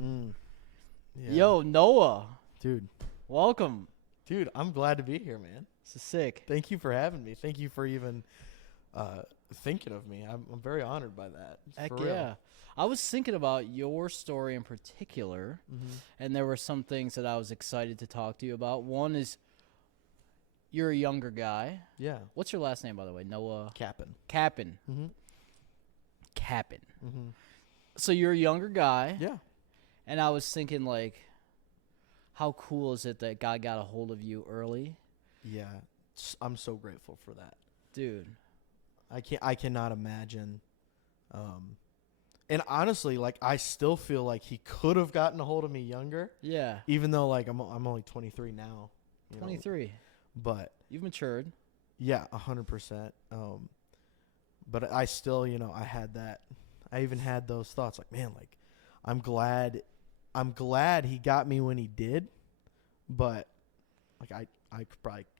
Mm, yeah. Yo, Noah, Dude. welcome. Dude, I'm glad to be here, man. This is sick. Thank you for having me. Thank you for even thinking of me. I'm very honored by that. Heck For real. yeah. I was thinking about your story in particular, Mm-hmm. and there were some things that I was excited to talk to you about. One is you're a younger guy. Yeah. What's your last name, by the way? Noah Capping. Cappin. Mm-hmm. Cappin. Mm-hmm. So you're a younger guy, Yeah. and I was thinking, like, how cool is it that God got a hold of you early? Yeah. I'm so grateful for that. Dude. I cannot imagine. And honestly, like I still feel like he could have gotten a hold of me younger, Yeah. even though like I'm only 23 now. You know, 23. but You've matured. yeah, 100%. But I still, I even had those thoughts like, man, like I'm glad he got me when he did, but like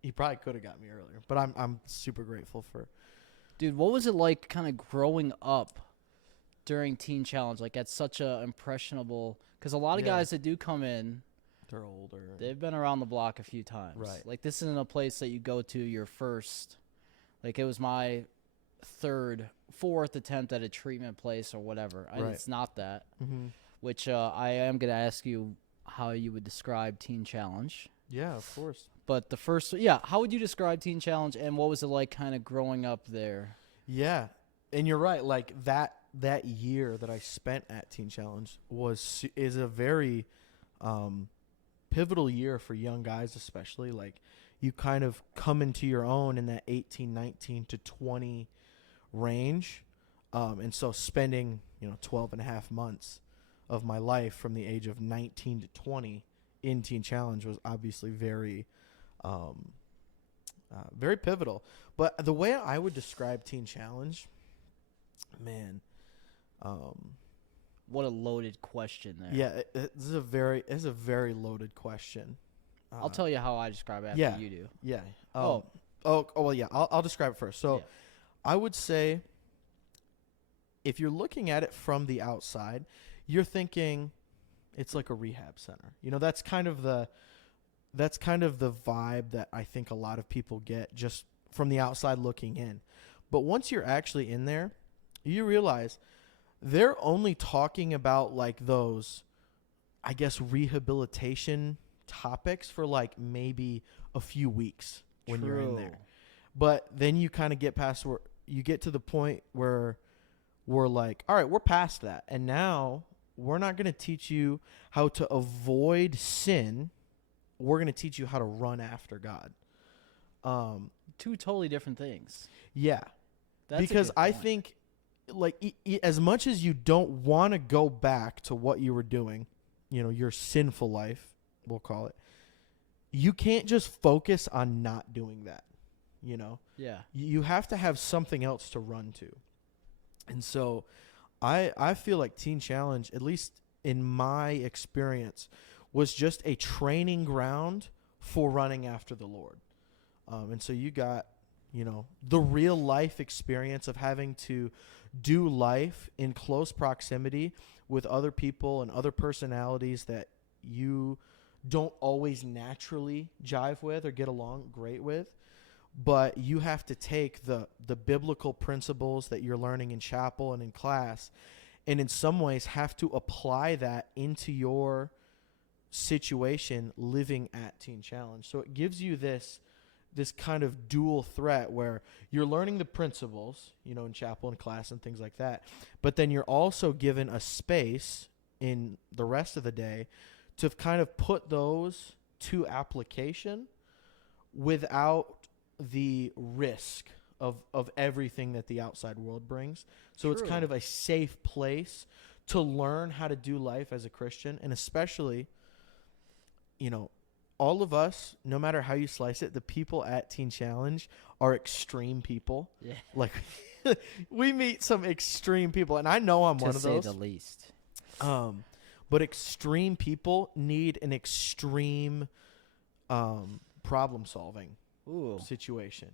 he probably could have got me earlier, but I'm super grateful for. Dude, what was it like kind of growing up during Teen Challenge, like at such a impressionable, because a lot of Yeah. guys that do come in, They're older. they've been around the block a few times. Right. Like this isn't a place that you go to your first, like it was my fourth attempt at a treatment place or whatever. Right. It's not that, Mm-hmm. which I am going to ask you how you would describe Teen Challenge. Yeah, of course. But how would you describe Teen Challenge, and what was it like kind of growing up there? Yeah, and you're right. Like that year that I spent at Teen Challenge is a very pivotal year for young guys, especially. Like you kind of come into your own in that 18, 19 to 20 range, and so spending 12 and a half months of my life from the age of 19 to 20 in Teen Challenge was obviously very very pivotal. But the way I would describe Teen Challenge, man, What a loaded question there. yeah, this is a very loaded question. I'll tell you how I describe it after yeah. you do. Yeah. Oh. Well, yeah. I'll describe it first. So, Yeah. I would say, if you're looking at it from the outside, you're thinking it's like a rehab center. That's kind of the vibe that I think a lot of people get just from the outside looking in. But once you're actually in there, you realize they're only talking about like those, I guess, rehabilitation topics for like maybe a few weeks when you're in there. But then you kind of get past where you get to the point where we're like, all right, we're past that. And now we're not going to teach you how to avoid sin. We're going to teach you how to run after God. Two totally different things. Yeah. That's because I think like as much as you don't want to go back to what you were doing, your sinful life, we'll call it, you can't just focus on not doing that. Yeah. You have to have something else to run to. And so I feel like Teen Challenge, at least in my experience, was just a training ground for running after the Lord. And so you got, the real life experience of having to do life in close proximity with other people and other personalities that you don't always naturally jive with or get along great with. But you have to take the biblical principles that you're learning in chapel and in class, and in some ways have to apply that into your situation living at Teen Challenge. So it gives you this kind of dual threat where you're learning the principles, in chapel and class and things like that, but then you're also given a space in the rest of the day to kind of put those to application without the risk of everything that the outside world brings. So It's kind of a safe place to learn how to do life as a Christian. And especially, all of us, no matter how you slice it, the people at Teen Challenge are extreme people. Yeah. Like we meet some extreme people, and I know I'm one of those. To say the least. But extreme people need an extreme problem solving situation.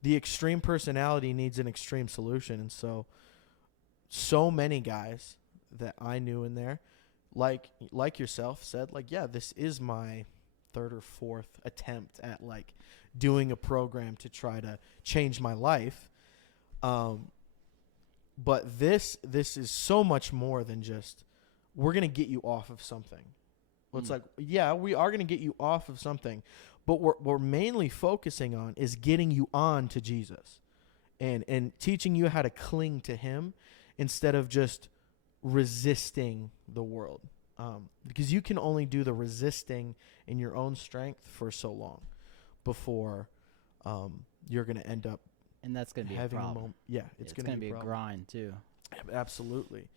The extreme personality needs an extreme solution. And so many guys that I knew in there like yourself said, like, yeah, this is my third or fourth attempt at like doing a program to try to change my life. But this is so much more than just, we're going to get you off of something. Well, it's like, yeah, we are going to get you off of something, but we're mainly focusing on is getting you on to Jesus and teaching you how to cling to him instead of just resisting the world. Because you can only do the resisting in your own strength for so long before you're going to end up And that's going to be a having problem. Yeah, it's going to be a problem. grind too. Absolutely.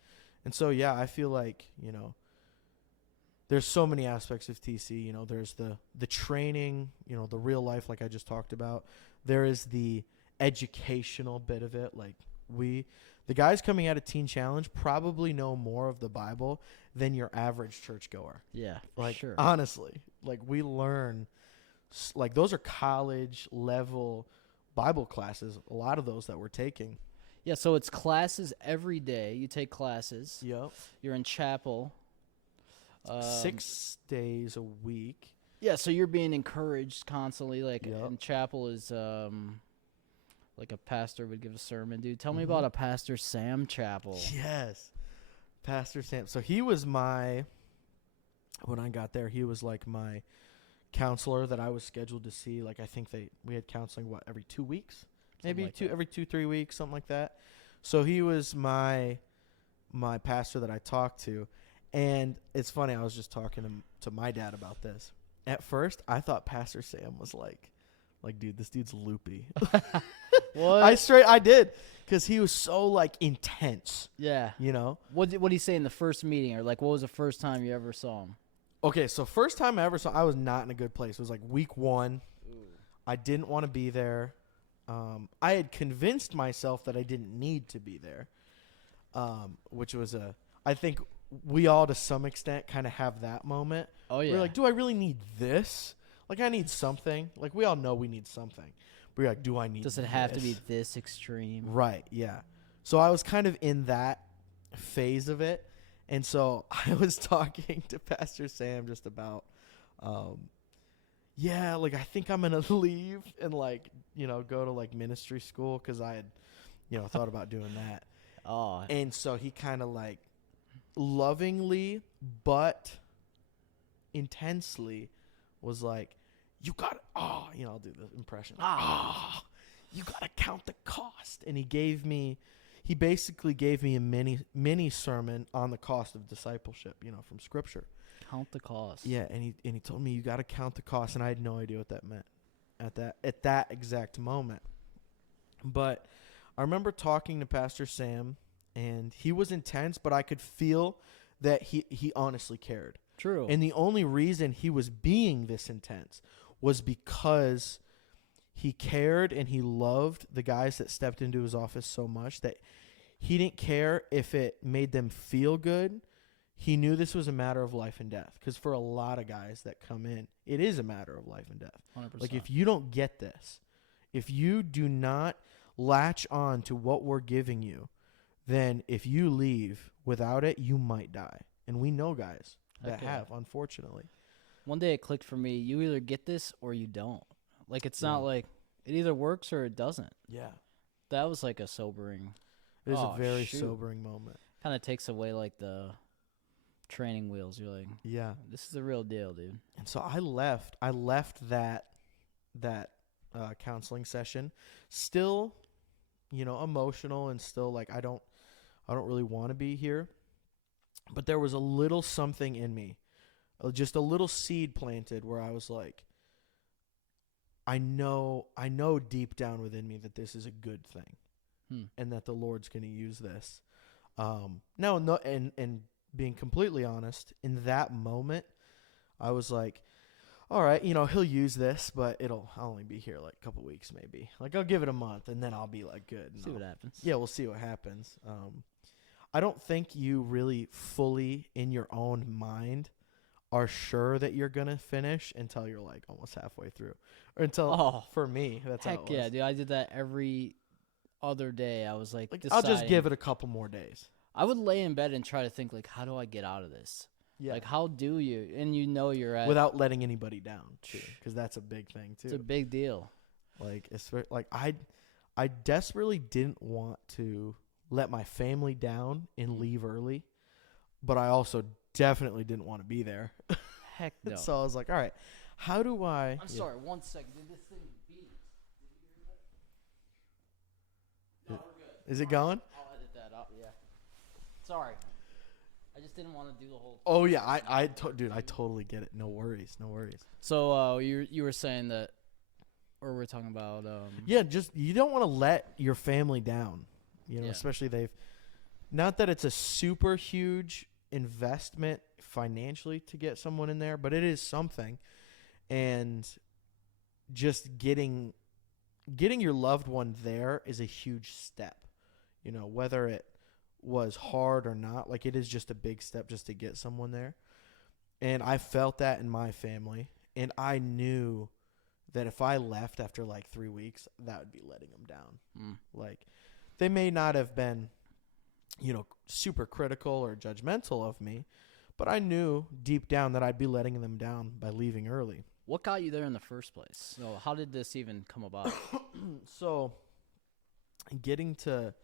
And so, yeah, I feel like, there's so many aspects of TC. There's the training, the real life, like I just talked about. There is the educational bit of it. Like the guys coming out of Teen Challenge probably know more of the Bible than your average churchgoer. Yeah, Like, sure. honestly, like we learn, like those are college level Bible classes. A lot of those that we're taking. Yeah, so it's classes every day. You take classes. Yep. You're in chapel. 6 days a week. Yeah, so you're being encouraged constantly. Like, Yep. and chapel is like a pastor would give a sermon. Dude, tell me Mhm. about a Pastor Sam chapel. Yes. Pastor Sam. So he was when I got there, he was like my counselor that I was scheduled to see. Like, I think we had counseling, every 2 weeks? Maybe Something like that. every 2-3 weeks, something like that. So he was my pastor that I talked to. And it's funny, I was just talking to my dad about this. At first, I thought Pastor Sam was like, dude, this dude's loopy. What? I did, because he was so like intense. Yeah. You What did he say in the first meeting, or like what was the first time you ever saw him? Okay, so first time I ever saw, I was not in a good place. It was like week 1. I didn't want to be there. I had convinced myself that I didn't need to be there, which was I think we all to some extent kind of have that moment. Oh, yeah. We're like, do I really need this? Like, I need something. Like, we all know we need something. But you're like, do I need Does it have to this? be this extreme? Right, yeah. So I was kind of in that phase of it. And so I was talking to Pastor Sam just about, like, I think I'm going to leave and, like, go to, like, ministry school, because I had, thought about doing that. Oh. And so he kind of, like, lovingly but intensely was like, you got to, I'll do the impression. You got to count the cost. And he basically gave me a mini sermon on the cost of discipleship, from Scripture. Count the cost. Yeah, and he told me you got to count the cost, and I had no idea what that meant at that exact moment. But I remember talking to Pastor Sam, and he was intense, but I could feel that he honestly cared. True. And the only reason he was being this intense was because he cared and he loved the guys that stepped into his office so much that he didn't care if it made them feel good. He knew this was a matter of life and death, because for a lot of guys that come in, it is a matter of life and death. 100%. Like, if you don't get this, if you do not latch on to what we're giving you, then if you leave without it, you might die. And we know guys that Okay. have, unfortunately. One day it clicked for me. You either get this or you don't. Like, it's not like it either works or it doesn't. Yeah. That was like a sobering. It is Oh, a very shoot. sobering moment. Kind of takes away like the training wheels. You're like, Yeah. this is the real deal, dude. And so I left that counseling session still, emotional, and still like I don't really want to be here. But there was a little something in me, just a little seed planted, where I was like, I know deep down within me that this is a good thing, and that the Lord's going to use this. Now, no, and being completely honest, in that moment, I was like, all right, he'll use this, but I'll only be here like a couple weeks, maybe. Like, I'll give it a month, and then I'll be like good. See what happens. Yeah, we'll see what happens. I don't think you really fully in your own mind are sure that you're going to finish until you're like almost halfway through. Or until, for me, that's how it Heck was. yeah, dude. I did that every other day. I was like I'll just deciding. give it a couple more days. I would lay in bed and try to think, like, how do I get out of this? Yeah. Like, how do you? And you know you're at. Without letting anybody down, too, because that's a big thing, too. It's a big deal. Like, I desperately didn't want to let my family down and leave early, but I also definitely didn't want to be there. Heck no. So I was like, all right, how do I? I'm sorry, 1 second. Did this thing beep? No, we're good. Is it going? I'll edit that up, yeah. Sorry. I just didn't want to do the whole thing. Oh, yeah. Dude, I totally get it. No worries. So you were saying that, or we're talking about. Yeah, just you don't want to let your family down. Yeah. Especially not that it's a super huge investment financially to get someone in there, but it is something. And just getting your loved one there is a huge step. Whether it was hard or not, like it is just a big step just to get someone there. And I felt that in my family, and I knew that if I left after like 3 weeks, that would be letting them down. Like, they may not have been, super critical or judgmental of me, but I knew deep down that I'd be letting them down by leaving early. What got you there in the first place? So how did this even come about? So, getting to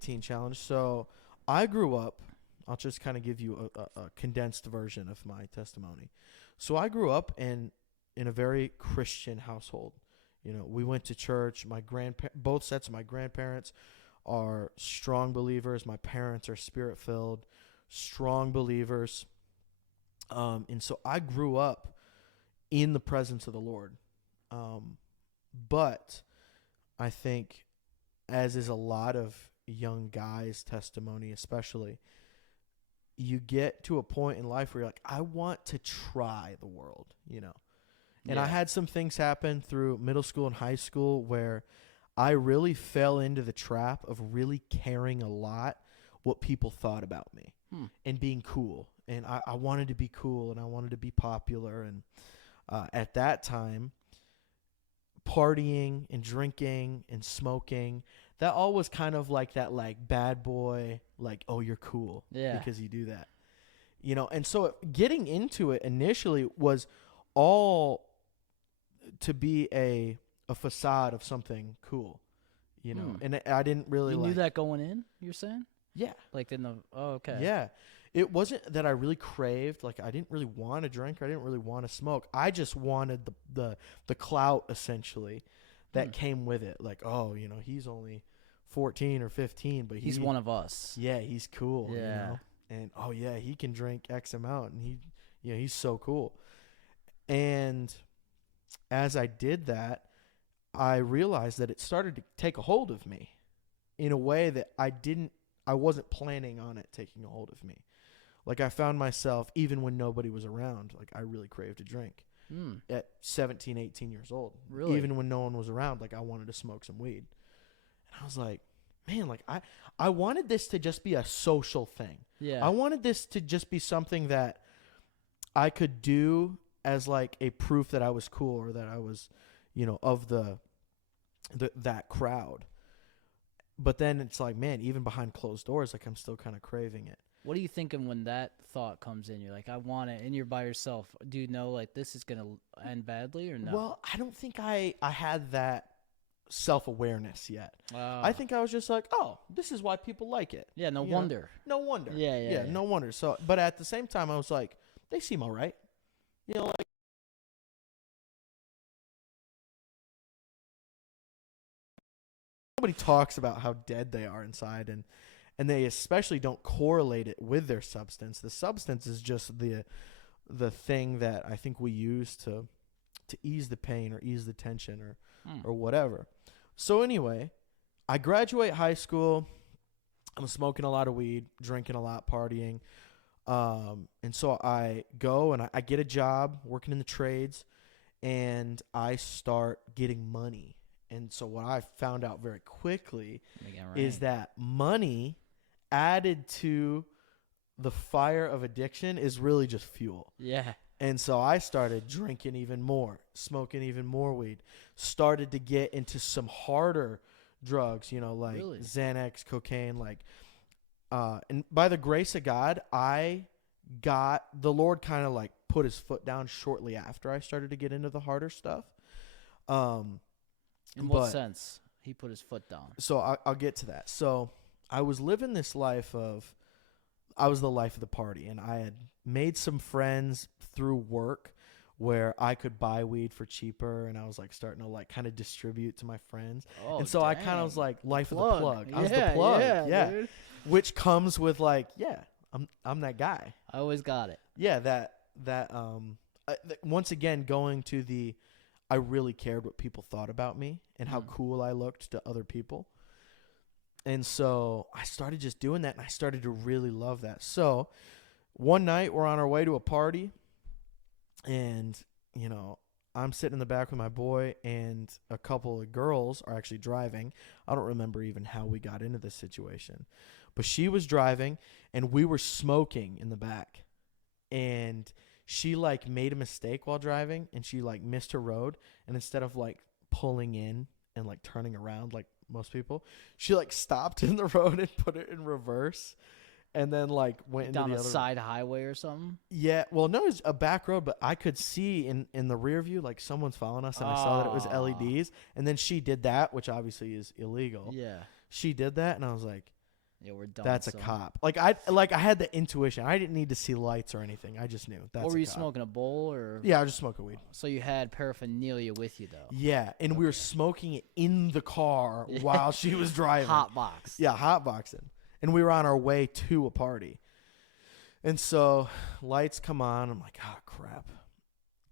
Teen Challenge. So, I grew up. I'll just kind of give you a condensed version of my testimony. So, I grew up in a very Christian household. We went to church. Both sets of my grandparents are strong believers. My parents are spirit-filled, strong believers. And so I grew up in the presence of the Lord. But I think, as is a lot of young guys' testimony especially, you get to a point in life where you're like, I want to try the world, And I had some things happen through middle school and high school where I really fell into the trap of really caring a lot what people thought about me and being cool. And I wanted to be cool, and I wanted to be popular. And at that time, partying and drinking and smoking, that all was kind of like that, like, bad boy, like, oh, you're cool because you do that. And so getting into it initially was all to be a facade of something cool, and I didn't really You knew that going in, you're saying? Yeah. Like okay. Yeah. It wasn't that I really craved, like, I didn't really want to drink, or I didn't really want to smoke. I just wanted the clout, essentially, that came with it. Like, oh, he's only 14 or 15, but he's one of us. Yeah, he's cool, Yeah. And, oh, yeah, he can drink X amount, and he's so cool. And as I did that, I realized that it started to take a hold of me in a way that I wasn't planning on it taking a hold of me. Like, I found myself, even when nobody was around, like, I really craved a drink at 17, 18 years old. Really? Even when no one was around, like, I wanted to smoke some weed. And I was like, man, like, I wanted this to just be a social thing. Yeah. I wanted this to just be something that I could do as, like, a proof that I was cool, or that I was, of that crowd. But then it's like, man, even behind closed doors, like, I'm still kind of craving it. What are you thinking when that thought comes in? You're like, I want it, and you're by yourself. Do you know, like, this is going to end badly, or no? Well, I don't think I had that self-awareness yet. I think I was just like, oh, this is why people like it. Yeah, no wonder. No wonder. Yeah, no wonder. So, but at the same time, I was like, they seem all right. Like, nobody talks about how dead they are inside, and they especially don't correlate it with their substance. The substance is just the thing that I think we use to ease the pain or ease the tension or whatever. So anyway, I graduate high school. I'm smoking a lot of weed, drinking a lot, partying. And so I go and I get a job working in the trades, and I start getting money. And so what I found out very quickly is that money added to the fire of addiction is really just fuel. Yeah. And so I started drinking even more, smoking even more weed, started to get into some harder drugs, like really? Xanax, cocaine, like, and by the grace of God, I the Lord kind of like put his foot down shortly after I started to get into the harder stuff. In what sense? He put his foot down. So I'll get to that. So I was living this life I was the life of the party, and I had made some friends through work where I could buy weed for cheaper, and I was like starting to like kind of distribute to my friends. Oh, and so dang. I kind of was like life The of the plug. I was the Yeah, plug. yeah, dude. Which comes with like, I'm that guy. I always got it. Yeah, once again going to I really cared what people thought about me and how cool I looked to other people. And so I started just doing that, and I started to really love that. So one night we're on our way to a party, and, you know, I'm sitting in the back with my boy, and a couple of girls are actually driving. I don't remember even how we got into this situation, but she was driving, and we were smoking in the back. And she, like, made a mistake while driving, and she, like, missed her road. And instead of, like, pulling in and, like, turning around like most people, she, like, stopped in the road and put it in reverse. And then, like, went down into the a other side highway or something. Yeah, well, no, it's a back road, but I could see in the rear view, like, someone's following us, and I saw that it was LEDs. And then she did that, which obviously is illegal. Yeah. She did that, and I was like, Yeah, we're done. that's a cop. Like, I had the intuition. I didn't need to see lights or anything. I just knew. That's What were a you cop. smoking, a bowl or? Yeah, I was just smoking weed. So you had paraphernalia with you, though. Yeah, and we were smoking it in the car while she was driving. Hot box. Yeah, hot boxing. And we were on our way to a party. And so lights come on. I'm like, oh, crap.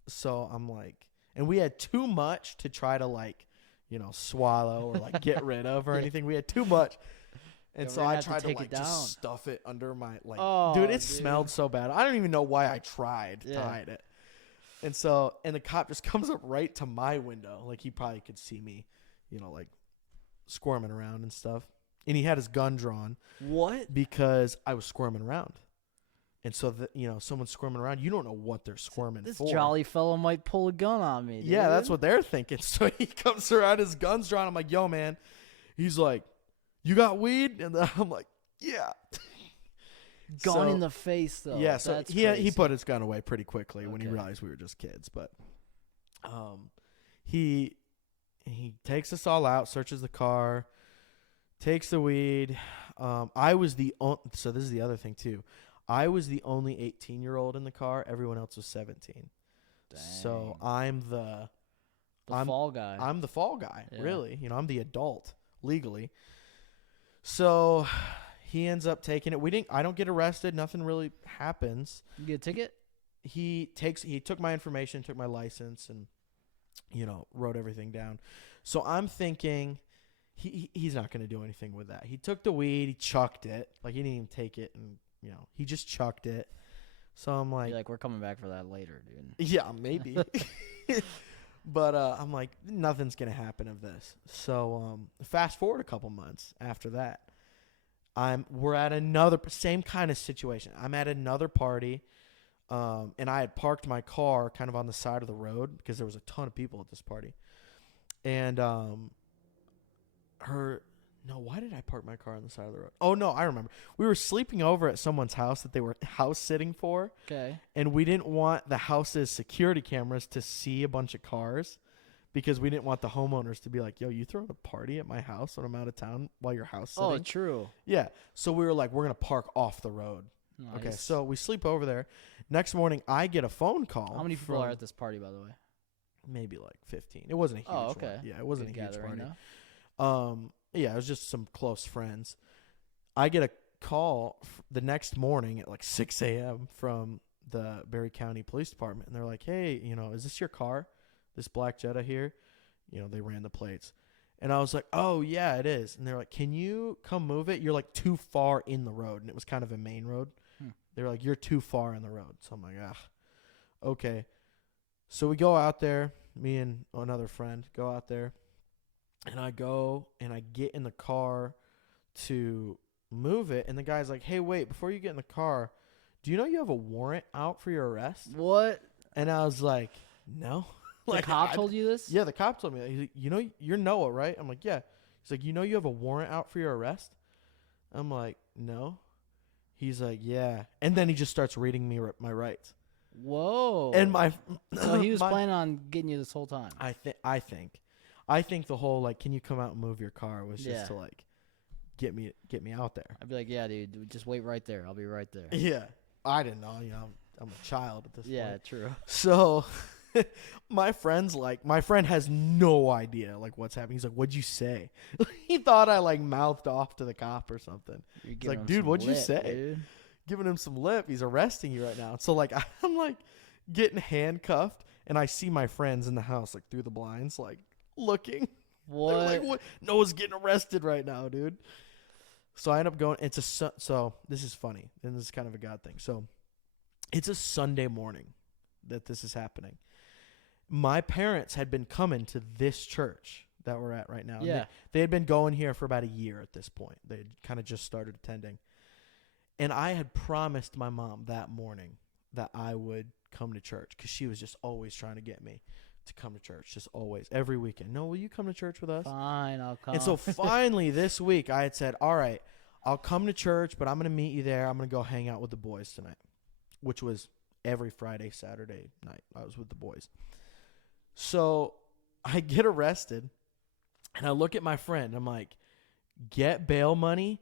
So I'm like, and we had too much to try to, like, you know, swallow or, like, get rid of or anything. We had too much. And Yeah, so we're gonna I have to tried to, take like, it down. just stuff it under my, like, Oh, dude, it dude. smelled so bad. I don't even know why I tried to Yeah. hide it. And so, and the cop just comes up right to my window. Like, he probably could see me, you know, like, squirming around and stuff. And he had his gun drawn. What? Because I was squirming around. And so, you know, someone's squirming around. You don't know what they're squirming This for. jolly fellow might pull a gun on me. Dude. Yeah, that's what they're thinking. So he comes around, his gun's drawn. I'm like, yo, man. He's like, you got weed? And then I'm like, yeah. Gun in the face, though. Yeah, so That's he crazy. put his gun away pretty quickly when he Okay. realized we were just kids. But he takes us all out, searches the car, takes the weed. I was so this is the other thing too. I was the only 18-year-old in the car. Everyone else was 17. Dang. So I'm the fall guy. I'm the fall guy, Yeah. really. You know, I'm the adult legally. So he ends up taking it. I don't get arrested. Nothing really happens. You get a ticket? He took my information, took my license, and, you know, wrote everything down. So I'm thinking he's not going to do anything with that. He took the weed, he chucked it. Like, he didn't even take it, and, you know, he just chucked it. So I'm like, You're like, we're coming back for that later, dude. yeah, maybe. But I'm like, nothing's going to happen of this. So fast forward a couple months after that. We're at another same kind of situation. I'm at another party, and I had parked my car kind of on the side of the road because there was a ton of people at this party. And why did I park my car on the side of the road? Oh, no, I remember. We were sleeping over at someone's house that they were house sitting for. Okay. And we didn't want the house's security cameras to see a bunch of cars because we didn't want the homeowners to be like, yo, you throwing a party at my house when I'm out of town while you're house sitting? Oh, true. Yeah. So we were like, we're going to park off the road. Nice. Okay. So we sleep over there. Next morning, I get a phone call. How many people are at this party, by the way? Maybe like 15. It wasn't a huge Oh, okay. one. Yeah, it wasn't Good a huge gathering, party. though. Yeah, it was just some close friends. I get a call the next morning at like 6 a.m. from the Berry County Police Department, and they're like, hey, you know, is this your car? This black Jetta here? You know, they ran the plates. And I was like, oh, yeah, it is. And they're like, can you come move it? You're like too far in the road. And it was kind of a main road. They were like, you're too far in the road. So I'm like, okay. So we go out there, me and another friend go out there. And I go and I get in the car to move it. And the guy's like, hey, wait, before you get in the car, do you know you have a warrant out for your arrest? What? And I was like, no. The cop told you this? Yeah, the cop told me that. He's like, you know, you're Noah, right? I'm like, yeah. He's like, you know you have a warrant out for your arrest? I'm like, no. He's like, yeah. And then he just starts reading me my rights. Whoa. And so he was planning on getting you this whole time. I think the whole, like, can you come out and move your car was just to, like, get me out there. I'd be like, yeah, dude, just wait right there. I'll be right there. Yeah. I didn't know. You know, I'm a child at this point. Yeah, true. So my friend has no idea, like, what's happening. He's like, what'd you say? He thought I, like, mouthed off to the cop or something. He's like, dude, what'd you say? Dude. Giving him some lip. He's arresting you right now. So, like, I'm, like, getting handcuffed, and I see my friends in the house, like, through the blinds, like, looking. What? They're like, what? No one's getting arrested right now, dude. So I end up going. So this is funny, and this is kind of a God thing. So it's a Sunday morning that this is happening. My parents had been coming to this church that we're at right now. Yeah. They had been going here for about a year at this point. They had kind of just started attending. And I had promised my mom that morning that I would come to church because she was just always trying to get me to come to church, just always, every weekend. No, will you come to church with us? Fine, I'll come. And so finally this week I had said, all right, I'll come to church, but I'm going to meet you there. I'm going to go hang out with the boys tonight, which was every Friday, Saturday night. I was with the boys. So I get arrested, and I look at my friend. I'm like, get bail money.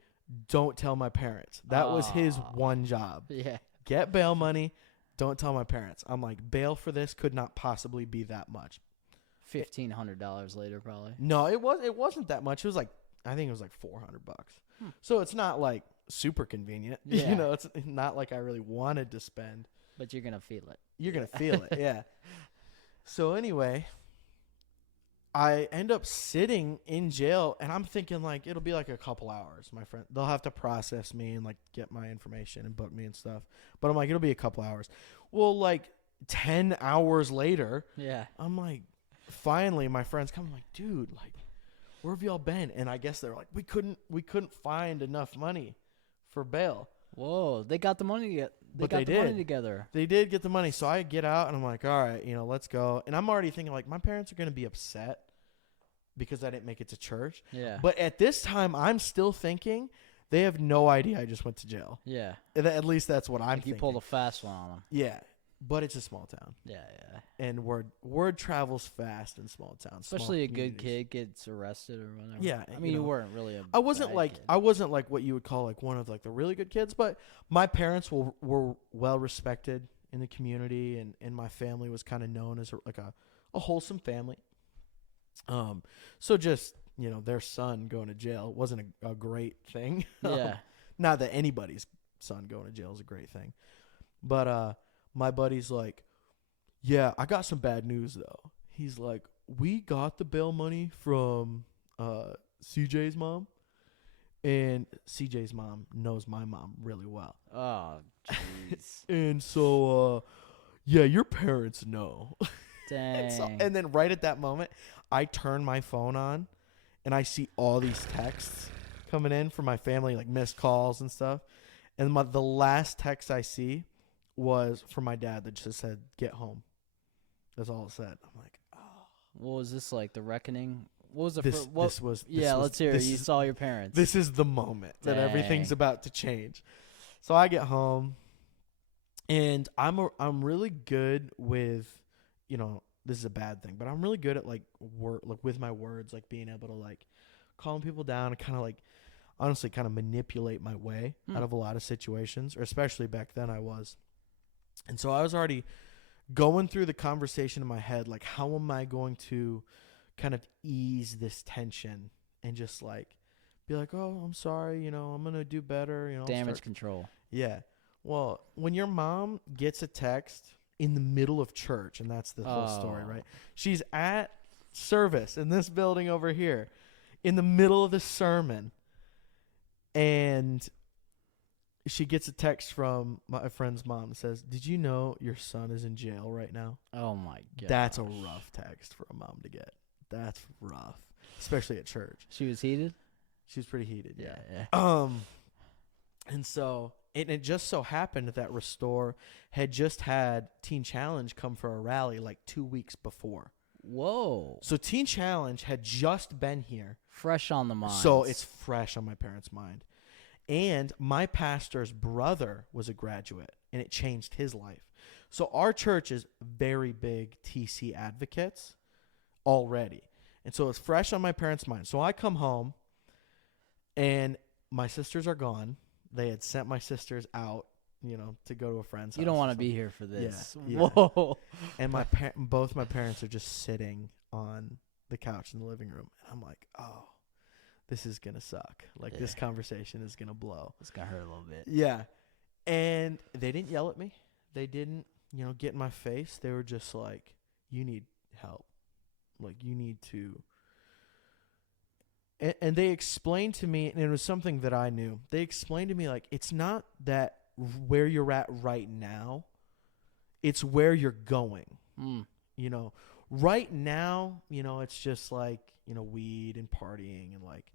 Don't tell my parents. That was his one job. Yeah. Get bail money. Don't tell my parents. I'm like, bail for this could not possibly be that much. $1,500 later, probably. No, it wasn't that much. It was like, I think it was like $400. So it's not like super convenient. Yeah. You know, it's not like I really wanted to spend. But you're going to feel it. You're going to feel it, yeah. So anyway, I end up sitting in jail, and I'm thinking, like, it'll be like a couple hours. My friend, they'll have to process me and, like, get my information and book me and stuff. But I'm like, it'll be a couple hours. Well, like, 10 hours later, Yeah. I'm like, finally, my friends come. I'm like, dude, like, where have y'all been? And I guess they're like, we couldn't find enough money for bail. Whoa, they got the money. They got the did. money together. They did get the money. So I get out, and I'm like, all right, you know, let's go. And I'm already thinking, like, my parents are going to be upset because I didn't make it to church. Yeah. But at this time, I'm still thinking they have no idea I just went to jail. Yeah. At least that's what I'm Like thinking. you pulled a fast one on them. Yeah. But it's a small town. Yeah, yeah. And word travels fast in small towns. Especially a good communities. kid gets arrested or whatever. Yeah. I mean, you weren't really a I wasn't bad like kid. I wasn't like what you would call like one of like the really good kids, but my parents were well respected in the community, and my family was kind of known as a wholesome family. So just, you know, their son going to jail wasn't a great thing. Yeah. Not that anybody's son going to jail is a great thing. But my buddy's like, yeah, I got some bad news, though. He's like, we got the bail money from CJ's mom. And CJ's mom knows my mom really well. Oh, jeez. And so, yeah, your parents know. Dang. And then right at that moment, I turn my phone on, and I see all these texts coming in from my family, like missed calls and stuff. And the last text I see was from my dad that just said, get home. That's all it said. I'm like, oh. What was this like? The reckoning? What was the This was. let's hear it. You saw your parents. This is the moment that everything's about to change. So I get home, and I'm really good with, you know, this is a bad thing, but I'm really good at like with my words, like being able to like calm people down and kind of like honestly kind of manipulate my way out of a lot of situations, or especially back then I was. And so I was already going through the conversation in my head, like, how am I going to kind of ease this tension and just like be like, oh, I'm sorry, you know, I'm going to do better. You know, Damage control. Yeah. Well, when your mom gets a text in the middle of church, and that's the whole story, right? She's at service in this building over here in the middle of the sermon, and she gets a text from my friend's mom that says, did you know your son is in jail right now? Oh, my God. That's a rough text for a mom to get. That's rough, especially at church. She was heated? She was pretty heated, yeah. Yeah. And so it just so happened that Restore had just had Teen Challenge come for a rally like 2 weeks before. Whoa. So Teen Challenge had just been here. Fresh on the mind. So it's fresh on my parents' mind. And my pastor's brother was a graduate, and it changed his life. So our church is very big TC advocates already. And so it's fresh on my parents' mind. So I come home, and my sisters are gone. They had sent my sisters out, to go to a friend's house. You don't want to be here for this. Yeah. Whoa. And both my parents are just sitting on the couch in the living room. And I'm like, oh, this is going to suck. Like, this conversation is going to blow. It's going to hurt a little bit. Yeah. And they didn't yell at me. They didn't, get in my face. They were just like, you need help. Like, you need to. And they explained to me, and it was something that I knew. They explained to me, like, it's not that where you're at right now, it's where you're going. Right now, it's just like, weed and partying and like,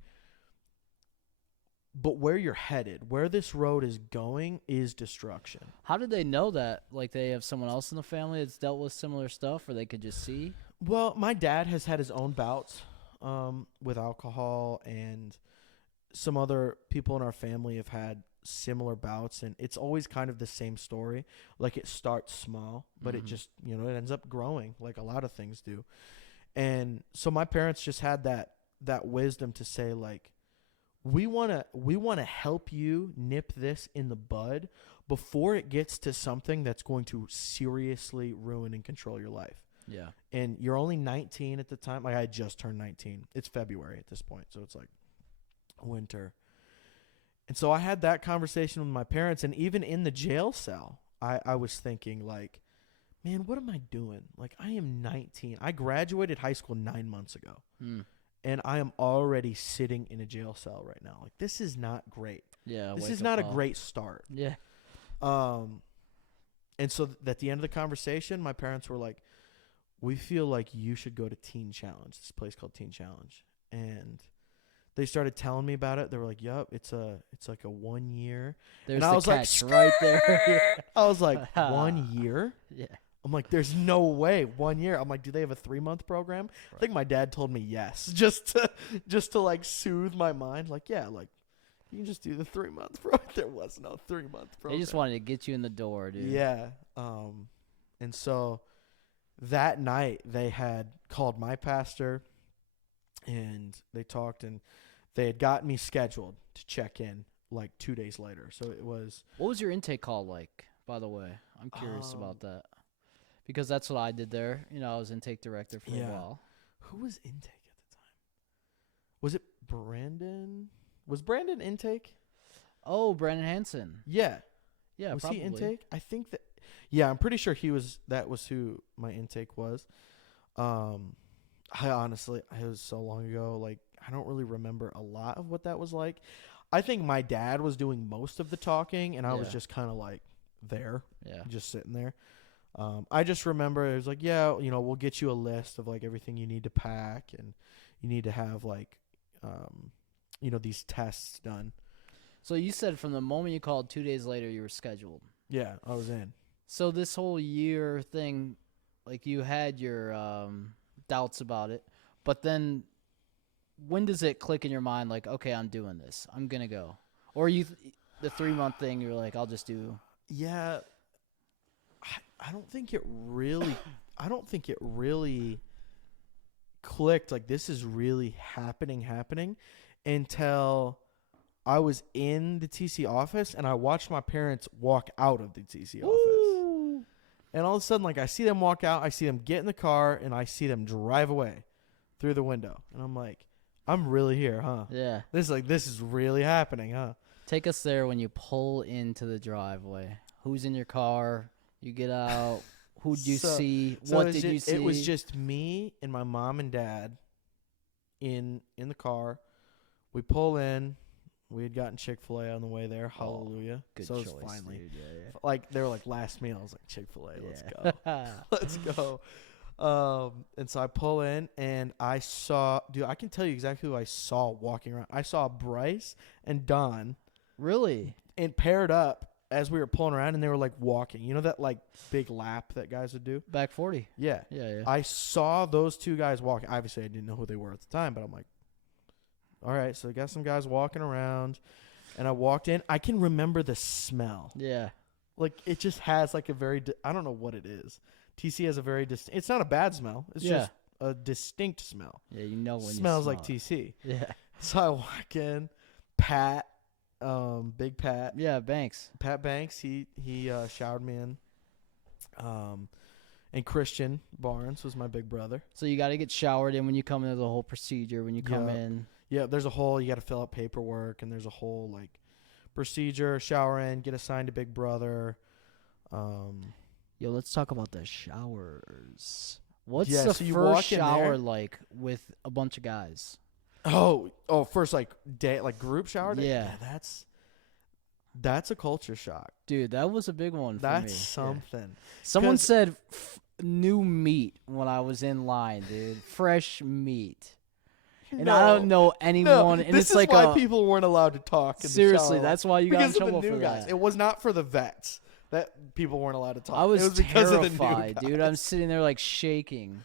but where you're headed, where this road is going is destruction. How did they know that? Like, they have someone else in the family that's dealt with similar stuff, or they could just see? Well, my dad has had his own bouts with alcohol, and some other people in our family have had similar bouts, and it's always kind of the same story. Like, it starts small, but it just, it ends up growing like a lot of things do. And so my parents just had that wisdom to say, like, we want to help you nip this in the bud before it gets to something that's going to seriously ruin and control your life. Yeah. And you're only 19 at the time. Like, I just turned 19. It's February at this point, so it's like winter. And so I had that conversation with my parents, and even in the jail cell, I was thinking, like, man, what am I doing? Like, I am 19. I graduated high school 9 months ago, and I am already sitting in a jail cell right now. Like, this is not great. Yeah. This is not a great start. Yeah. And so at the end of the conversation, my parents were like, we feel like you should go to Teen Challenge, this place called Teen Challenge. And they started telling me about it. They were like, "Yup, it's like a 1 year." There's and I the was catch like, right there. I was like, 1 year? Yeah. I'm like, there's no way 1 year. I'm like, do they have a 3-month program? Right. I think my dad told me yes, just to like soothe my mind. Like, yeah, like you can just do the 3-month program. There was no 3-month program. They just wanted to get you in the door, dude. Yeah. And so that night they had called my pastor, and they talked, and they had got me scheduled to check in like 2 days later. So it was. What was your intake call like, by the way? I'm curious about that. Because that's what I did there. I was intake director for a while. Who was intake at the time? Was it Brandon? Was Brandon intake? Oh, Brandon Hansen. Yeah. Yeah, was probably. he intake? I think that. Yeah, I'm pretty sure that was who my intake was. I honestly, it was so long ago, like, I don't really remember a lot of what that was like. I think my dad was doing most of the talking, and I was just kind of like there, just sitting there. I just remember it was like, yeah, we'll get you a list of like everything you need to pack, and you need to have like, these tests done. So you said from the moment you called 2 days later, you were scheduled. Yeah, I was in. So this whole year thing, like, you had your doubts about it, but then when does it click in your mind, like, okay, I'm doing this, I'm gonna go? Or the 3-month thing, you're like, I'll just do. Yeah, I don't think it really clicked, like, this is really happening until I was in the TC office, and I watched my parents walk out of the TC office. And all of a sudden, like, I see them walk out, I see them get in the car, and I see them drive away through the window. And I'm like, I'm really here, huh? Yeah. This is really happening, huh? Take us there when you pull into the driveway. Who's in your car? You get out. Who did you see? What did you see? It was just me and my mom and dad in the car. We pull in. We had gotten Chick-fil-A on the way there. Hallelujah. Good so choice, finally, dude. Yeah. Like, they were like, last meal. I was like, Chick-fil-A, let's go. Let's go. And so I pull in, and I saw, dude, I can tell you exactly who I saw walking around. I saw Bryce and Don. Really? And paired up as we were pulling around, and they were like walking. You know that like big lap that guys would do? Back 40. Yeah. Yeah. I saw those two guys walking. Obviously, I didn't know who they were at the time, but I'm like, all right, so I got some guys walking around. And I walked in. I can remember the smell. Yeah. Like, it just has, like, a very... I don't know what it is. TC has a very... It's not a bad smell. It's just a distinct smell. Yeah, you know when Smells you like smell TC. it. Yeah. So I walk in. Pat, Big Pat. Yeah, Banks. Pat Banks, he showered me in. And Christian Barnes was my big brother. So you got to get showered in when you come in. There's a whole procedure when you come in. Yeah, there's a whole, you got to fill out paperwork, and there's a whole, like, procedure, shower in, get assigned to big brother. Yo, let's talk about the showers. What's Yeah, the so you first walk in shower there- like with a bunch of guys? Oh, first, like, day, like, group shower day? Yeah. That's a culture shock. Dude, that was a big one for me. That's Yeah. something. Someone 'Cause- said new meat when I was in line, dude. Fresh meat. And I don't know anyone. And this it's is like why people weren't allowed to talk. In the seriously, shower. that's why you got in because of trouble the new for guys. that. It was not for the vets that people weren't allowed to talk. I was, it was because of the new terrified, guys. dude. I'm sitting there like shaking,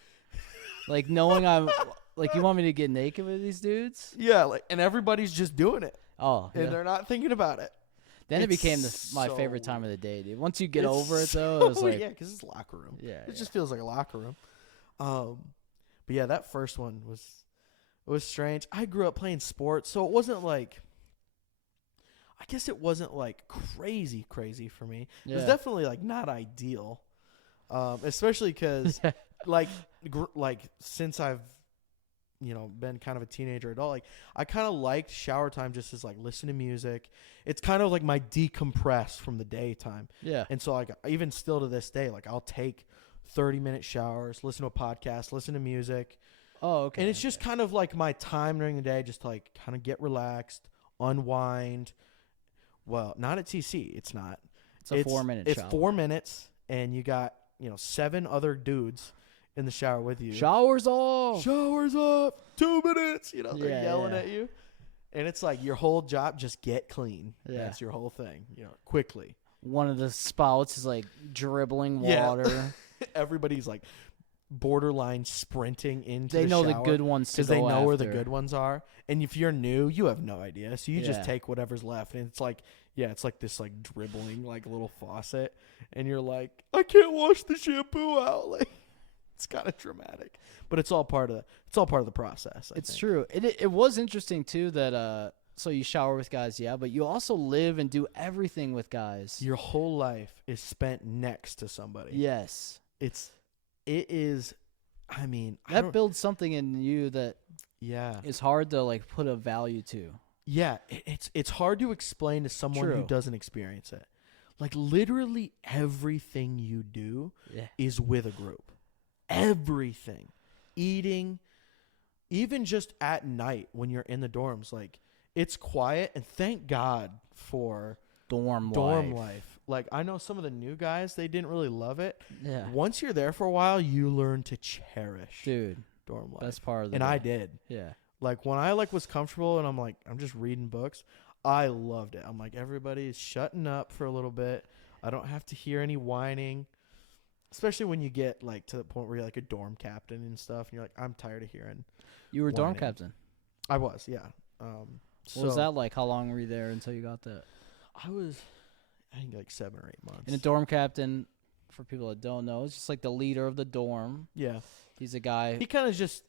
like knowing I'm like, you want me to get naked with these dudes? Yeah, like, and everybody's just doing it, Oh, and yeah. they're not thinking about it. Then it It's became my so- favorite time of the day, dude. Once you get It's over it, though, it was so- like, yeah, because it's locker room. yeah, It just feels like a locker room. But yeah, that first one was strange. I grew up playing sports, so it wasn't like. I guess it wasn't like crazy for me. It was Yeah. definitely like not ideal, especially because like since I've been kind of a teenager adult, like I kind of liked shower time just as like listen to music. It's kind of like my decompress from the daytime. yeah. And so like even still to this day, like I'll take 30-minute showers, listen to a podcast, listen to music. Oh, okay. And it's just kind of like my time during the day just to like kind of get relaxed, unwind. Well, not at TC. It's not. It's a 4-minute It's shower. 4 minutes, and you got 7 other dudes in the shower with you. Showers off. Showers up. 2 minutes. They're Yeah, yelling yeah. at you, and it's like your whole job just get clean. Yeah. That's your whole thing. Quickly. One of the spouts is like dribbling Yeah. water. Everybody's like borderline sprinting into They the know shower the good ones to because go they know where the after. good ones are. And if you're new, you have no idea. So you just Yeah. take whatever's left. And it's like, it's like this like dribbling like little faucet. And you're like, I can't wash the shampoo out. Like, it's kind of dramatic. But it's all part of the process. I It's think. true. It was interesting too that so you shower with guys, yeah, but you also live and do everything with guys. Your whole life is spent next to somebody. Yes. It is. I mean, That builds something in you that yeah. is hard to like put a value to. Yeah, it's hard to explain to someone who True. doesn't experience it. Like literally everything you do Yeah. is with a group. Everything. Eating, even just at night when you're in the dorms, like it's quiet, and thank God for Dorm life. Like I know some of the new guys, they didn't really love it. Yeah. Once you're there for a while, you learn to cherish Dude, dorm life. best part of the And day. I did. Yeah. Like when I like was comfortable and I'm just reading books, I loved it. I'm like, everybody's shutting up for a little bit. I don't have to hear any whining. Especially when you get like to the point where you're like a dorm captain and stuff, and you're like, I'm tired of hearing. You were dorm Whining. captain. I was, yeah. What was that like? How long were you there until you got that? I was, I think like 7 or 8 months. And a dorm captain, for people that don't know, is just like the leader of the dorm. Yeah. He's a guy. He kind of just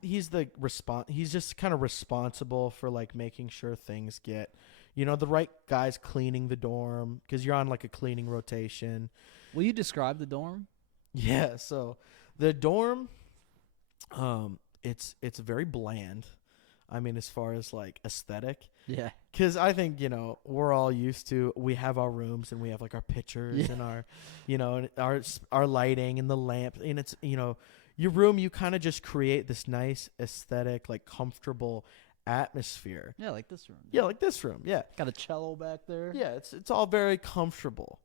he's just kind of responsible for like making sure things get, the right guys cleaning the dorm because you're on like a cleaning rotation. Will you describe the dorm? Yeah, so the dorm, it's very bland. I mean, as far as like aesthetic, Yeah. because I think we're all used to. We have our rooms and we have like our pictures Yeah. and our, and our lighting and the lamp, and it's your room. You kind of just create this nice aesthetic, like comfortable atmosphere. Yeah, like this room. Yeah, like this room. Yeah, Got a cello back there. yeah. It's all very comfortable.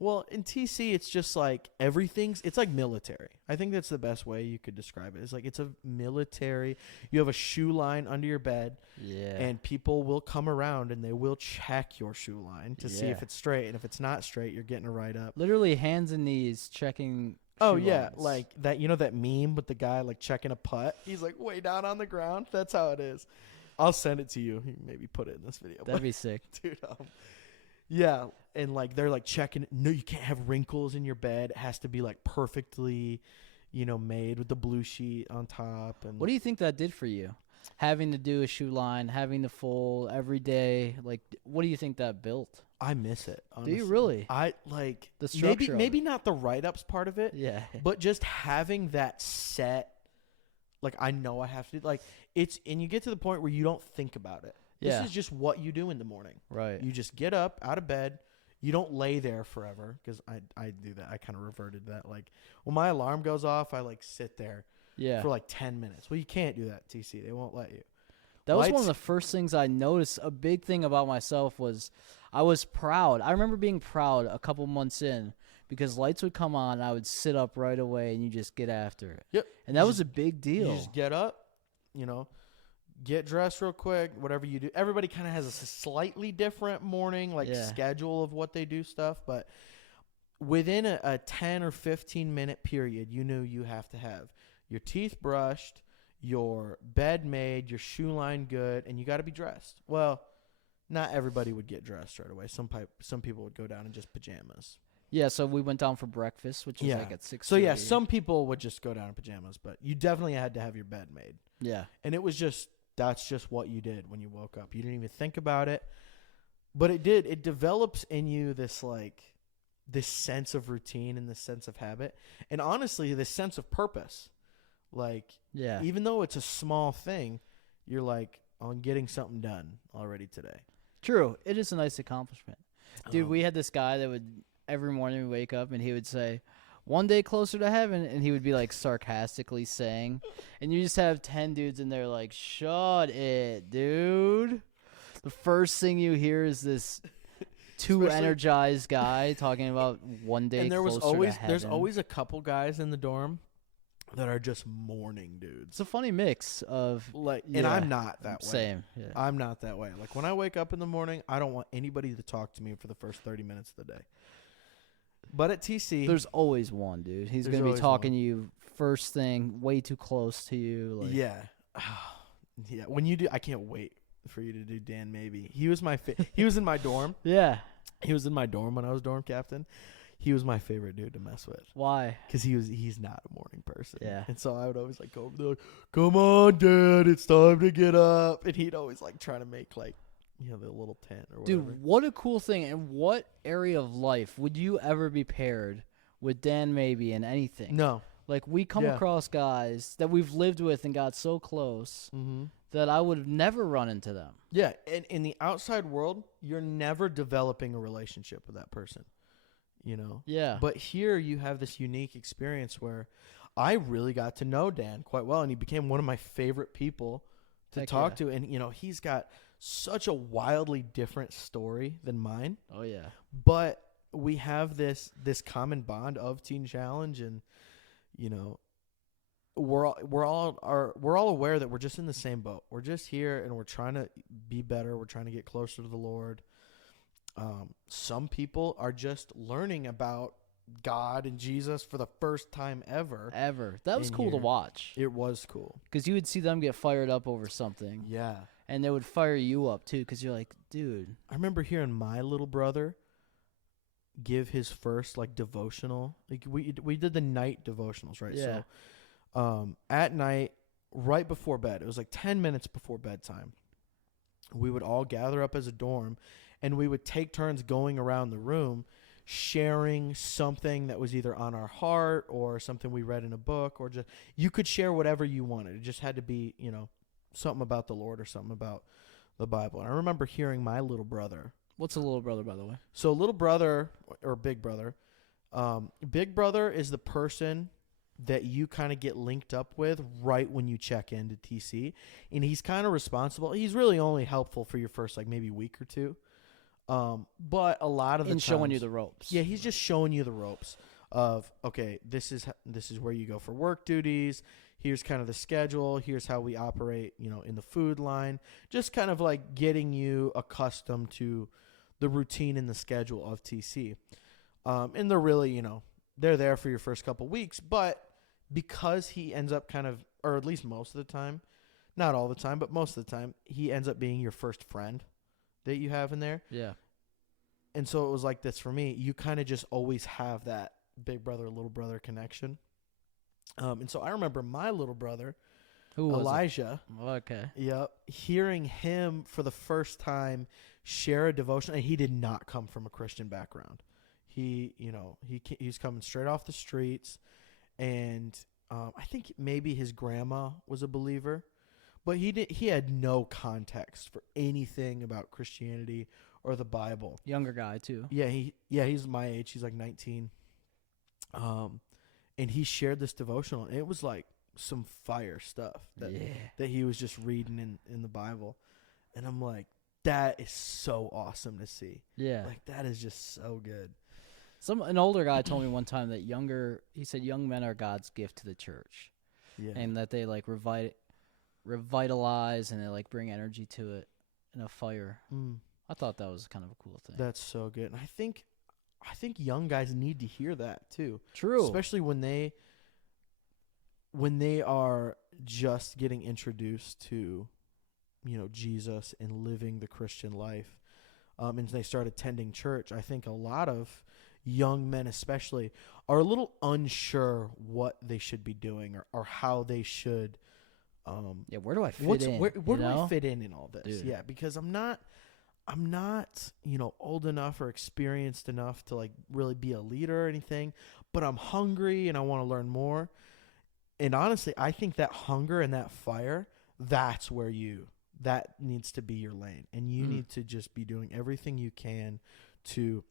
Well, in TC, it's just like it's like military. I think that's the best way you could describe it. It's like it's a military. You have a shoe line under your bed, Yeah. and people will come around and they will check your shoe line to see if Yeah. it's straight. And if it's not straight, you're getting a write-up. Literally hands and knees checking. Oh, shoe yeah. lines. Like that, that meme with the guy like checking a putt? He's like way down on the ground. That's how it is. I'll send it to you. Maybe put it in this video. That'd be sick. Dude, yeah, and like they're like checking. No, you can't have wrinkles in your bed. It has to be like perfectly, made with the blue sheet on top. And What do you think that did for you? Having to do a shoe line, having to fold every day. Like, what do you think that built? I miss it. Honestly. Do you really? I like The structure. maybe not the write-ups part of it. Yeah. But just having that set, like I know I have to like and you get to the point where you don't think about it. Yeah. This is just what you do in the morning. Right. You just get up out of bed. You don't lay there forever because I do that. I kind of reverted to that. Like when my alarm goes off, I like sit there for like 10 minutes. Well, you can't do that, TC. They won't let you. That was one of the first things I noticed. A big thing about myself was I was proud. I remember being proud a couple months in because lights would come on and I would sit up right away and you just get after it. Yep. And that was a big deal. You just get up, get dressed real quick, whatever you do. Everybody kind of has a slightly different morning schedule of what they do stuff, but within a 10 or 15 minute period, you knew you have to have your teeth brushed, your bed made, your shoe line good, and you got to be dressed. Well, not everybody would get dressed right away. Some people would go down in just pajamas. Yeah, so we went down for breakfast, which was like at 6:30. So yeah, some people would just go down in pajamas, but you definitely had to have your bed made. Yeah. And that's just what you did when you woke up. You didn't even think about it. But it develops in you this sense of routine and this sense of habit. And honestly, this sense of purpose. Like, yeah. Even though it's a small thing, you're like, I'm getting something done already today. True. It is a nice accomplishment. Dude, we had this guy that would, every morning we wake up and he would say, one day closer to heaven, and he would be like sarcastically saying, and you just have 10 dudes in there like, shut it, dude. The first thing you hear is this too energized guy talking about one day and closer to heaven. There's always a couple guys in the dorm that are just mourning dudes. It's a funny mix of and I'm not that way. Same. Yeah. I'm not that way. Like when I wake up in the morning, I don't want anybody to talk to me for the first 30 minutes of the day. But at TC, there's always one, dude. He's going to be talking to you first thing, way too close to you. Like. Yeah. Yeah. When you do, I can't wait for you to do Dan Maybe. He was he was in my dorm. Yeah. He was in my dorm when I was dorm captain. He was my favorite dude to mess with. Why? Because he's not a morning person. Yeah. And so I would always like go over there, like, come on, Dad, it's time to get up. And he'd always like try to make like, the little tent or whatever. Dude, what a cool thing. And what area of life would you ever be paired with Dan Maybe in anything? No. Like we come across guys that we've lived with and got so close that I would have never run into them. Yeah. And in the outside world, you're never developing a relationship with that person. Yeah. But here you have this unique experience where I really got to know Dan quite well, and he became one of my favorite people to talk to. And, he's got such a wildly different story than mine. Oh, yeah. But we have this common bond of Teen Challenge, and, we're all aware that we're just in the same boat. We're just here, and we're trying to be better. We're trying to get closer to the Lord. Some people are just learning about God and Jesus for the first time ever. That was cool to watch. It was cool. Because you would see them get fired up over something. Yeah. And they would fire you up, too, because you're like, dude. I remember hearing my little brother give his first, devotional. Like, we did the night devotionals, right? Yeah. So, at night, right before bed, it was like 10 minutes before bedtime, we would all gather up as a dorm, and we would take turns going around the room, sharing something that was either on our heart or something we read in a book, or just you could share whatever you wanted. It just had to be, something about the Lord or something about the Bible. And I remember hearing my little brother. What's a little brother, by the way? So little brother or big brother. Big brother is the person that you kind of get linked up with right when you check into TC. And he's kind of responsible. He's really only helpful for your first maybe week or two. But a lot of the times, showing you the ropes. Yeah, he's just showing you the ropes of, okay, this is where you go for work duties. Here's kind of the schedule. Here's how we operate, in the food line. Just kind of getting you accustomed to the routine and the schedule of TC. And they're really, they're there for your first couple weeks. But because he ends up kind of, or at least most of the time, not all the time, but most of the time, he ends up being your first friend that you have in there. Yeah. And so it was like this for me. You kind of just always have that big brother, little brother connection. And so I remember my little brother, Who was Elijah. it? Okay. Yep. Hearing him for the first time share a devotion, and he did not come from a Christian background. He's coming straight off the streets, and I think maybe his grandma was a believer, but he had no context for anything about Christianity or the Bible. Younger guy too. Yeah, he's my age. He's like 19. And he shared this devotional, and it was like some fire stuff that he was just reading in the Bible. And I'm like, that is so awesome to see. Yeah. Like, that is just so good. An older guy told me one time that he said young men are God's gift to the church. Yeah. And that they like revitalize and they like bring energy to it and a fire. I thought that was kind of a cool thing. That's so good. And I think young guys need to hear that too. True. Especially when they are just getting introduced to, Jesus and living the Christian life. And they start attending church. I think a lot of young men especially are a little unsure what they should be doing or how they should where do I fit in? Where do I fit in all this? Dude. Yeah, because I'm not old enough or experienced enough to like really be a leader or anything, but I'm hungry and I want to learn more. And honestly, I think that hunger and that fire, that needs to be your lane. And you need to just be doing everything you can to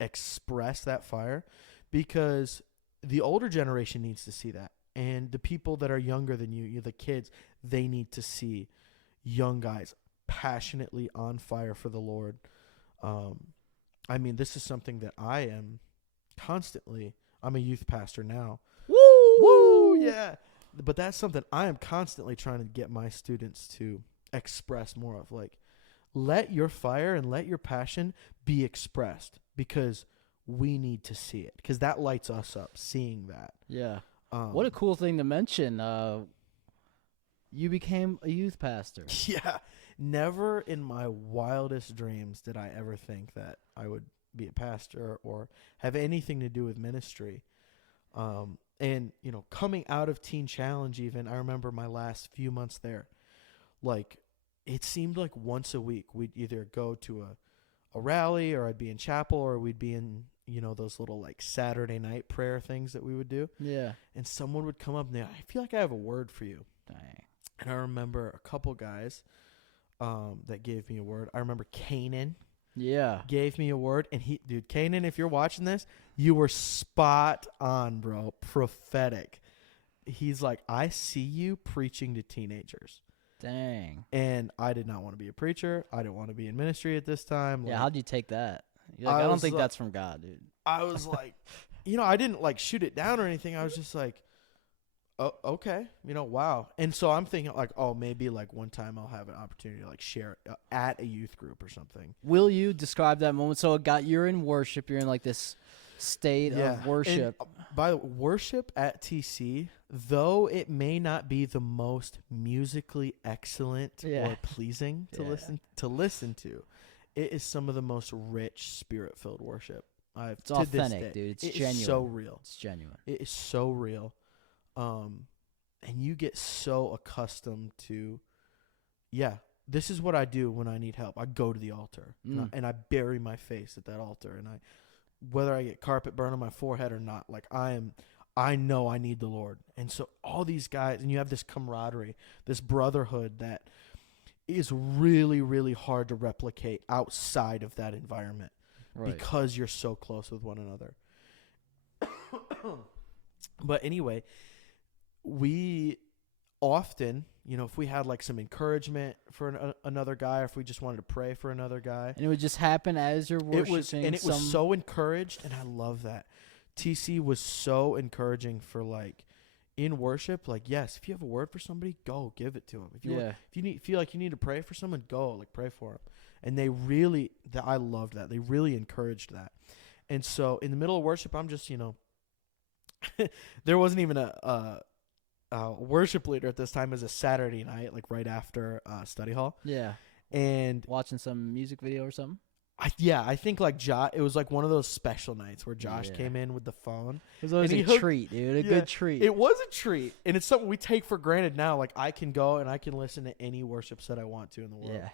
express that fire, because the older generation needs to see that. And the people that are younger than you, the kids, they need to see young guys passionately on fire for the Lord. I mean, this is something that I am constantly. I'm a youth pastor now. Woo! Yeah. But that's something I am constantly trying to get my students to express more of. Like, let your fire and let your passion be expressed, because we need to see it, because that lights us up, seeing that. Yeah. What a cool thing to mention. You became a youth pastor. Yeah. Never in my wildest dreams did I ever think that I would be a pastor or have anything to do with ministry. And, coming out of Teen Challenge even, I remember my last few months there, like, it seemed like once a week we'd either go to a rally, or I'd be in chapel, or we'd be in, those little like Saturday night prayer things that we would do. Yeah. And someone would come up and I feel like I have a word for you. Dang. And I remember a couple guys that gave me a word. I remember Kanan. Yeah. Gave me a word. And Kanan, if you're watching this, you were spot on, bro. Prophetic. He's like, I see you preaching to teenagers. Dang. And I did not want to be a preacher. I didn't want to be in ministry at this time. Yeah, how'd you take that? You're like, I don't think that's from God, dude. I was like, I didn't like shoot it down or anything. I was just like, oh, okay, wow. And so I'm thinking like, oh, maybe like one time I'll have an opportunity to like share at a youth group or something. Will you describe that moment? So you're in worship. You're in like this state of worship. And, by the way, worship at TC, though it may not be the most musically excellent or pleasing to listen to, it is some of the most rich, spirit-filled worship it's authentic, dude. It's genuine. It's so real. It's genuine. It is so real. And you get so accustomed to, this is what I do when I need help. I go to the altar and I bury my face at that altar, and whether I get carpet burn on my forehead or not, like I know I need the Lord. And so all these guys, and you have this camaraderie, this brotherhood that is really, really hard to replicate outside of that environment, because you're so close with one another. But anyway, we often, if we had like some encouragement for another guy, or if we just wanted to pray for another guy. And it would just happen as you're worshiping. It was so encouraged, and I love that. TC was so encouraging for like, in worship, like, yes, if you have a word for somebody, go give it to them. If you feel like you need to pray for someone, go like pray for them. And I loved that. They really encouraged that. And so in the middle of worship, I'm just, there wasn't even worship leader at this time. Is a Saturday night, like right after study hall. Yeah. And Watching some music video or something. I think like it was like one of those special nights where Josh came in with the phone. It was always a treat, dude. A good treat. It was a treat, and it's something we take for granted now. Like I can go and I can listen to any worship set I want to in the world. Yeah,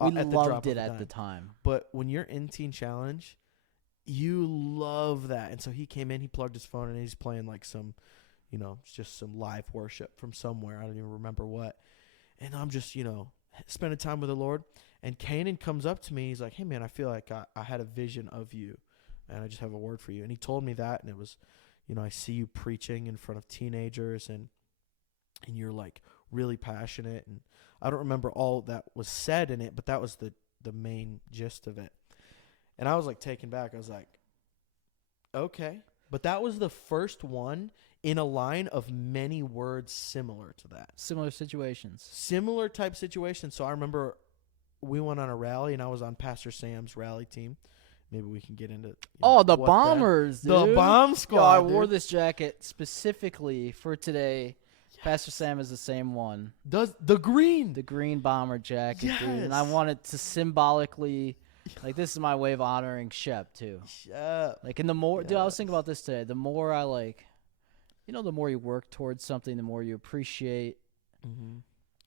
we loved it at the time. But when you're in Teen Challenge, you love that. And so he came in, he plugged his phone, and he's playing like some, just some live worship from somewhere. I don't even remember what. And I'm just, spending time with the Lord. And Kanan comes up to me. He's like, hey, man, I feel like I had a vision of you, and I just have a word for you. And he told me that, and it was, I see you preaching in front of teenagers, and you're, like, really passionate. And I don't remember all that was said in it, but that was the main gist of it. And I was, like, taken back. I was like, okay. But that was the first one in a line of many words similar to that. Similar situations. Similar type situations. So I remember we went on a rally, and I was on Pastor Sam's rally team. Maybe we can get into the Bombers, dude. The Bomb Squad. I wore this jacket specifically for today. Yes. Pastor Sam is the same one. The green bomber jacket, yes. dude. And I wanted to symbolically, like, this is my way of honoring Shep too. Shep. Like, and the more, dude, I was thinking about this today. The more I the more you work towards something, the more you appreciate. Mm-hmm.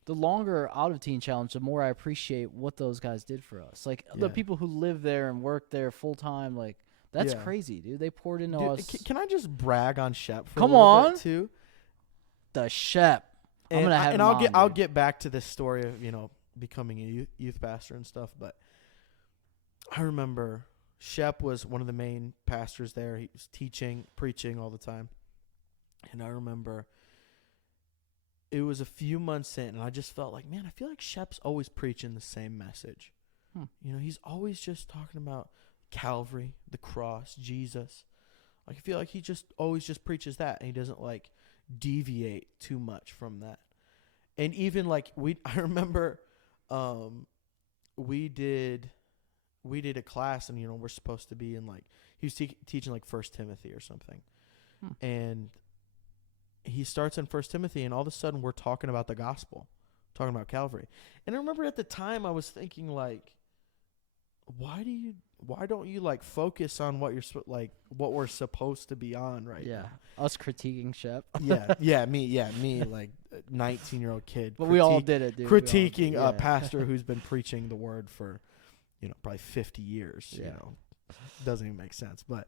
The longer out of Teen Challenge, the more I appreciate what those guys did for us. Like, the people who live there and work there full time, like, that's crazy, dude. They poured into us. Can I just brag on Shep for Come a little on. bit too? The Shep. I'm gonna have. And I'll get back to this story of becoming a youth pastor and stuff. But I remember Shep was one of the main pastors there. He was teaching, preaching all the time, and I remember. It was a few months in, and I just felt like, man, I feel like Shep's always preaching the same message. He's always just talking about Calvary, the cross, Jesus. Like, I feel like he just always just preaches that, and he doesn't, like, deviate too much from that. And even, like, I remember we did a class, and, we're supposed to be in, like, he was teaching, like, 1 Timothy or something. And he starts in 1 Timothy, and all of a sudden we're talking about the gospel, talking about Calvary. And I remember at the time I was thinking, like, why don't you like focus on what what we're supposed to be on right now? Us critiquing Shep. me, like a 19-year-old kid. But we all did it, dude. Critiquing a pastor who's been preaching the word for, probably 50 years. Doesn't even make sense. But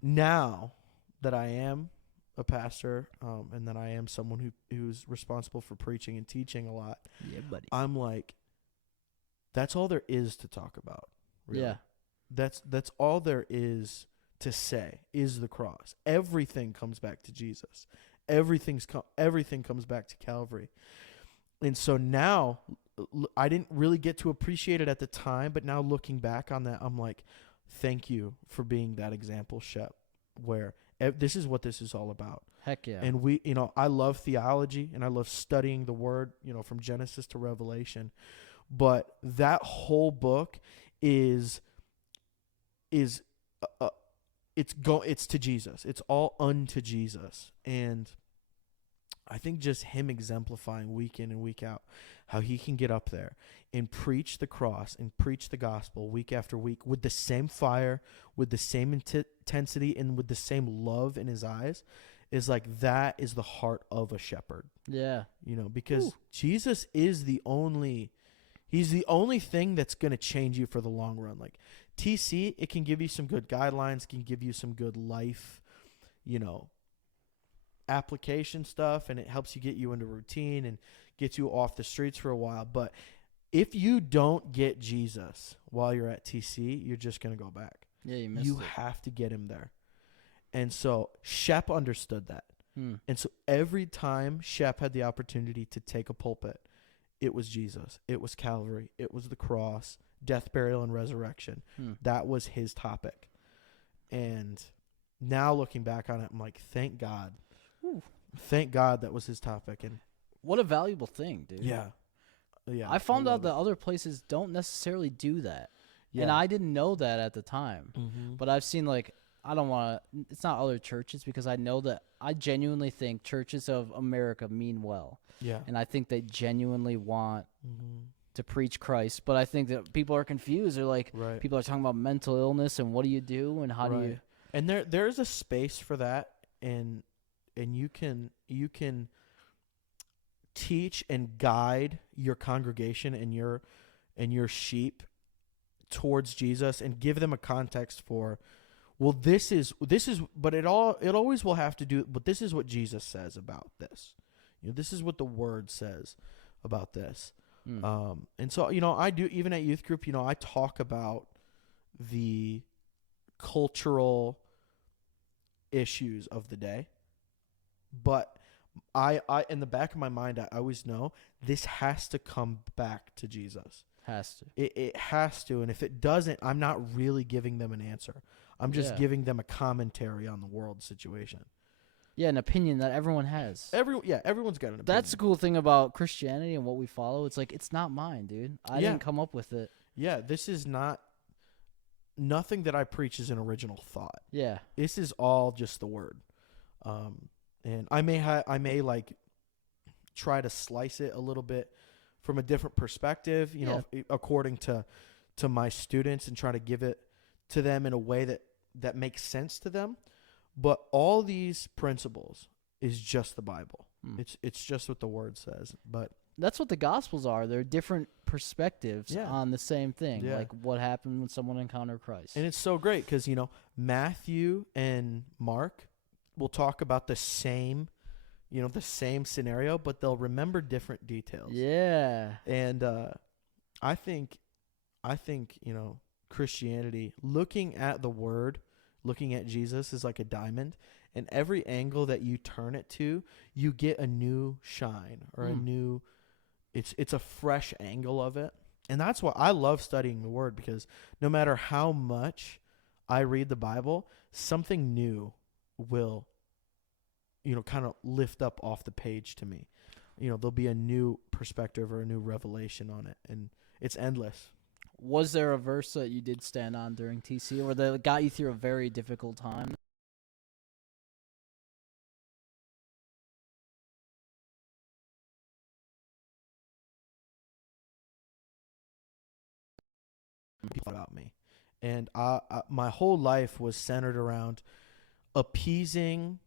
now that I am a pastor, and that I am someone who's responsible for preaching and teaching a lot. Yeah, buddy. I'm like, that's all there is to talk about. Really. Yeah. That's all there is to say is the cross. Everything comes back to Jesus. Everything comes back to Calvary. And so now I didn't really get to appreciate it at the time, but now looking back on that, I'm like, thank you for being that example, Shep, where this is what this is all about. Heck yeah. And we, I love theology, and I love studying the word, from Genesis to Revelation. But that whole book it's to Jesus. It's all unto Jesus. And I think just him exemplifying week in and week out how he can get up there and preach the cross and preach the gospel week after week with the same fire, with the same intensity, and with the same love in his eyes, is like, that is the heart of a shepherd. Yeah. Because Jesus is he's the only thing that's going to change you for the long run. Like TC, it can give you some good guidelines, can give you some good life, application stuff, and it helps you get you into routine and gets you off the streets for a while. But if you don't get Jesus while you're at TC, you're just going to go back. Yeah, you have to get him there. And so Shep understood that. And so every time Shep had the opportunity to take a pulpit, it was Jesus. It was Calvary. It was the cross, death, burial, and resurrection. That was his topic. And now looking back on it, I'm like, thank God. Thank God that was his topic. And what a valuable thing, dude. Yeah. I found out that other places don't necessarily do that. Yeah. And I didn't know that at the time. But I've seen, like, I don't want to. It's not other churches because I know that I genuinely think churches of America mean well, Yeah. and I think they genuinely want Mm-hmm. to preach Christ. But I think that people are confused. They're like, Right. people are talking about mental illness and what do you do and how do you. And there's a space for that, and you can teach and guide your congregation and your sheep towards Jesus and give them a context for, well, this is but it always will have to do, but this is what Jesus says about this. This is what the word says about this. And so, I do, even at youth group, I talk about the cultural issues of the day, but I in the back of my mind, I always know this has to come back to Jesus. Has to. It has to, and if it doesn't, I'm not really giving them an answer. I'm just giving them a commentary on the world situation. Yeah, an opinion that everyone has. Everyone's got an opinion. That's the cool thing about Christianity and what we follow. It's like, it's not mine, dude. I didn't come up with it. Yeah, this is nothing that I preach is an original thought. Yeah. This is all just the word. And I may like try to slice it a little bit from a different perspective, according to my students, and try to give it to them in a way that makes sense to them. But all these principles is just the Bible. It's just what the word says. But that's what the Gospels are. They're different perspectives on the same thing, like what happened when someone encountered Christ. And it's so great because, Matthew and Mark will talk about the same scenario, but they'll remember different details. Yeah. And I think Christianity, looking at the word, looking at Jesus, is like a diamond, and every angle that you turn it to, you get a new shine or a new, it's a fresh angle of it. And that's why I love studying the word, because no matter how much I read the Bible, something new will kind of lift up off the page to me. There'll be a new perspective or a new revelation on it, and it's endless. Was there a verse that you did stand on during TC, or that got you through a very difficult time? About me, and my whole life was centered around appeasing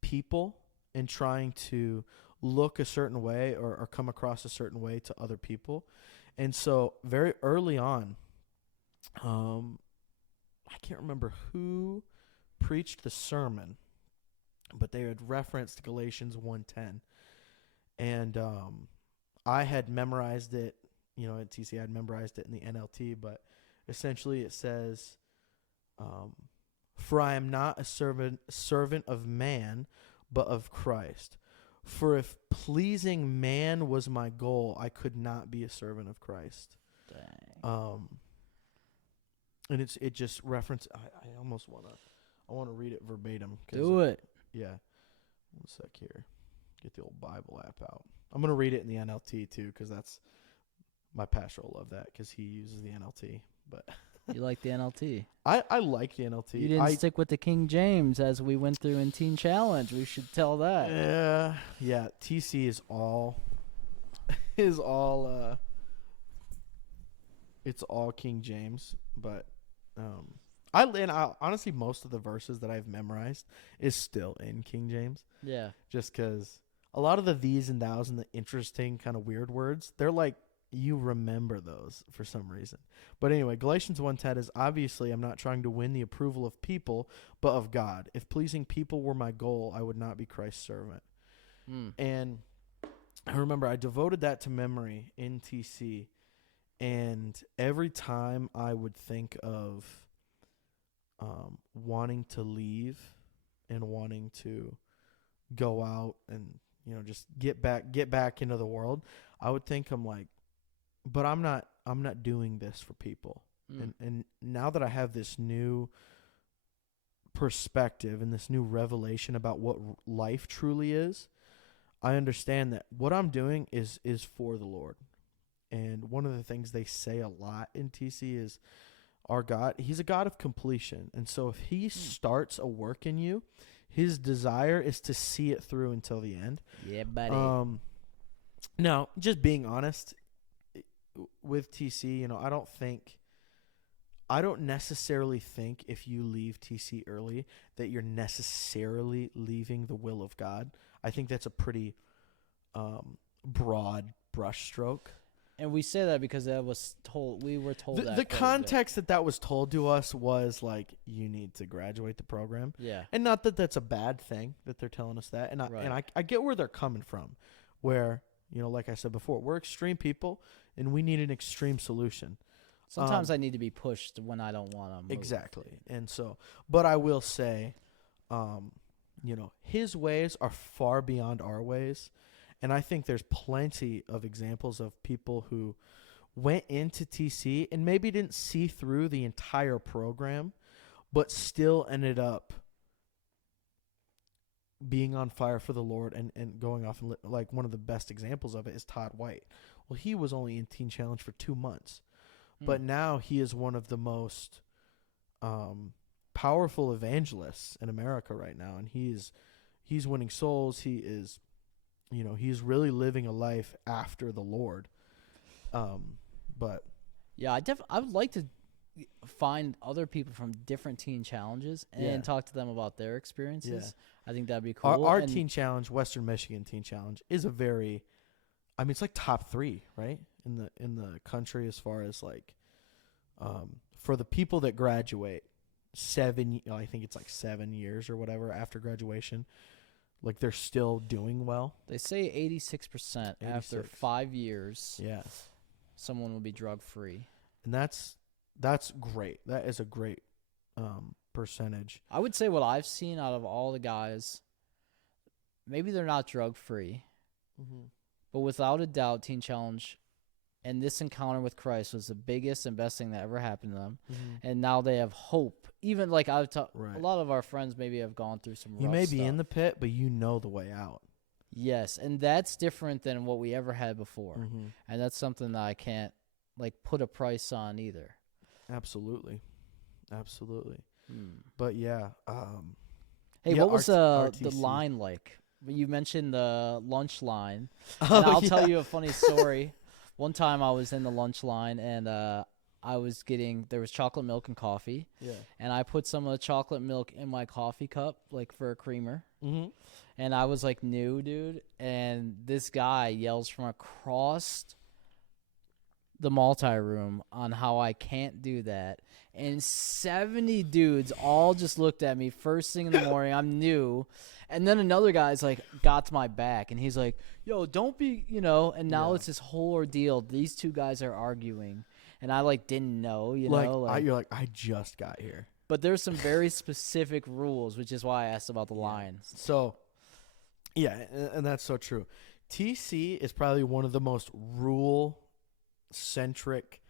people and trying to look a certain way or come across a certain way to other people. And so very early on, I can't remember who preached the sermon, but they had referenced Galatians 1:10, and I had memorized it. At TC, I had memorized it in the NLT, but essentially it says, "For I am not a servant of man, but of Christ. For if pleasing man was my goal, I could not be a servant of Christ." Dang. And it just reference. I almost wanna read it verbatim. Do it. Yeah. 1 sec here. Get the old Bible app out. I'm gonna read it in the NLT too, because that's my pastor will love that, because he uses the NLT. But You like the NLT? I like the NLT. You didn't stick with the King James as we went through in Teen Challenge. We should tell that. Yeah. TC is all it's all King James, but I honestly, most of the verses that I've memorized is still in King James. Yeah. Just because a lot of the these and thous and the interesting kind of weird words, they're like, you remember those for some reason. But anyway, Galatians 1:10 is, obviously I'm not trying to win the approval of people, but of God. If pleasing people were my goal, I would not be Christ's servant. And I remember I devoted that to memory in TC, and every time I would think of wanting to leave and wanting to go out and just get back into the world, I would think, I'm like, but I'm not doing this for people. And now that I have this new perspective and this new revelation about what life truly is, I understand that what I'm doing is for the Lord. And one of the things they say a lot in TC is our God, he's a God of completion. And so if he starts a work in you, his desire is to see it through until the end. Yeah, buddy. Now, just being honest with TC, I don't necessarily think if you leave TC early that you're necessarily leaving the will of God. I think that's a pretty broad brushstroke. And we say that because we were told that. The context that was told to us was like, you need to graduate the program. Yeah. And not that that's a bad thing that they're telling us that. And I get where they're coming from, where, like I said before, we're extreme people and we need an extreme solution. Sometimes I need to be pushed when I don't want to move. Exactly. And so, but I will say, his ways are far beyond our ways. And I think there's plenty of examples of people who went into TC and maybe didn't see through the entire program, but still ended up being on fire for the Lord and going off. And like one of the best examples of it is Todd White. Well, he was only in Teen Challenge for 2 months, but now he is one of the most powerful evangelists in America right now. And he's winning souls. He is... he's really living a life after the Lord. But yeah, I would like to find other people from different teen challenges and talk to them about their experiences. Yeah. I think that'd be cool. Our teen challenge, Western Michigan teen challenge, is a very, it's like top 3, right? In the country as far as like, for the people that graduate, I think it's like 7 years or whatever after graduation. Like, they're still doing well. They say 86% after 5 years. Yeah. Someone will be drug-free. And that's great. That is a great percentage. I would say what I've seen out of all the guys, maybe they're not drug-free, but without a doubt, Teen Challenge and this encounter with Christ was the biggest and best thing that ever happened to them. And now they have hope. Even like a lot of our friends maybe have gone through some rough You may be stuff. in the pit, but you know the way out. Yes, and that's different than what we ever had before. And that's something that I can't put a price on either. Absolutely. But yeah. Hey, what was the line like? You mentioned the lunch line. And I'll tell you a funny story. One time I was in the lunch line and there was chocolate milk and coffee. Yeah. And I put some of the chocolate milk in my coffee cup, for a creamer. And I was new, dude. And this guy yells from across the multi-room on how I can't do that. And 70 dudes all just looked at me first thing in the morning. I'm new. And then another guy's got to my back. And he's like, yo, don't be, And now it's this whole ordeal. These two guys are arguing. And I didn't know, you're like, I just got here. But there's some very specific rules, which is why I asked about the lines. So, yeah, and that's so true. TC is probably one of the most rule-centric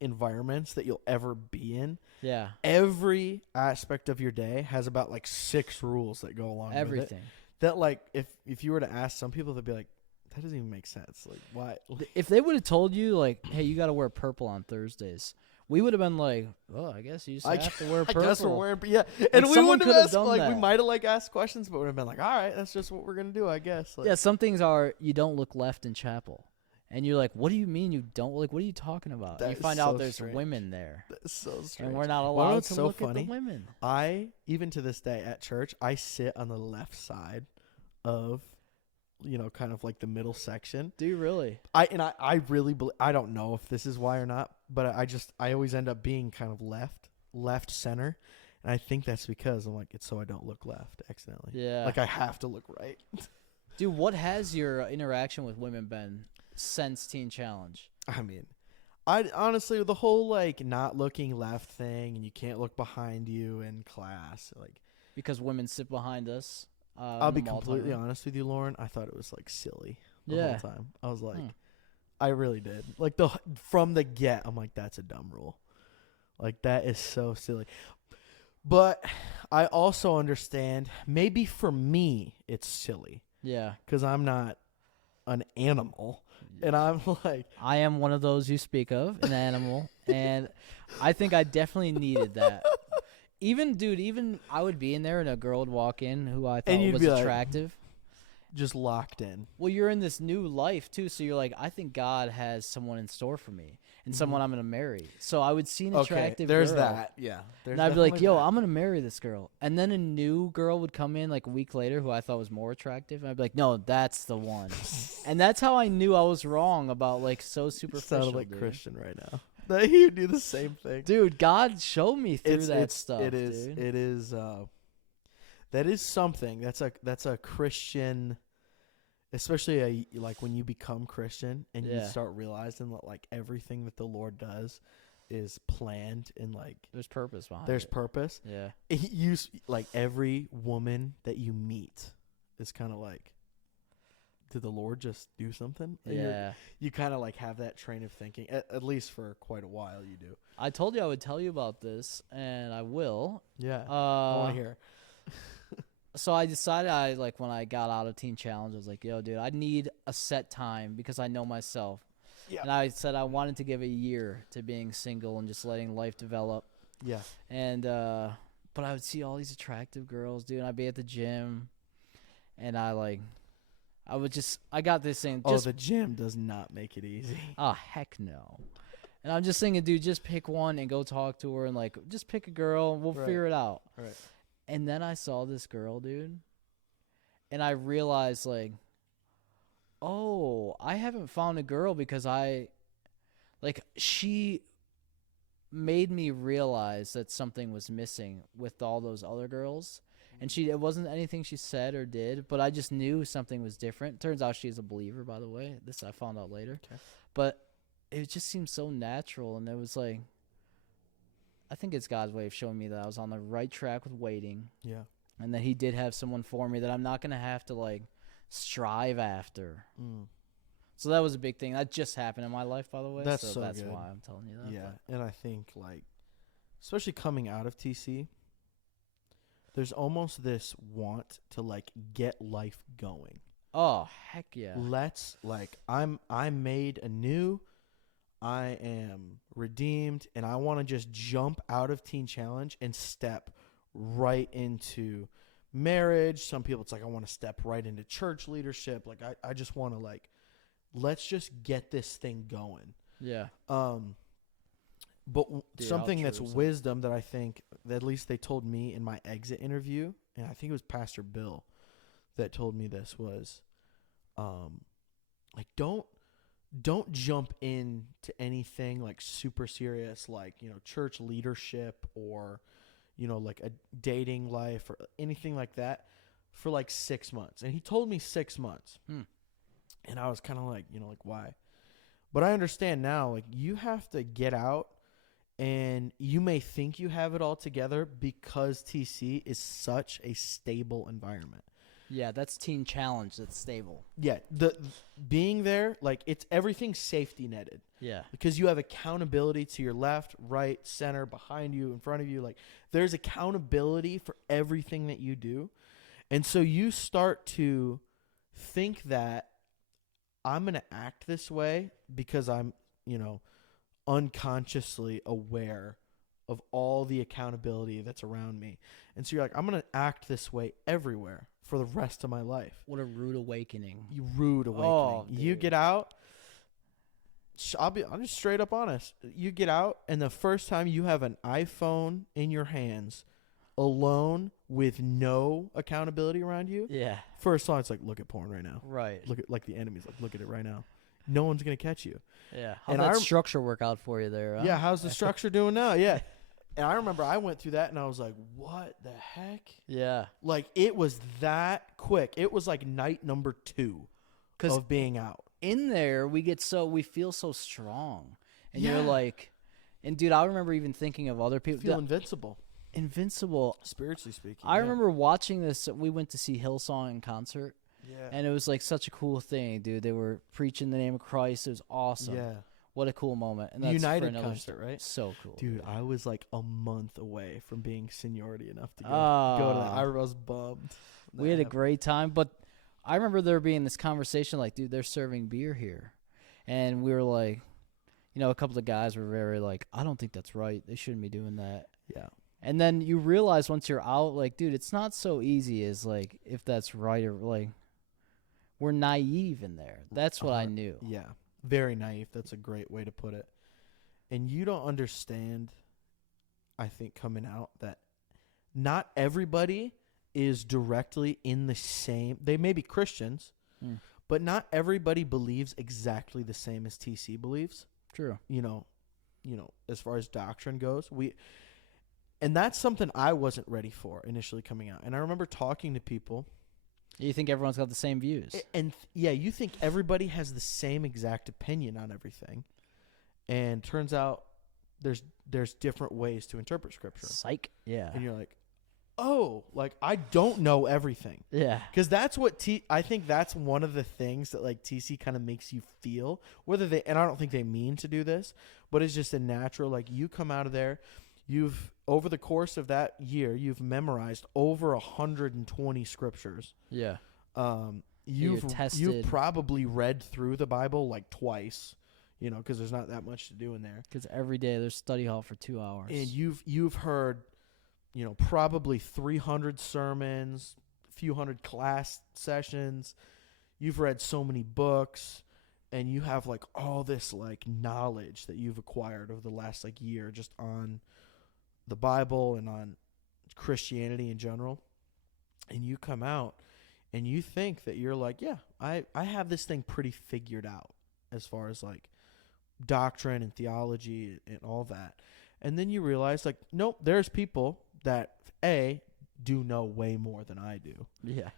environments that you'll ever be in. Yeah. Every aspect of your day has about 6 rules that go along with it. That if you were to ask some people, they'd be like, that doesn't even make sense. Why? If they would have told you, hey, you got to wear purple on Thursdays, we would have been like, oh, I guess you just have to wear purple. I guess we're wearing, yeah. And we wouldn't have asked, we might have asked questions, but would have been like, all right, that's just what we're going to do, I guess. Yeah, some things are, you don't look left in chapel. And you're like, what do you mean you don't? What are you talking about? And you find out there's women there. That's so strange. And we're not allowed to look at the women. Even to this day at church, I sit on the left side of, kind of the middle section. Do you really? I really believe, I don't know if this is why or not, but I always end up being kind of left center. And I think that's because I'm it's so I don't look left accidentally. Yeah. I have to look right. Dude, what has your interaction with women been since Teen Challenge? I honestly, the whole not looking left thing, and you can't look behind you in class, because women sit behind us. I'll be completely honest with you, Lauren. I thought it was silly the whole time. I was I really did. From the get, I'm that's a dumb rule. That is so silly. But I also understand. Maybe for me, it's silly. Yeah, because I'm not an animal. And I'm I am one of those you speak of, an animal, And I think I definitely needed that. Even I would be in there and a girl would walk in who I thought you'd was be like, attractive. just locked in. Well, you're in this new life too, so you're like, I think God has someone in store for me and someone I'm gonna marry. So I would see an attractive there's girl, that. Yeah. and I'd be like, yo, I'm gonna marry this girl. And then a new girl would come in like a week later who I thought was more attractive, and I'd be like, no, that's the one. And that's how I knew I was wrong about like so superficial. Sounded like dude. Christian right now. That he would do the same thing. Dude, God showed me through that stuff. It is. Dude. It is. That is something. That's a Christian, especially like when you become Christian and you start realizing that like everything that the Lord does is planned and like There's purpose behind it. there's purpose. Yeah. You like every woman that you meet is kind of like, did the Lord just do something? And Yeah. you kind of like have that train of thinking, at least for quite a while you do. I told you I would tell you about this, and I will. Yeah. I want to hear. So I decided when I got out of Teen Challenge, I was like, yo, dude, I need a set time because I know myself. Yeah. And I said I wanted to give a year to being single and just letting life develop. Yeah. And, but I would see all these attractive girls, dude, and I'd be at the gym, and I got this thing. The gym does not make it easy. Oh, heck no. And I'm just thinking, dude, just pick one and go talk to her and, like, just pick a girl and we'll figure it out. Right. And then I saw this girl, dude, and I realized, like, oh, I haven't found a girl because she made me realize that something was missing with all those other girls. And it wasn't anything she said or did, but I just knew something was different. Turns out she's a believer, by the way. This I found out later. Okay. But it just seemed so natural, and it was like, I think it's God's way of showing me that I was on the right track with waiting. Yeah. And that he did have someone for me that I'm not going to have to, like, strive after. So that was a big thing. That just happened in my life, by the way. That's That's good. why I'm telling you that. Yeah. And I think, like, especially coming out of TC, there's almost this want to like get life going. Oh, heck yeah. I'm made anew. I am redeemed, and I want to just jump out of Teen Challenge and step right into marriage. Some people, it's like, I want to step right into church leadership. Like, I just want to, like, let's just get this thing going. Yeah. But Dude, something that's altruism. wisdom that I think that at least they told me in my exit interview, and I think it was Pastor Bill that told me this, was like, don't jump into anything like super serious, like, you know, church leadership or, you know, like a dating life or anything like that for like 6 months. And he told me 6 months. And I was kind of like, you know, like, why? But I understand now, like, you have to get out, and you may think you have it all together because TC is such a stable environment. Yeah, that's Teen Challenge. That's stable. Yeah, the being there, like, it's everything safety netted. Yeah. Because you have accountability to your left, right, center, behind you, in front of you. Like, there's accountability for everything that you do. And so you start to think that I'm going to act this way because I'm, you know, unconsciously aware of all the accountability that's around me. And so you're like, I'm going to act this way everywhere for the rest of my life. What a rude awakening. Rude awakening. Oh, you dude. get out. I'm just straight up honest. You get out, and the first time you have an iPhone in your hands, alone with no accountability around you. Yeah. First thought, it's like, look at porn right now. Right. Look at, like, the enemy's like, look at it right now. No one's gonna catch you. Yeah. How'd And that structure work out for you there? Huh? Yeah. How's the structure doing now? Yeah. And I remember I went through that, and I was like, what the heck? Yeah. Like, it was that quick. It was like night number 2 of being out. In there, we feel so strong. And Yeah. you're like, and dude, I remember even thinking of other people. Feel invincible. Invincible. Spiritually speaking. I remember watching this. We went to see Hillsong in concert. Yeah. And it was like such a cool thing, dude. They were preaching the name of Christ. It was awesome. Yeah. What a cool moment. And The that's United for another concert, story. right? So cool. Dude, I was like a month away from being seniority enough to go to that. I was bummed. We had a great time, but I remember there being this conversation like, dude, they're serving beer here. And we were like, a couple of guys were very like, I don't think that's right. They shouldn't be doing that. Yeah. And then you realize once you're out, like, dude, it's not so easy as, like, if that's right or, like, we're naive in there. That's what I knew. Yeah. Very naive. That's a great way to put it. And you don't understand, I think, coming out that not everybody is directly in the same. They may be Christians, but not everybody believes exactly the same as TC believes. True. As far as doctrine goes, and that's something I wasn't ready for initially coming out. And I remember talking to people. You think everyone's got the same views. You think everybody has the same exact opinion on everything. And turns out there's different ways to interpret Scripture. Psych. Yeah. And you're like, oh, like I don't know everything. Yeah. Because that's what I think that's one of the things that like TC kind of makes you feel. And I don't think they mean to do this, but it's just a natural, like you come out of there, over the course of that year, you've memorized over 120 scriptures. Yeah. You've probably read through the Bible like twice, because there's not that much to do in there. Because every day there's study hall for 2 hours. And you've heard, probably 300 sermons, a few hundred class sessions. You've read so many books, and you have like all this like knowledge that you've acquired over the last like year just on the Bible and on Christianity in general. And you come out and you think that you're like, yeah, I have this thing pretty figured out as far as like doctrine and theology and all that. And then you realize like, nope, there's people that do know way more than I do. Yeah.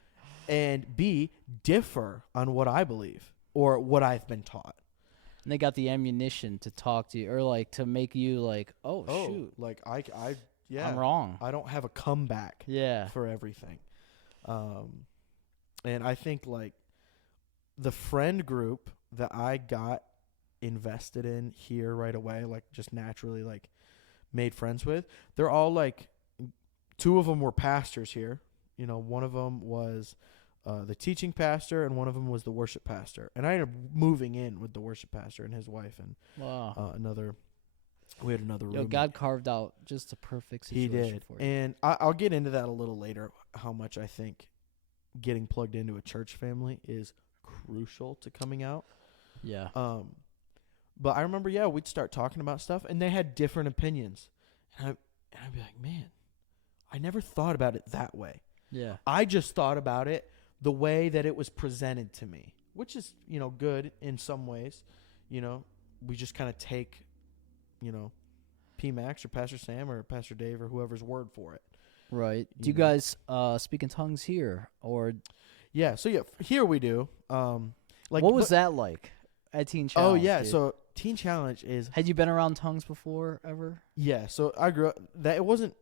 And B, differ on what I believe or what I've been taught. And they got the ammunition to talk to you or like to make you like, oh shoot. Like I'm wrong. I don't have a comeback for everything. And I think like the friend group that I got invested in here right away, like just naturally like made friends with, they're all like, two of them were pastors here. One of them was the teaching pastor, and one of them was the worship pastor. And I ended up moving in with the worship pastor and his wife, and we had another room. God carved out just a perfect situation. He did, for you. and I'll get into that a little later. How much I think getting plugged into a church family is crucial to coming out. Yeah. But I remember, we'd start talking about stuff, and they had different opinions, and I'd be like, man, I never thought about it that way. Yeah. I just thought about it the way that it was presented to me, which is, good in some ways. We just kind of take, P-Max or Pastor Sam or Pastor Dave or whoever's word for it. Right. Do you guys speak in tongues here? Or? Yeah. So, here we do. What was that like at Teen Challenge? Oh, yeah. Dude? So, Teen Challenge is... Had you been around tongues before ever? Yeah. So, I grew up... It wasn't...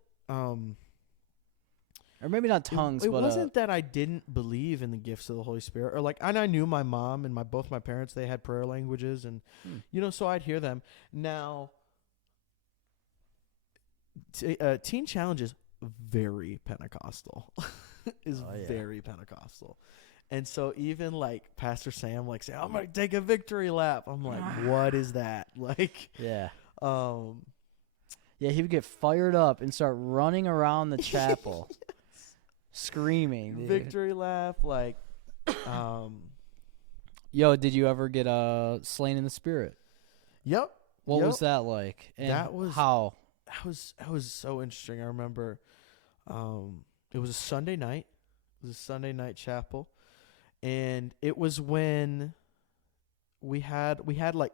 Or maybe not tongues, it but... It wasn't that I didn't believe in the gifts of the Holy Spirit. Or and I knew my mom and both my parents, they had prayer languages. And, so I'd hear them. Now, Teen Challenge is very Pentecostal. Very Pentecostal. And so even Pastor Sam say, I'm going to take a victory lap. I'm like, what is that? Yeah. Yeah, he would get fired up and start running around the chapel. Screaming, dude. Victory lap, Yo, did you ever get slain in the spirit? Yep. What was that like? And how? That was so interesting. I remember it was a Sunday night. It was a Sunday night chapel. And it was when we had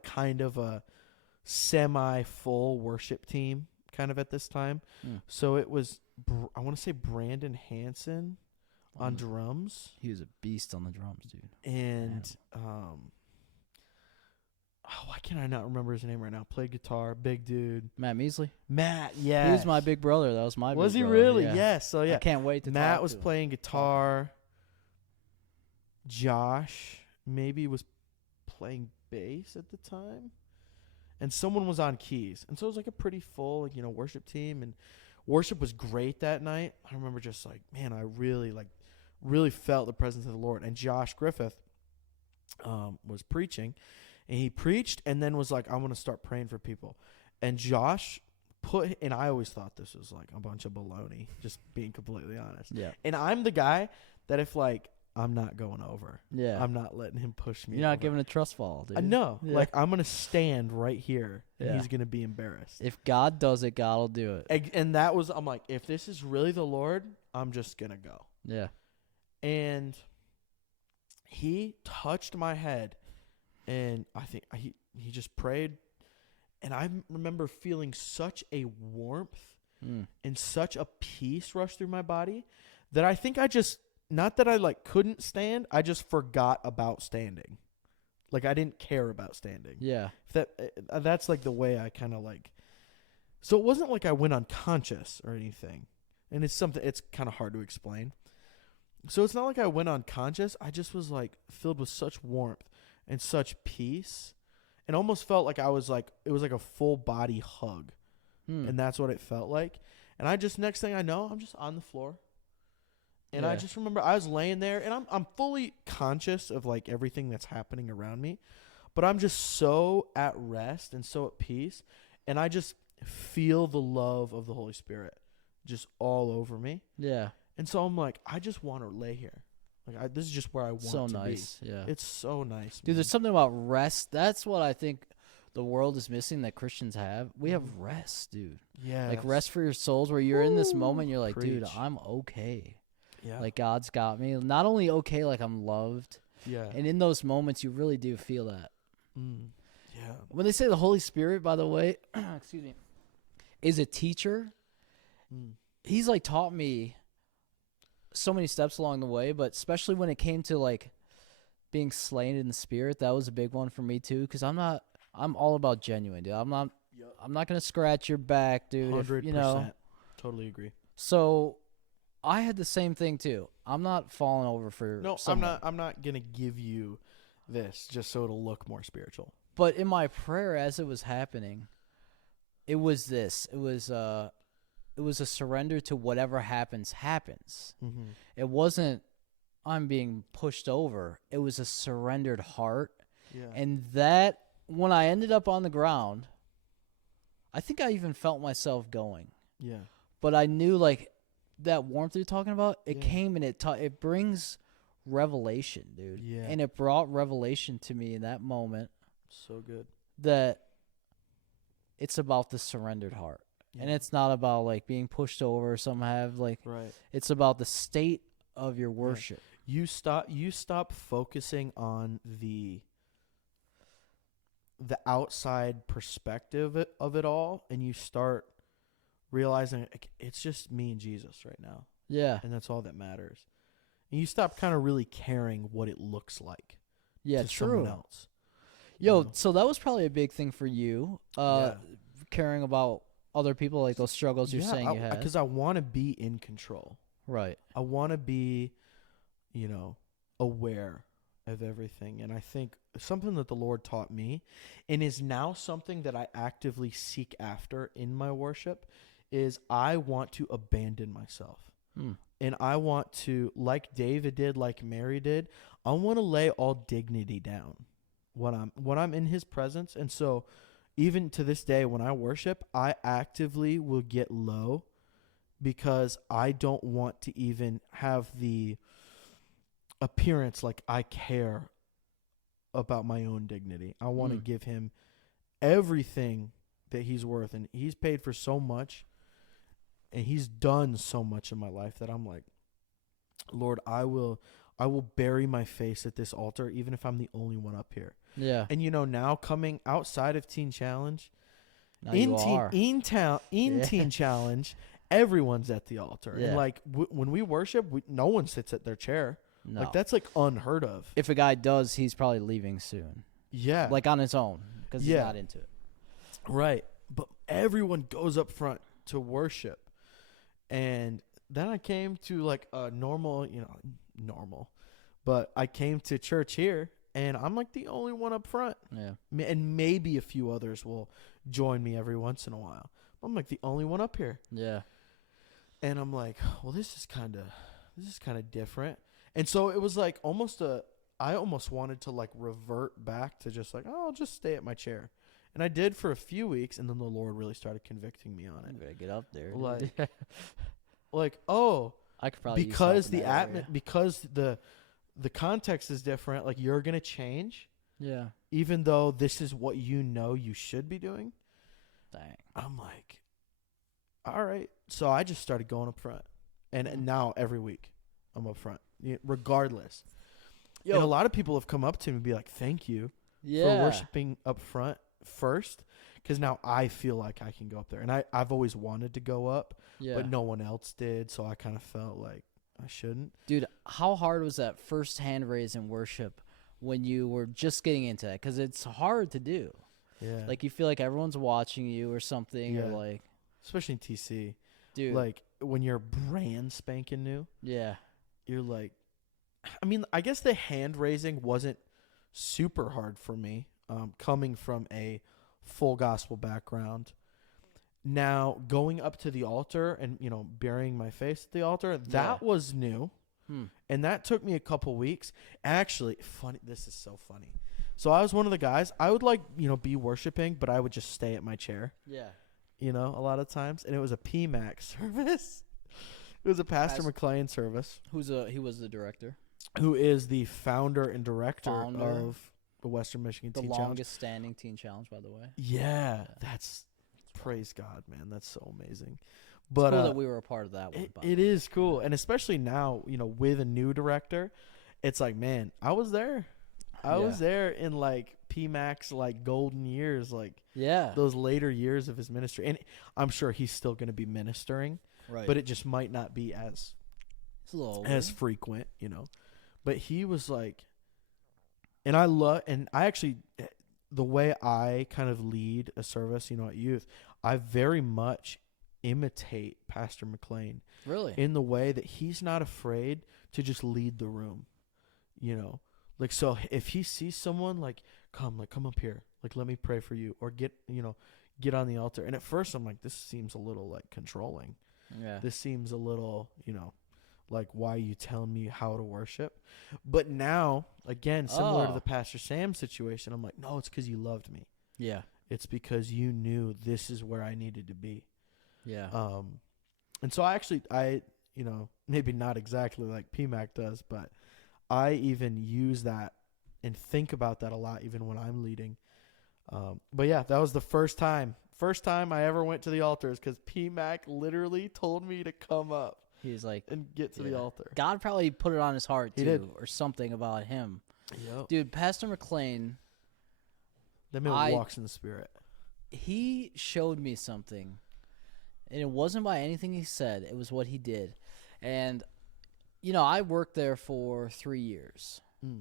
kind of a semi-full worship team kind of at this time. So it was, I want to say Brandon Hansen on drums. He was a beast on the drums, dude. And, why can I not remember his name right now? Played guitar, big dude. Matt Measley? Matt, yeah. He was my big brother. That was my big brother. Was he really? Yeah. Yes. So, yeah. I can't wait to Matt talk was to him. playing guitar. Josh maybe was playing bass at the time. And someone was on keys. And so it was a pretty full, worship team. And worship was great that night. I remember just man, I really felt the presence of the Lord. And Josh Griffith was preaching. And he preached and then was like, I want to start praying for people. And Josh and I always thought this was like a bunch of baloney, just being completely honest. Yeah. And I'm the guy that if like, I'm not going over. Yeah. I'm not letting him push me You're not over. giving a trust fall, dude. No. Yeah. Like, I'm going to stand right here, and Yeah. he's going to be embarrassed. If God does it, God will do it. And that was, I'm like, if this is really the Lord, I'm just going to go. Yeah. And he touched my head, and I think he just prayed. And I remember feeling such a warmth and such a peace rush through my body that I think I just, not that I like couldn't stand, I just forgot about standing. Like I didn't care about standing. Yeah. That's like the way I kind of like. So it wasn't like I went unconscious or anything. And it's kind of hard to explain. So it's not like I went unconscious. I just was like filled with such warmth and such peace. And almost felt like it was like a full body hug. And that's what it felt like. And I just, next thing I know, I'm just on the floor. And I just remember I was laying there, and I'm fully conscious of like everything that's happening around me. But I'm just so at rest and so at peace. And I just feel the love of the Holy Spirit just all over me. Yeah. And so I'm like, I just want to lay here. Like this is just where I want so to nice. be. Yeah. It's so nice. Dude, there's something about rest. That's what I think the world is missing that Christians have. We have rest, dude. Yeah. Like rest for your souls where you're in this moment, you're like, dude, Preach. I'm okay. Yeah. Like God's got me. Not only okay, like I'm loved. Yeah. And in those moments, you really do feel that. Yeah. When they say the Holy Spirit, by the way, excuse me, is a teacher, he's like taught me so many steps along the way, but especially when it came to like being slain in the Spirit, that was a big one for me too. Because I'm all about genuine, dude. I'm not gonna scratch your back, dude. 100%. You know, Totally agree. so I had the same thing too. I'm not falling over for someone. I'm not gonna give you this just so it'll look more spiritual. But in my prayer as it was happening, it was this. It was a surrender to whatever happens. Mm-hmm. It wasn't I'm being pushed over. It was a surrendered heart. Yeah. And that, when I ended up on the ground, I think I even felt myself going. Yeah. But I knew, like, that warmth you're talking about, it came and it brings revelation, dude. Yeah. And it brought revelation to me in that moment. So good. That it's about the surrendered heart. Yeah. And it's not about, like, being pushed over. Some have, like, right. It's about the state of your worship. You stop focusing on the outside perspective of it all, and you start realizing like, it's just me and Jesus right now. Yeah. And that's all that matters. And you stop kind of really caring what it looks like Yeah, to true. someone else. Yo, so that was probably a big thing for you, caring about other people, like those struggles you're saying you had. Because I want to be in control. Right. I want to be, aware of everything. And I think something that the Lord taught me and is now something that I actively seek after in my worship is I want to abandon myself. And I want to, like David did, like Mary did, I want to lay all dignity down when I'm in his presence. And so even to this day, when I worship, I actively will get low because I don't want to even have the appearance like I care about my own dignity. I want to give him everything that he's worth, and he's paid for so much, and he's done so much in my life that I'm like, Lord, I will bury my face at this altar, even if I'm the only one up here. Yeah. And now coming outside of Teen Challenge, Now in you are. Teen Challenge, everyone's at the altar. Yeah. And like when we worship, no one sits at their chair. No. Like that's like unheard of. If a guy does, he's probably leaving soon. Yeah. Like on his own, because he's not into it. Right. But everyone goes up front to worship. And then I came to like a normal, but I came to church here, and I'm like the only one up front. Yeah. And maybe a few others will join me every once in a while. But I'm like the only one up here. Yeah. And I'm like, well, this is kind of different. And so it was like almost I almost wanted to like revert back to just like, oh, I'll just stay at my chair. And I did for a few weeks, and then the Lord really started convicting me on You it. better get up there. Like, oh, I could probably because use the help in that area. because the context is different, like you're gonna change, Yeah. even though this is what you know you should be doing. Dang. I'm like, all right. So I just started going up front, and now every week I'm up front, regardless. And a lot of people have come up to me and be like, thank you for worshiping up front first, because now I feel like I can go up there. And I've always wanted to go up, but no one else did, so I kind of felt like I shouldn't. Dude, how hard was that first hand raise in worship when you were just getting into that? Because it's hard to do. Yeah. Like, you feel like everyone's watching you or something, or like... Especially in TC. Dude. Like, when you're brand spanking new. Yeah. You're like... I mean, I guess the hand raising wasn't super hard for me, coming from a full gospel background. Now, going up to the altar and, burying my face at the altar, that was new. And that took me a couple weeks. Actually, funny. This is so funny. So I was one of the guys, I would be worshiping, but I would just stay at my chair. Yeah. A lot of times. And it was a PMAC service. It was a Pastor McLean service. He was the director. Who is the founder and director of the Western Michigan Teen Challenge. The longest standing teen challenge, by the way. Yeah. That's, praise God, man. That's so amazing. But, it's cool that we were a part of that one. It is cool. And especially now, with a new director, it's like, man, I was there. I was there in like PMAC's like golden years, like those later years of his ministry. And I'm sure he's still going to be ministering, right? But it just might not be as frequent, But he was like, and I actually, the way I kind of lead a service, at youth, I very much imitate Pastor McLean. Really? In the way that he's not afraid to just lead the room, Like, so if he sees someone, come up here, let me pray for you, or get on the altar. And at first I'm like, this seems a little controlling. Yeah. This seems a little, why are you telling me how to worship? But now, again, similar to the Pastor Sam situation, I'm like, no, it's because you loved me. Yeah. It's because you knew this is where I needed to be. Yeah. And so I maybe not exactly like PMAC does, but I even use that and think about that a lot, even when I'm leading. But yeah, that was the first time I ever went to the altars, because PMAC literally told me to come up. He was like, and get to the altar. God probably put it on his heart He too, did. or something about him. Yep. Dude, Pastor McLean, that man walks in the Spirit. He showed me something, and it wasn't by anything he said. It was what he did. And I worked there for 3 years.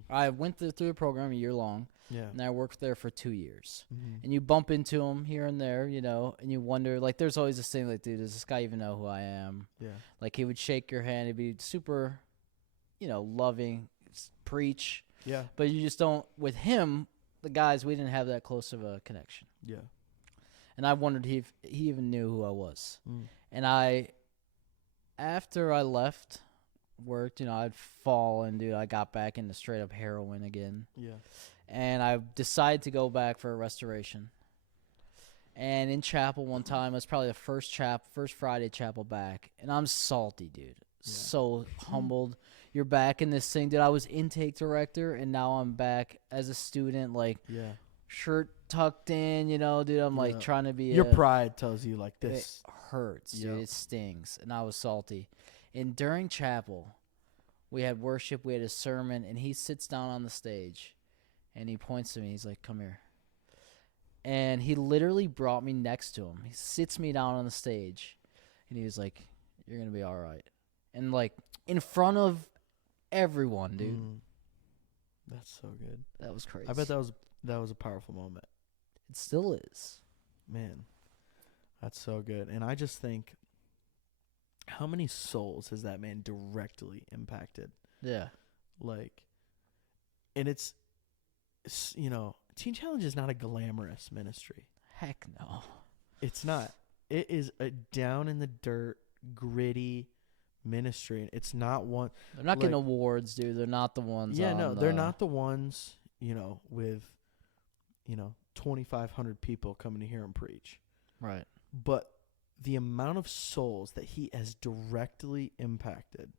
I went through the program a year long, and I worked there for 2 years. And you bump into him here and there, and you wonder, there's always this thing, dude, does this guy even know who I am? Yeah. He would shake your hand. He'd be super, loving, preach. Yeah. But you just don't, with him, the guys, we didn't have that close of a connection. Yeah. And I wondered if he even knew who I was. And after I left, worked, I'd fallen, dude. I got back into straight up heroin again. Yeah. And I decided to go back for a restoration. And in chapel one time, it was probably the first Friday chapel back, and I'm salty, dude. Yeah. So humbled. You're back in this thing, dude. I was intake director, and now I'm back as a student, shirt tucked in, dude. I'm trying to be. Your pride tells you this. It hurts, dude. It stings, and I was salty. And during chapel, we had worship, we had a sermon, and he sits down on the stage, and he points to me. He's like, come here. And he literally brought me next to him. He sits me down on the stage, and he was like, you're going to be all right. And, in front of everyone, dude. That's so good. That was crazy. I bet that was a powerful moment. It still is. Man, that's so good. And I just think, how many souls has that man directly impacted? Yeah. And it's Teen Challenge is not a glamorous ministry. Heck no. It's not. It is a down in the dirt, gritty ministry. It's not one. They're not getting awards, dude. They're not the ones. Yeah, no, they're not the ones, with, 2,500 people coming to hear him preach. Right. But the amount of souls that he has directly impacted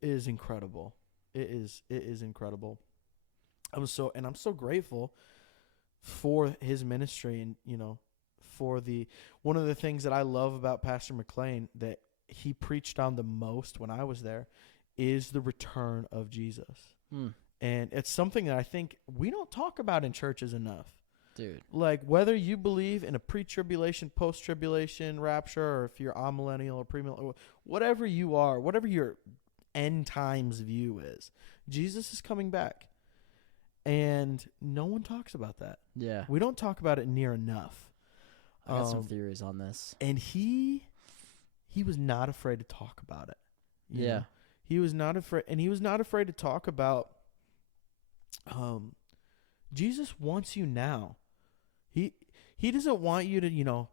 is incredible. It is incredible. I'm so grateful for his ministry, and for one of the things that I love about Pastor McLean that he preached on the most when I was there is the return of Jesus. And it's something that I think we don't talk about in churches enough. Dude. Like, whether you believe in a pre-tribulation, post-tribulation rapture, or if you're amillennial or premillennial, whatever you are, whatever your end times view is, Jesus is coming back. And no one talks about that. Yeah. We don't talk about it near enough. I got some theories on this. And he was not afraid to talk about it. You Yeah. know? He was not afraid, and he was not afraid to talk about Jesus wants you now. He doesn't want you to,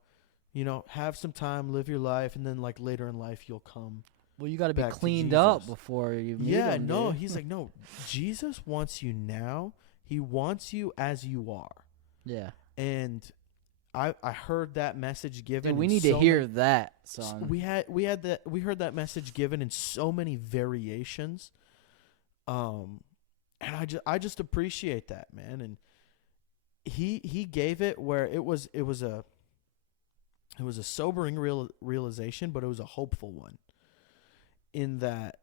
have some time, live your life, and then like later in life you'll come. Well, you got to be back to cleaned Jesus. up before you meet him. No, dude. he's like, no, Jesus wants you now. He wants you as you are. Yeah. And I heard that message given. Dude, we need to hear that, son. We heard that message given in so many variations. And I just appreciate that, man. And he gave it where it was a sobering realization, but it was a hopeful one. In that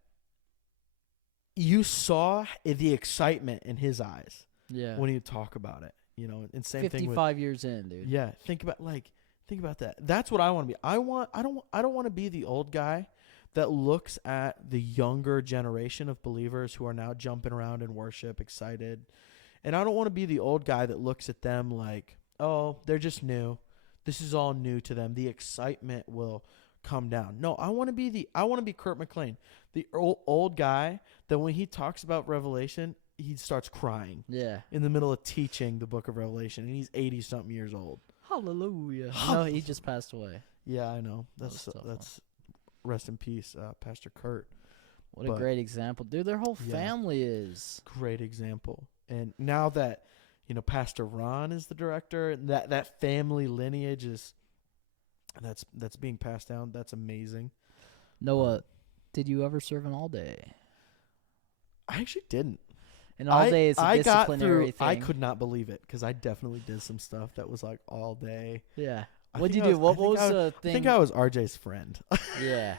you saw the excitement in his eyes, when he would talk about it, and same 55 thing with years in, dude. Yeah, think about that. That's what I want to be. I don't want to be the old guy that looks at the younger generation of believers who are now jumping around in worship, excited. And I don't want to be the old guy that looks at them like, oh, they're just new. This is all new to them. The excitement will come down. No, I want to be Kurt McLean, the old guy that when he talks about Revelation, he starts crying. Yeah. In the middle of teaching the book of Revelation, and he's 80-something years old. Hallelujah. No, he just passed away. Yeah, I know. That's rest in peace, Pastor Kurt. What a great example. Dude, their whole family is. Great example. And now that, Pastor Ron is the director, and that family lineage that's being passed down, that's amazing. Noah, did you ever serve an all-day? I actually didn't. An all-day is a disciplinary thing. I could not believe it, because I definitely did some stuff that was like all day. Yeah. What did you do? What was the thing? I think I was RJ's friend. Yeah.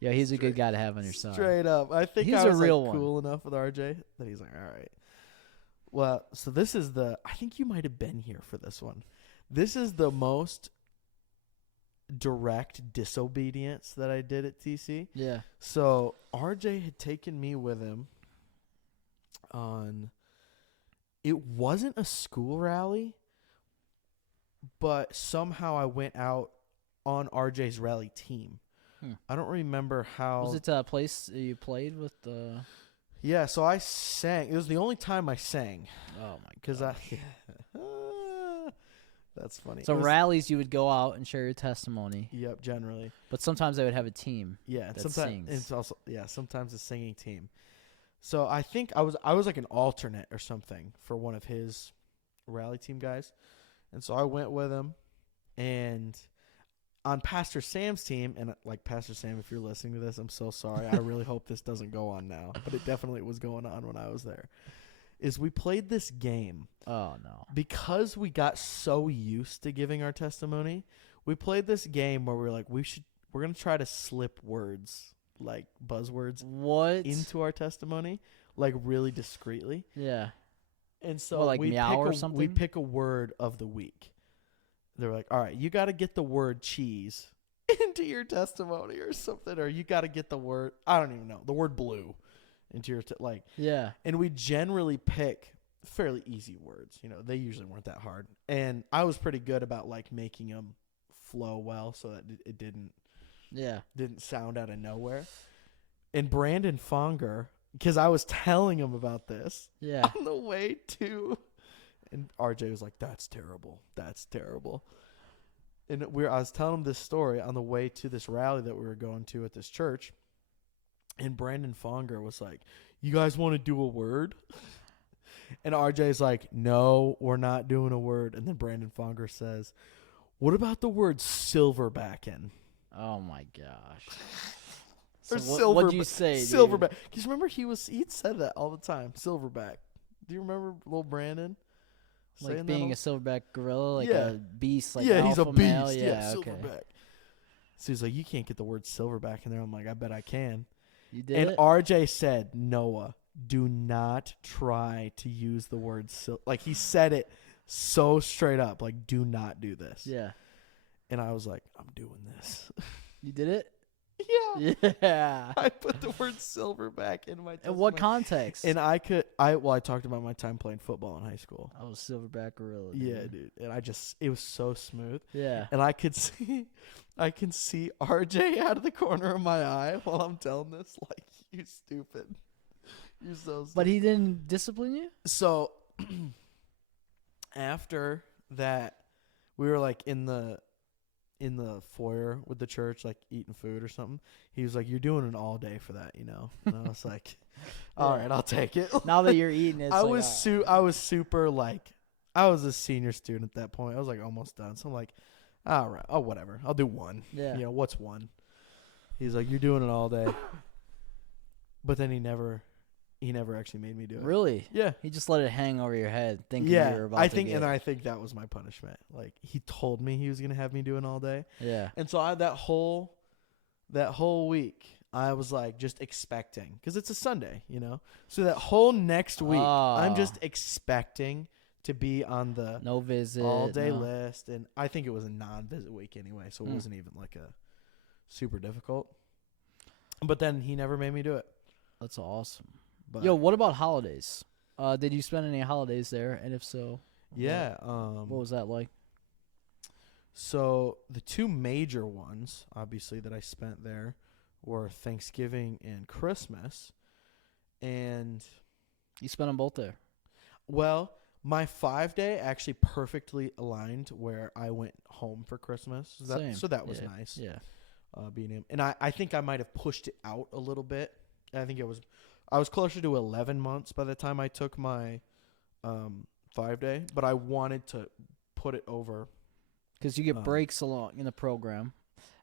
Yeah, he's a good guy to have on your side. Straight up. I think he's I was a real cool enough with RJ that he's like, all right. Well, so this is I think you might have been here for this one. This is the most direct disobedience that I did at TC. Yeah. So RJ had taken me with him on, it wasn't a school rally, but somehow I went out on RJ's rally team. I don't remember how. Was it a place you played with the? Yeah, so I sang. It was the only time I sang. Oh my god! That's funny. So rallies, you would go out and share your testimony. Yep, generally. But sometimes they would have a team. Yeah, that sometimes sings. it's also sometimes a singing team. So I think I was like an alternate or something for one of his rally team guys, and so I went with him, and on Pastor Sam's team, and like Pastor Sam, if you're listening to this, I'm so sorry. I really hope this doesn't go on now, but it definitely was going on when I was there. Is we played this game. Oh no! Because we got so used to giving our testimony, we played this game where we're like, we're gonna try to slip words, like buzzwords, into our testimony, like really discreetly. Yeah. And so like meow or something. We pick a word of the week. They're like, all right, you got to get the word cheese into your testimony or something, or you got to get the word, I don't even know, the word blue into your, yeah. And we generally pick fairly easy words. They usually weren't that hard. And I was pretty good about like making them flow well so that it didn't sound out of nowhere. And Brandon Fonger, because I was telling him about this on the way to, and RJ was like, that's terrible. That's terrible. And I was telling him this story on the way to this rally that we were going to at this church. And Brandon Fonger was like, "You guys want to do a word?" And RJ's like, "No, we're not doing a word." And then Brandon Fonger says, "What about the word silverbacking?" Oh my gosh. Or So what'd you say, dude? Silverback. Because remember he'd said that all the time. Silverback. Do you remember little Brandon? Like being a silverback gorilla, like Yeah. a beast, like yeah, he's a alpha beast. male. Yeah, okay. silverback. So he's like, "You can't get the word silverback in there." I'm like, "I bet I can." You did And it? RJ said, "Noah, do not try to use the word like he said it so straight up, like, do not do this." Yeah. And I was like, "I'm doing this." You did it? Yeah. Yeah. I put the word silverback in my testimony. In what context? And I talked about my time playing football in high school. I was silverback gorilla. Dude. Yeah, dude. And it was so smooth. Yeah. And I can see RJ out of the corner of my eye while I'm telling this. Like, you stupid. You're so stupid. But he didn't discipline you? So after that, we were like in the foyer with the church, like eating food or something. He was like, "You're doing an all day for that, you know?" And I was like, "All right, I'll take it." Now that you're eating it, I was super like, I was a senior student at that point. I was like almost done. So I'm like, all right, oh whatever, I'll do one. Yeah. You know, what's one? He's like, "You're doing it all day." But then he never actually made me do it. Really? Yeah. He just let it hang over your head, thinking Yeah, you were about I to think, get and I think that was my punishment. Like, he told me he was gonna have me do it all day, Yeah. and so that whole week, I was like just expecting, because it's a Sunday, you know. So that whole next week, I'm just expecting to be on the no visit all day no. list, and I think it was a non-visit week anyway, so it wasn't even like a super difficult. But then he never made me do it. That's awesome. But Yo, what about holidays? Did you spend any holidays there? And if so, yeah, what was that like? So the two major ones, obviously, that I spent there were Thanksgiving and Christmas. And You spent them both there. well, my 5-day actually perfectly aligned where I went home for Christmas. Same. So that was Yeah. nice. Yeah. Being him. And I think I might have pushed it out a little bit. I think I was closer to 11 months by the time I took my 5-day, but I wanted to put it over. Because you get breaks along in the program.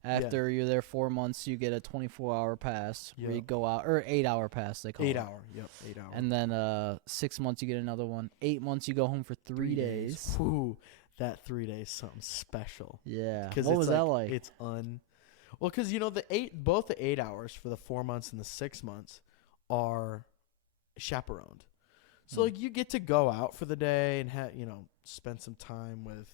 After you're there 4 months, you get a 24-hour pass where you go out, or 8-hour pass, they call it. 8 hour, yep, 8 hour. And then 6 months, you get another one. 8 months, you go home for 3 days. Ooh, that 3 days is something special. Yeah. What was that like? It's well, because you know both the 8 hours for the 4 months and the 6 months are chaperoned. So like you get to go out for the day and spend some time with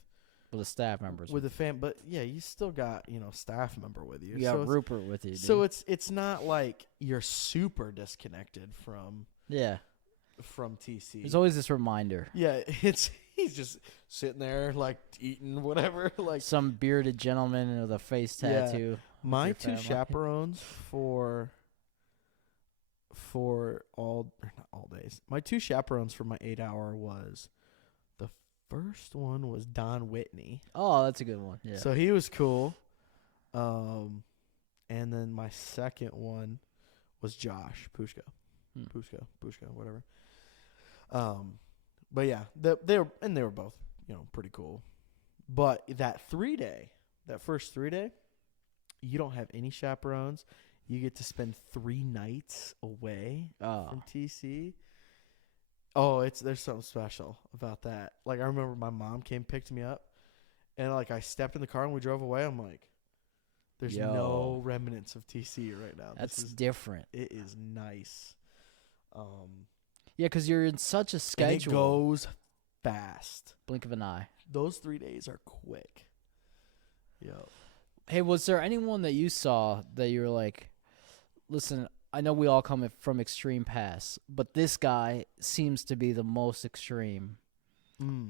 the staff members. With the fam, but yeah, you still got staff member with you. You got Rupert with you. Dude. So it's not like you're super disconnected from TC. There's always this reminder. Yeah, he's just sitting there like eating whatever, like some bearded gentleman with a face tattoo. My two chaperones for not all days. My two chaperones for my 8 hour was, the first one was Don Whitney. Oh, that's a good one. Yeah. So he was cool. And then my second one was Josh Pushka. Pushka, whatever. But yeah, they were both, pretty cool. But that first 3 day, you don't have any chaperones. You get to spend 3 nights away from TC. Oh, there's something special about that. Like, I remember my mom picked me up, and like I stepped in the car and we drove away. I'm like, there's no remnants of TC right now. That's different. It is nice. Yeah, because you're in such a schedule. And it goes fast. Blink of an eye. Those 3 days are quick. Yo. Hey, was there anyone that you saw that you were like, listen, I know we all come from extreme pasts, but this guy seems to be the most extreme.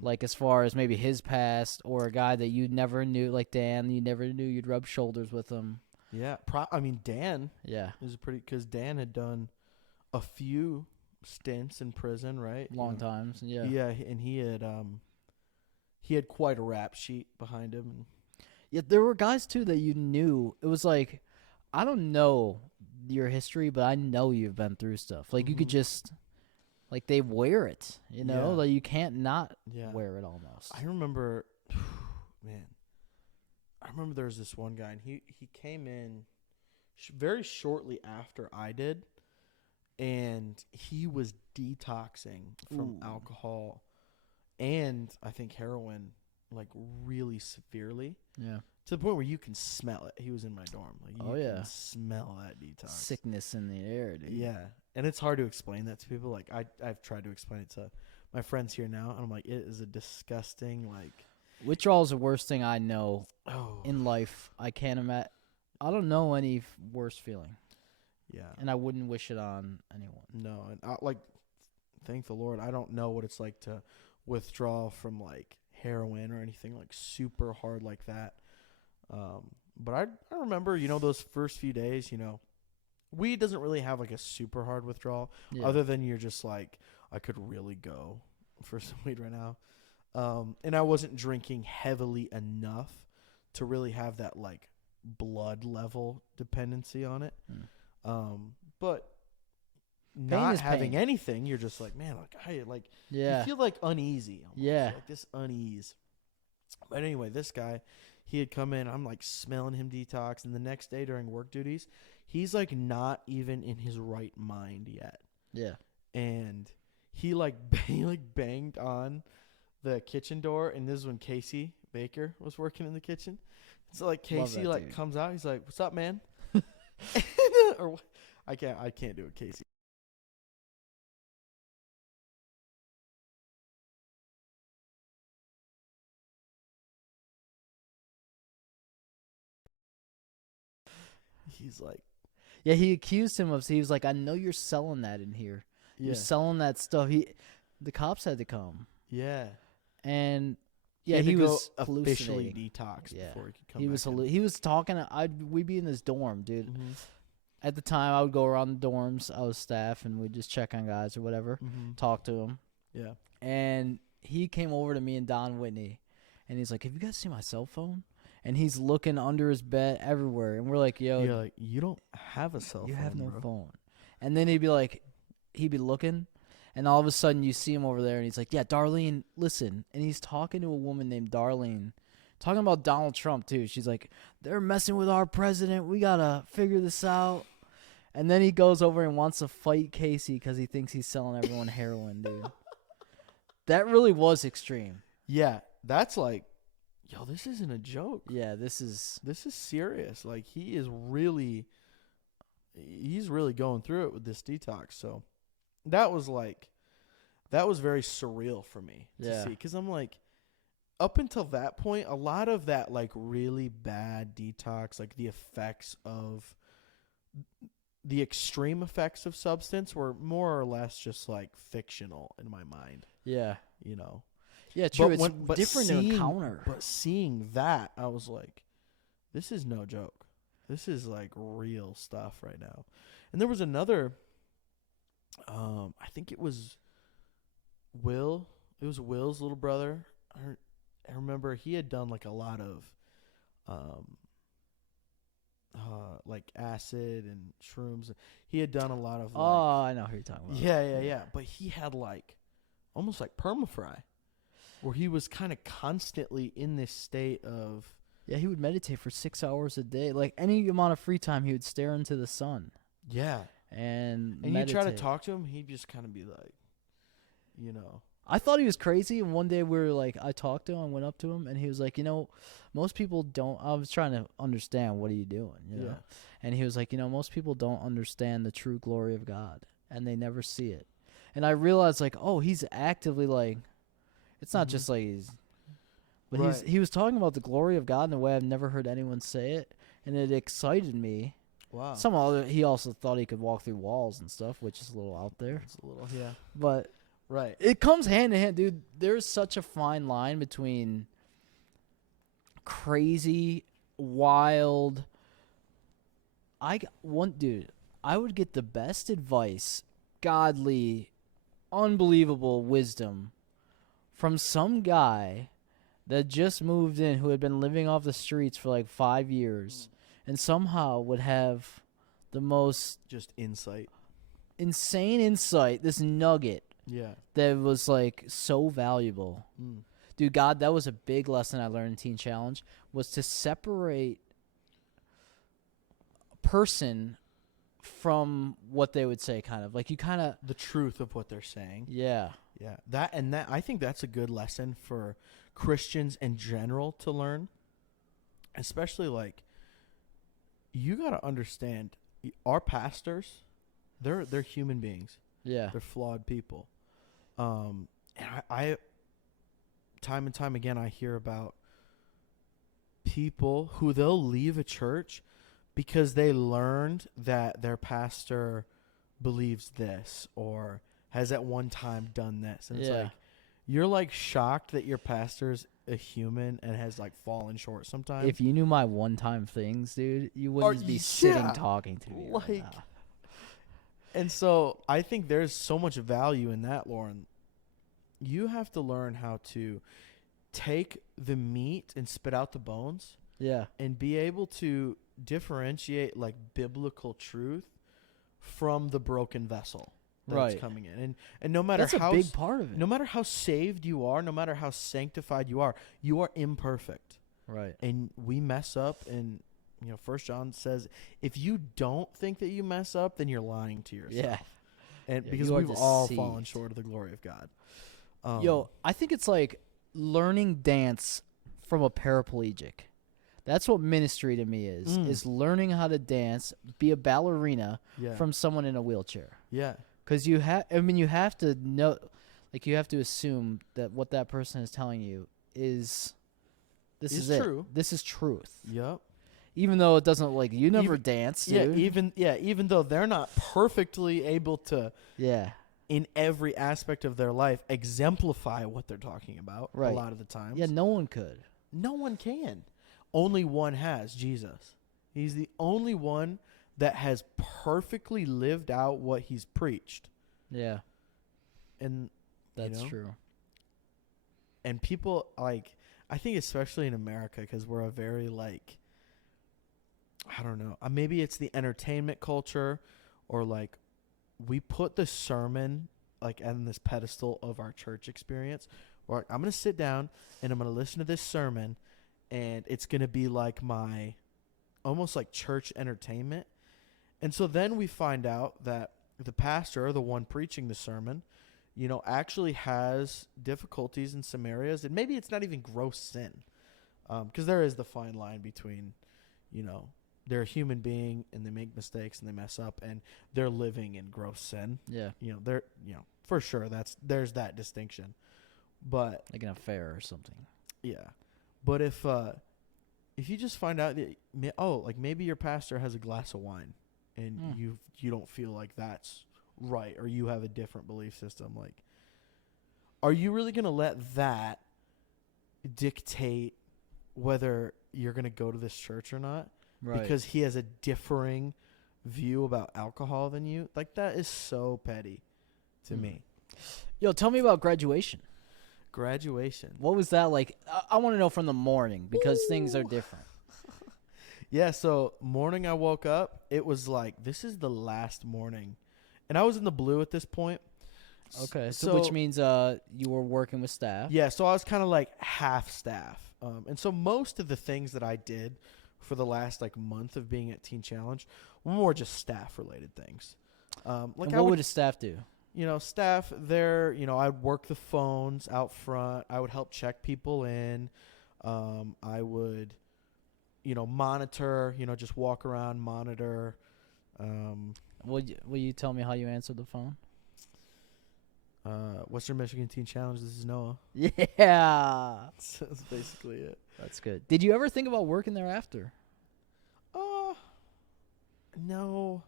Like, as far as maybe his past, or a guy that you never knew, like Dan, you never knew you'd rub shoulders with him. Yeah. Dan. Yeah. Is because Dan had done a few stints in prison, right? Long times. Yeah. Yeah, and he had quite a rap sheet behind him. Yeah, there were guys too that you knew. It was like, I don't know your history, but I know you've been through stuff. Like you could Mhm. just, like they wear it, you know, Yeah. like you can't not Yeah. wear it almost. I remember, man. I remember there was this one guy, and he came in very shortly after I did, and he was detoxing from Ooh. alcohol and I think heroin, like really severely, Yeah. to the point where you can smell it. He was in my dorm, like Oh, you yeah. can smell that detox. Sickness in the air, dude. Yeah, and it's hard to explain that to people. Like I've tried to explain it to my friends here now, and I'm like, it is a disgusting like. Withdrawal is the worst thing I know Oh. in life. I can't imagine. I don't know any worse feeling, Yeah. and I wouldn't wish it on anyone. No, and like, thank the Lord, I don't know what it's like to withdraw from like heroin or anything like super hard like that. But I remember, those first few days, weed doesn't really have like a super hard withdrawal, Yeah. other than you're just like, I could really go for some weed right now. And I wasn't drinking heavily enough to really have that like blood level dependency on it. But not having anything, you're just like, man, like Yeah. you feel like uneasy. Almost, Yeah. like this unease. But anyway, this guy, he had come in. I'm like smelling him detox, and the next day during work duties, he's like not even in his right mind yet. Yeah. And he like banged on the kitchen door, and this is when Casey Baker was working in the kitchen. So like Casey like dude. comes out, he's like, "What's up, man?" Or I can't do it, Casey. He's like, Yeah, he accused him of. He was like, "I know you're selling that in here. yeah, You're selling that stuff." The cops had to come, yeah. and He yeah, had to he go was officially hallucinating. detox Yeah. before he could come He back was in. he was talking. We'd be in this dorm, dude. Mhm. At the time, I would go around the dorms. I was staff, and we'd just check on guys or whatever, Mhm. talk to them. Yeah. And he came over to me and Don Whitney, and he's like, "Have you guys seen my cell phone?" And he's looking under his bed everywhere, and we're like, "Yo, You're like, you don't have a cell phone. you have no bro. phone." And then he'd be looking, and all of a sudden you see him over there, and he's like, "Yeah, Darlene, listen." And he's talking to a woman named Darlene, talking about Donald Trump too. She's like, "They're messing with our president. We gotta figure this out." And then he goes over and wants to fight Casey because he thinks he's selling everyone heroin, dude. That really was extreme. Yeah, that's like, yo, this isn't a joke. Yeah, this is serious. Like he's really going through it with this detox. So that was very surreal for me to see, because I'm like, up until that point, a lot of that like really bad detox, like the extreme effects of substance were more or less just like fictional in my mind. Yeah, Yeah, true. It's different to encounter. But seeing that, I was like, this is no joke. This is like real stuff right now. And there was another, I think it was Will. It was Will's little brother. I remember he had done like a lot of like acid and shrooms. He had done a lot of like, I know who you're talking about. Yeah. But he had like almost like permafry, where he was kind of constantly in this state of. Yeah, he would meditate for 6 hours a day. Like any amount of free time, he would stare into the sun. Yeah. And you try to talk to him, he'd just kind of be like, I thought he was crazy, and one day I talked to him, went up to him, and he was like, most people don't. I was trying to understand, what are you doing? You know? And he was like, most people don't understand the true glory of God, and they never see it. And I realized, like, oh, he's actively like, it's not just like he's, but Right. he was talking about the glory of God in a way I've never heard anyone say it, and it excited me. Wow. He also thought he could walk through walls and stuff, which is a little out there. It's a little, yeah. But right. it comes hand in hand, dude. There's such a fine line between crazy, wild. I would get the best advice, godly, unbelievable wisdom from some guy that just moved in, who had been living off the streets for like 5 years, and somehow would have the most Just insight. insane insight, this nugget Yeah. that was like so valuable. Dude, God, that was a big lesson I learned in Teen Challenge, was to separate a person from what they would say, kind of. Like, you kind of... The truth of what they're saying. Yeah. Yeah. That I think that's a good lesson for Christians in general to learn. Especially, like, you got to understand, our pastors, they're human beings. Yeah. They're flawed people. And I time and time again, I hear about people who they'll leave a church because they learned that their pastor believes this or has at one time done this. And it's like, you're like shocked that your pastor's a human and has like fallen short sometimes. If you knew my one-time things, dude, you wouldn't be sitting talking to me right now. And so I think there's so much value in that, Lauren. You have to learn how to take the meat and spit out the bones. Yeah. And be able to differentiate like biblical truth from the broken vessel that's coming in. And no matter that's how a big part of it. No matter how saved you are, no matter how sanctified you are imperfect. Right. And we mess up, and you know, 1 John says, if you don't think that you mess up, then you're lying to yourself. Yeah. And Yeah, because we've all fallen short of the glory of God. Yo, I think it's like learning dance from a paraplegic. That's what ministry to me is learning how to dance, be a ballerina from someone in a wheelchair. Yeah. Because you have to know, like, you have to assume that what that person is telling you is true. This is truth. Yep. Even though it doesn't, like, you never dance, dude. Even though they're not perfectly able to in every aspect of their life exemplify what they're talking about a lot of the times. Yeah, no one could. No one can. Only one has, Jesus. He's the only one that has perfectly lived out what he's preached. Yeah. And that's true. And people, like, I think especially in America, because we're a very, like, I don't know, maybe it's the entertainment culture, or like we put the sermon like on this pedestal of our church experience, where I'm going to sit down and I'm going to listen to this sermon, and it's going to be like my almost like church entertainment. And so then we find out that the pastor, the one preaching the sermon, you know, actually has difficulties in some areas, and maybe it's not even gross sin, because there is the fine line between, you know, they're a human being and they make mistakes and they mess up and they're living in gross sin. Yeah. You know, they're, you know, for sure there's that distinction. But like an affair or something. Yeah. But if you just find out that, like maybe your pastor has a glass of wine and you don't feel like that's right, or you have a different belief system, like, are you really going to let that dictate whether you're going to go to this church or not? Right. Because he has a differing view about alcohol than you. Like, that is so petty to me. Yo, tell me about graduation. Graduation. What was that like? I want to know from the morning, because things are different. Yeah, so morning I woke up, it was like, this is the last morning. And I was in the blue at this point. Okay, so which means you were working with staff. Yeah, so I was kind of like half staff. And so most of the things that I did for the last like month of being at Teen Challenge were more just staff related things. Like, what would a staff do? You know, staff there, you know, I'd work the phones out front. I would help check people in. I would, you know, monitor, you know, just walk around, monitor. Will you tell me how you answered the phone? Western Michigan Teen Challenge, this is Noah. Yeah. That's basically it. That's good. Did you ever think about working there after? No.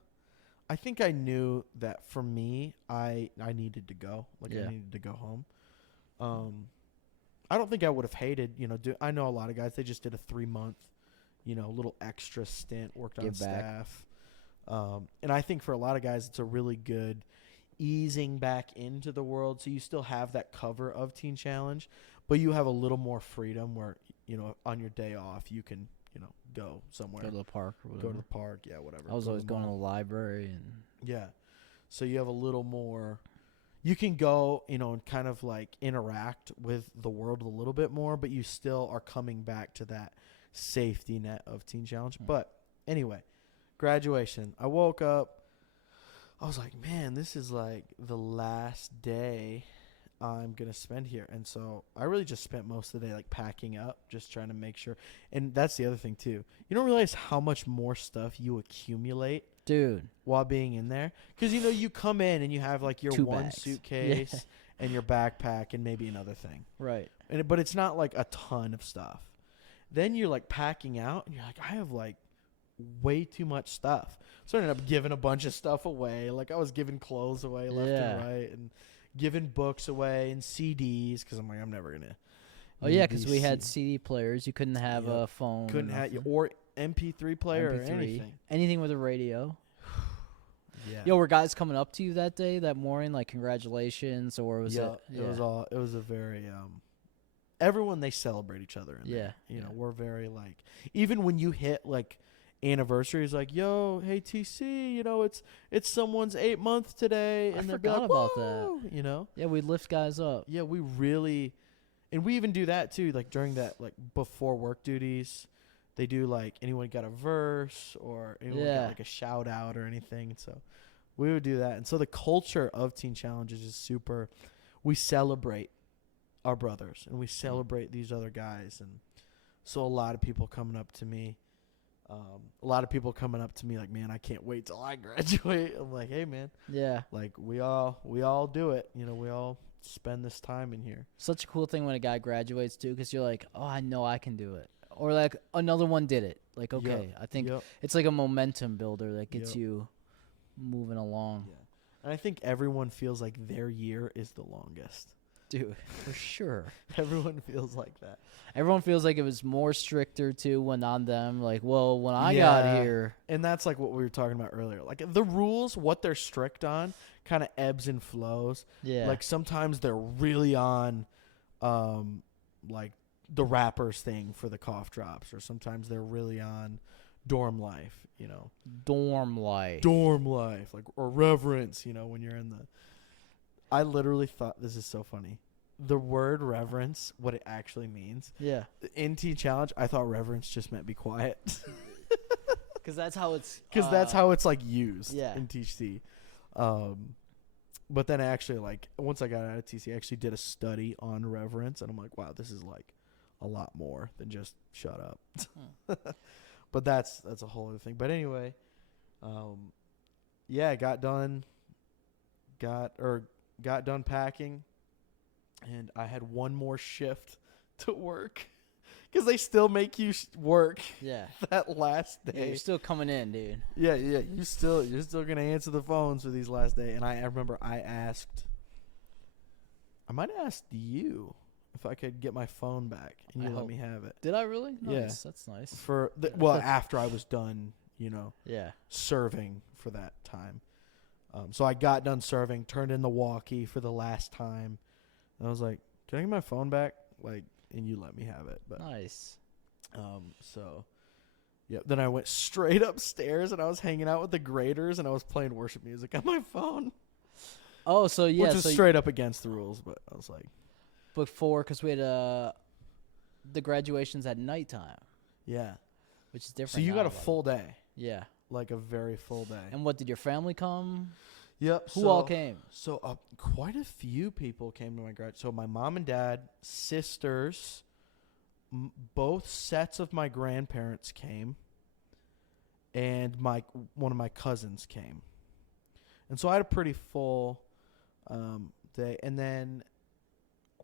I think I knew that for me, I needed to go. Like, I needed to go home. I don't think I would have hated, you know, I know a lot of guys, they just did a 3-month, you know, little extra stint, worked on staff. And I think for a lot of guys, it's a really good easing back into the world. So you still have that cover of Teen Challenge, but you have a little more freedom where, you know, on your day off, you can, you know, go somewhere. Go to the park or Go whatever. to the park, yeah, whatever. I was Go always the going to the mall. library and Yeah. So you have a little more. You can go, and kind of like interact with the world a little bit more, but you still are coming back to that safety net of Teen Challenge. But anyway, graduation. I woke up. I was like, man, this is like the last day I'm going to spend here. And so I really just spent most of the day like packing up, just trying to make sure. And that's the other thing too. You don't realize how much more stuff you accumulate dude. while being in there. Because, you come in and you have like your 2 one bags. suitcase and your backpack and maybe another thing. Right. But it's not like a ton of stuff. Then you're like packing out and you're like, I have like way too much stuff. So I ended up giving a bunch of stuff away. Like I was giving clothes away left and right and giving books away and CDs because I'm like, I'm never going to. Oh, yeah, because we had CD players. You couldn't have a phone. Couldn't have or MP3 player or anything. Anything with a radio. Yeah. Yo, were guys coming up to you that day, that morning, like congratulations, or was it? It was all. It was a very. Everyone, they celebrate each other. There. We're very like. Even when you hit like anniversaries, like, yo, hey TC, it's someone's 8th month today, I and they'll be forgot like, about whoa, that. Yeah, we lift guys up. Yeah, we really, and we even do that too. Like during that, like before work duties. They do like anyone got a verse or anyone got like a shout out or anything. So we would do that. And so the culture of Teen Challenges is super. We celebrate our brothers and we celebrate these other guys. And so a lot of people coming up to me. Like, man, I can't wait till I graduate. I'm like, hey, man. Yeah. Like we all do it. We all spend this time in here. Such a cool thing when a guy graduates too, because you're like, oh, I know I can do it. Or like another one did it. Like, okay, I think it's like a momentum builder that gets you moving along. Yeah. And I think everyone feels like their year is the longest. Dude, for sure. Everyone feels like that. Everyone feels like it was more stricter too when on them. Like, well, when I got here. And that's like what we were talking about earlier. Like the rules, what they're strict on kind of ebbs and flows. Yeah. Like sometimes they're really on like the rappers thing for the cough drops, or sometimes they're really on dorm life, Dorm life, like, or reverence, when you're in the. I literally thought, this is so funny, the word reverence, what it actually means. Yeah. In Teen Challenge, I thought reverence just meant be quiet. Because that's how it's. That's how it's like used. Yeah. In TC. But then I actually once I got out of TC, I actually did a study on reverence, and I'm like, wow, this is like a lot more than just shut up. But that's a whole other thing. But anyway, got done packing, and I had one more shift to work because they still make you work. Yeah. That last day. Yeah, you're still coming in, dude. Yeah. You're still gonna answer the phones for these last day. And I remember I might have asked you if I could get my phone back, and you let me have it. Did I really? Nice. Yeah. That's nice. After I was done, serving for that time. So I got done serving, turned in the walkie for the last time, and I was like, "Can I get my phone back?" And you let me have it. But nice. Then I went straight upstairs, and I was hanging out with the graders, and I was playing worship music on my phone. Oh, so yeah, which is straight up against the rules, but I was like, before, because we had the graduations at nighttime. Yeah. Which is different. So you got a full day. Yeah. Like a very full day. And what, did your family come? Yep. Who all came? So quite a few people came to my grad. So my mom and dad, sisters, both sets of my grandparents came, and one of my cousins came. And so I had a pretty full day. And then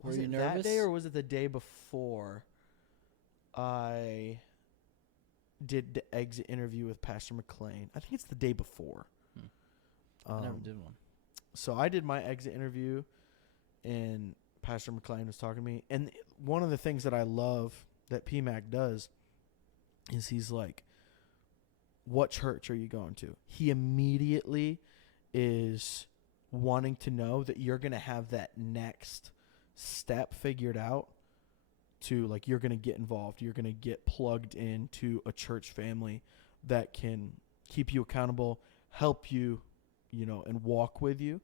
were you nervous? That day, or was it the day before? I did the exit interview with Pastor McLean. I think it's the day before. I never did one. So I did my exit interview, and Pastor McLean was talking to me. And one of the things that I love that PMAC does is he's like, what church are you going to? He immediately is wanting to know that you're going to have that next step figured out to like you're going to get involved. You're going to get plugged into a church family that can keep you accountable, help you, and walk with you.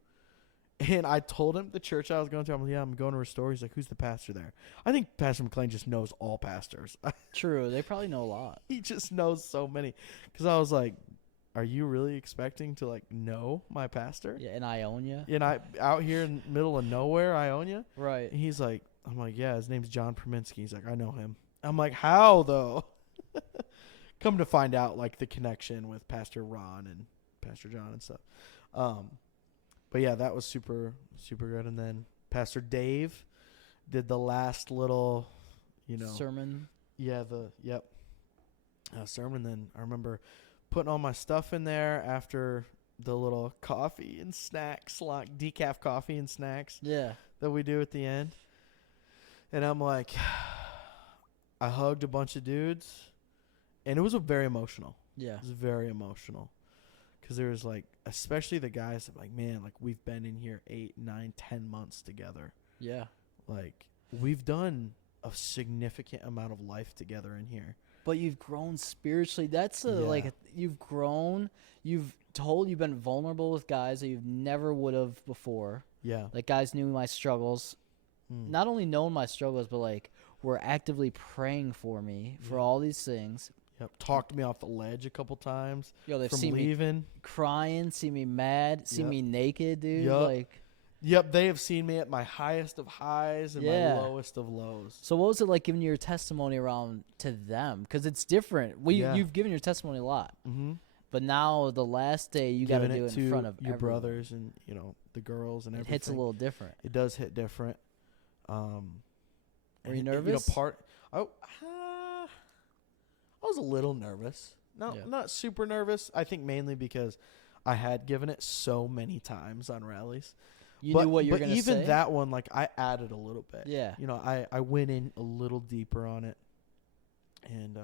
And I told him the church I was going to. I'm like, yeah, I'm going to Restore. He's like, who's the pastor there? I think Pastor McLean just knows all pastors. True. They probably know a lot. He just knows so many. Because I was like, are you really expecting to like know my pastor? Yeah, in Ionia. And I out here in the middle of nowhere, Ionia. Right. And he's like, I'm like, yeah, his name's John Perminsky. He's like, I know him. I'm like, how though? Come to find out, like the connection with Pastor Ron and Pastor John and stuff. But yeah, that was super, super good. And then Pastor Dave did the last little, sermon. Yeah, sermon. Then I remember putting all my stuff in there after the little coffee and snacks, like decaf coffee and snacks. Yeah. That we do at the end. And I'm like, I hugged a bunch of dudes, and it was very emotional. Yeah. It was very emotional. Because there was like, especially the guys that like, man, like we've been in here 8, 9, 10 months together. Yeah. Like we've done a significant amount of life together in here. But you've grown spiritually. That's you've grown. You've been vulnerable with guys that you've never would have before. Yeah. Like guys knew my struggles. Not only known my struggles, but like were actively praying for me for all these things. Yep. Talked me off the ledge a couple times. Yo, they've from seen leaving. me crying, see me mad, see me naked, dude. Yep. Yep, they have seen me at my highest of highs and my lowest of lows. So what was it like giving your testimony around to them? Because it's different. You've given your testimony a lot. Mm-hmm. But now the last day you got to do it in front of your everyone. brothers and, the girls and everything. It hits a little different. It does hit different. Were you nervous? I was a little nervous. Not super nervous. I think mainly because I had given it so many times on rallies. You knew what you were going to say? But even that one, like, I added a little bit. Yeah. I went in a little deeper on it. And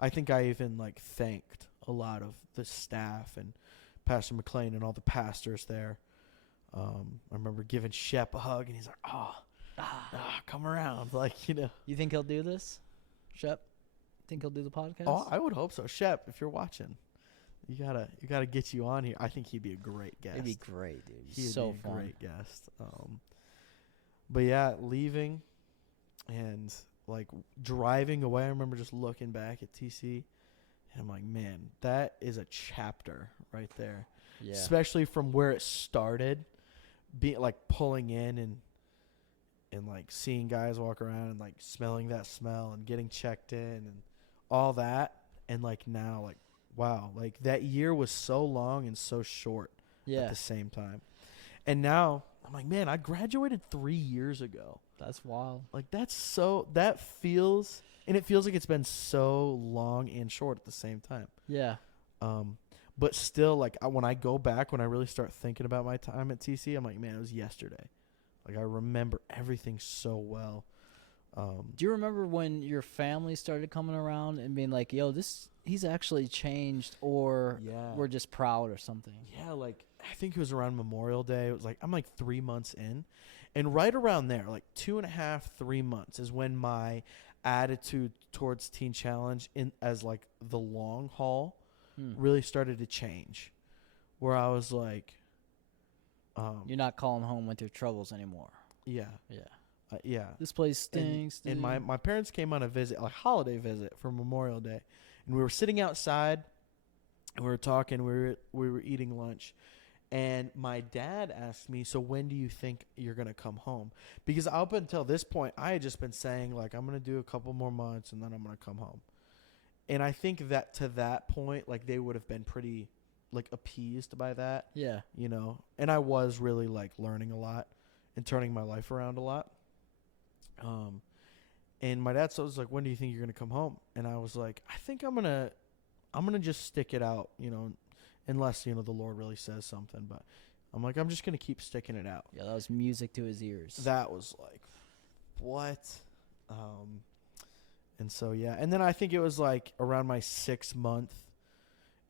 I think I even, like, thanked a lot of the staff and Pastor McLean and all the pastors there. I remember giving Shep a hug, and he's like, come around. Like, You think he'll do this, Shep? Think he'll do the podcast? Oh, I would hope so. Shep, if you're watching, you gotta get you on here. I think he'd be a great guest. It'd be great, dude. He'd so be a fun. great guest. But yeah, leaving and like driving away, I remember just looking back at TC, and I'm like, man, that is a chapter right there. Yeah. Especially from where it started, being like pulling in and like seeing guys walk around and like smelling that smell and getting checked in and all that, and like now, like, wow, like that year was so long and so short at the same time. And now I'm like, man, I graduated 3 years ago. That's wild. Like it feels like it's been so long and short at the same time. Yeah. But still, like when I go back, when I really start thinking about my time at TC, I'm like, man, it was yesterday. Like I remember everything so well. Do you remember when your family started coming around and being like, yo, he's actually changed, or we're just proud or something? Yeah, like I think it was around Memorial Day. It was like I'm like 3 months in, and right around there, like 2.5, 3 months is when my attitude towards Teen Challenge as like the long haul really started to change, where I was like, you're not calling home with your troubles anymore. Yeah. This place stinks. And my parents came on a visit, like holiday visit for Memorial Day, and we were sitting outside, and we were talking. We were eating lunch, and my dad asked me, "So when do you think you're gonna come home?" Because up until this point, I had just been saying like I'm gonna do a couple more months and then I'm gonna come home, and I think that to that point, like they would have been pretty like appeased by that. Yeah. And I was really like learning a lot and turning my life around a lot. And my dad was like, when do you think you're going to come home? And I was like, I think I'm going to just stick it out, unless, the Lord really says something. But I'm like, I'm just going to keep sticking it out. Yeah, that was music to his ears. That was like, what? And so, yeah. And then I think it was like around my 6-month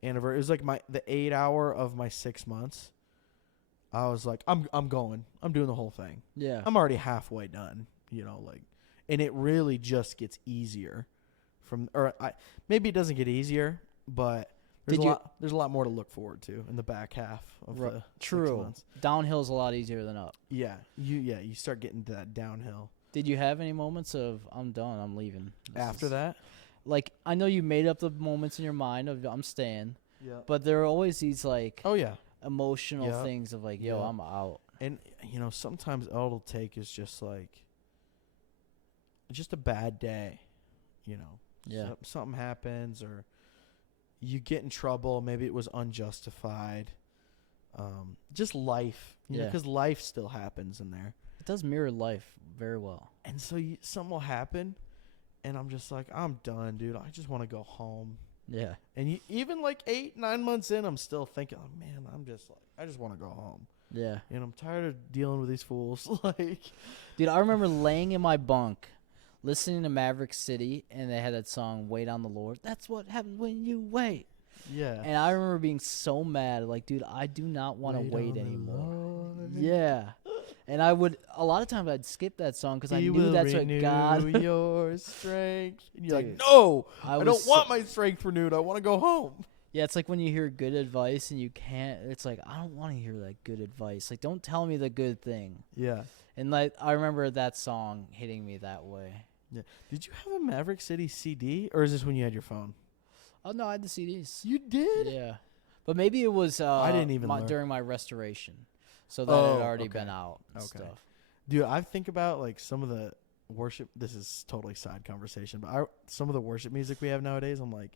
anniversary. It was like the 8 hour of my 6 months. I was like, I'm going. I'm doing the whole thing. Yeah. I'm already halfway done, like, and it really just gets easier maybe it doesn't get easier, but there's a lot more to look forward to in the back half of the 6 months. Downhill's a lot easier than up. Yeah, you start getting to that downhill. Did you have any moments of I'm done, I'm leaving After that? Like, I know you made up the moments in your mind of I'm staying. Yeah. But there are always these like emotional Yeah. things of like, yo, Yeah. I'm out. And sometimes all it'll take is just like just a bad day, Yeah. something happens or you get in trouble, maybe it was unjustified. Just life, because life still happens in there. It does mirror life very well. And so something will happen, and I'm just like, I'm done, dude. I just want to go home. Yeah. And even like 8-9 months in, I'm still thinking, oh, man, I just want to go home. Yeah. And I'm tired of dealing with these fools. Dude, I remember laying in my bunk, listening to Maverick City, and they had that song, Wait on the Lord. That's what happens when you wait. Yeah. And I remember being so mad, like, dude, I do not want to wait anymore. Yeah. And a lot of times I'd skip that song because I knew that's what God. Your strength. And you're Dude, like, no, I don't so want my strength renewed. I want to go home. Yeah, it's like when you hear good advice and you can't. It's like, I don't want to hear that good advice. Like, don't tell me the good thing. Yeah. And like, I remember that song hitting me that way. Yeah. Did you have a Maverick City CD, or is this when you had your phone? Oh no, I had the CDs. You did? Yeah, but maybe it was. I didn't even learn. During my restoration, so that had already been out. And stuff. Dude, I think about like some of the worship. This is totally side conversation, but some of the worship music we have nowadays, I'm like,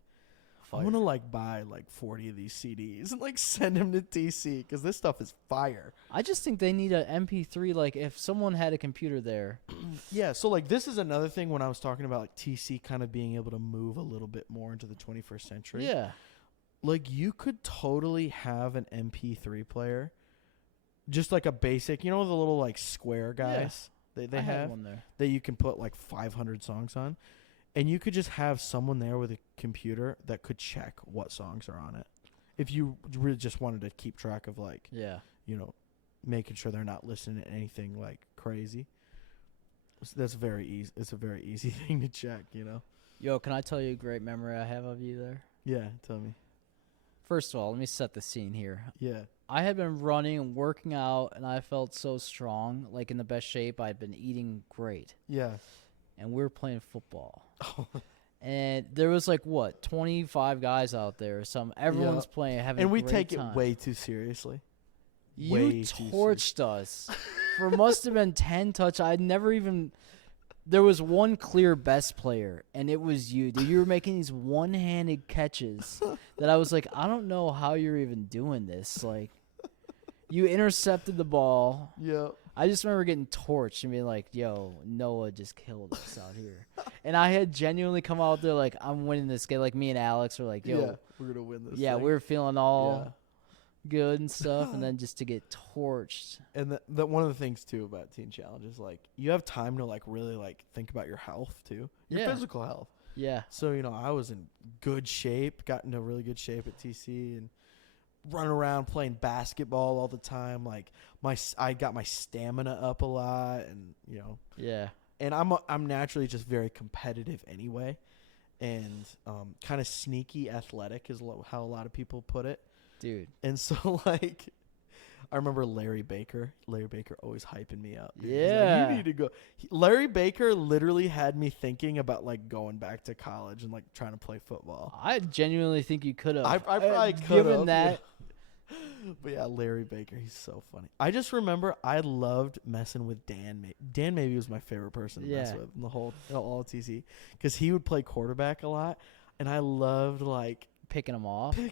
I want to like buy like 40 of these CDs and like send them to TC because this stuff is fire. I just think they need an MP3. Like if someone had a computer there. Yeah, so like this is another thing when I was talking about like TC kind of being able to move a little bit more into the 21st century. Yeah. Like you could totally have an MP3 player, just like a basic, the little like square guys they have one there that you can put like 500 songs on. And you could just have someone there with a computer that could check what songs are on it. If you really just wanted to keep track of like, making sure they're not listening to anything like crazy. So that's very easy. It's a very easy thing to check, Yo, can I tell you a great memory I have of you there? Yeah, tell me. First of all, let me set the scene here. Yeah. I had been running and working out, and I felt so strong, like in the best shape. I'd been eating great. Yeah. And we were playing football. And there was like 25 guys out there or something. Everyone's playing, having and a we great take time. It way too seriously. You torched us for must have been 10 touch. There was one clear best player, and it was you. Dude, you were making these one-handed catches that I was like, I don't know how you're even doing this. Like, you intercepted the ball. Yeah. I just remember getting torched and being like, yo, Noah just killed us out here. And I had genuinely come out there like, I'm winning this game. Like, me and Alex were like, yo. We're going to win this Yeah, thing. we were feeling all good and stuff. And then just to get torched. And one of the things, too, about Teen Challenge is, like, you have time to, like, really, like, think about your health, too. Your physical health. Yeah. So, I was in good shape, got into really good shape at TC, and running around playing basketball all the time. Like I got my stamina up a lot, and Yeah. And I'm naturally just very competitive anyway, and kind of sneaky athletic is how a lot of people put it, dude. And so like, I remember Larry Baker always hyping me up. Dude. Yeah, like, you need to go. Larry Baker literally had me thinking about like going back to college and like trying to play football. I genuinely think you could have. I probably could have. Given that. But yeah, Larry Baker, he's so funny. I just remember I loved messing with Dan. Dan maybe was my favorite person to mess with in the whole all TC, because he would play quarterback a lot, and I loved like picking him off and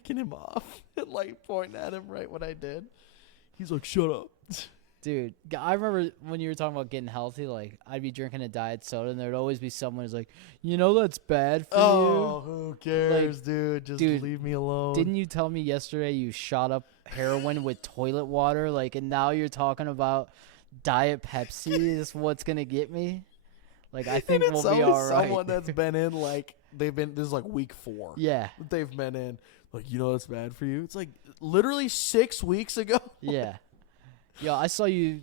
like pointing at him right when I did. He's like, shut up. Dude, I remember when you were talking about getting healthy, like, I'd be drinking a diet soda, and there'd always be someone who's like, that's bad for you. Oh, who cares, like, dude? Just leave me alone. Didn't you tell me yesterday you shot up heroin with toilet water? Like, and now you're talking about Diet Pepsi is what's going to get me? Like, I think we'll be all right. Someone that's been in, like, this is like week 4. Yeah. They've been in, like, that's bad for you? It's like literally 6 weeks ago. Yeah. Yeah, I saw you,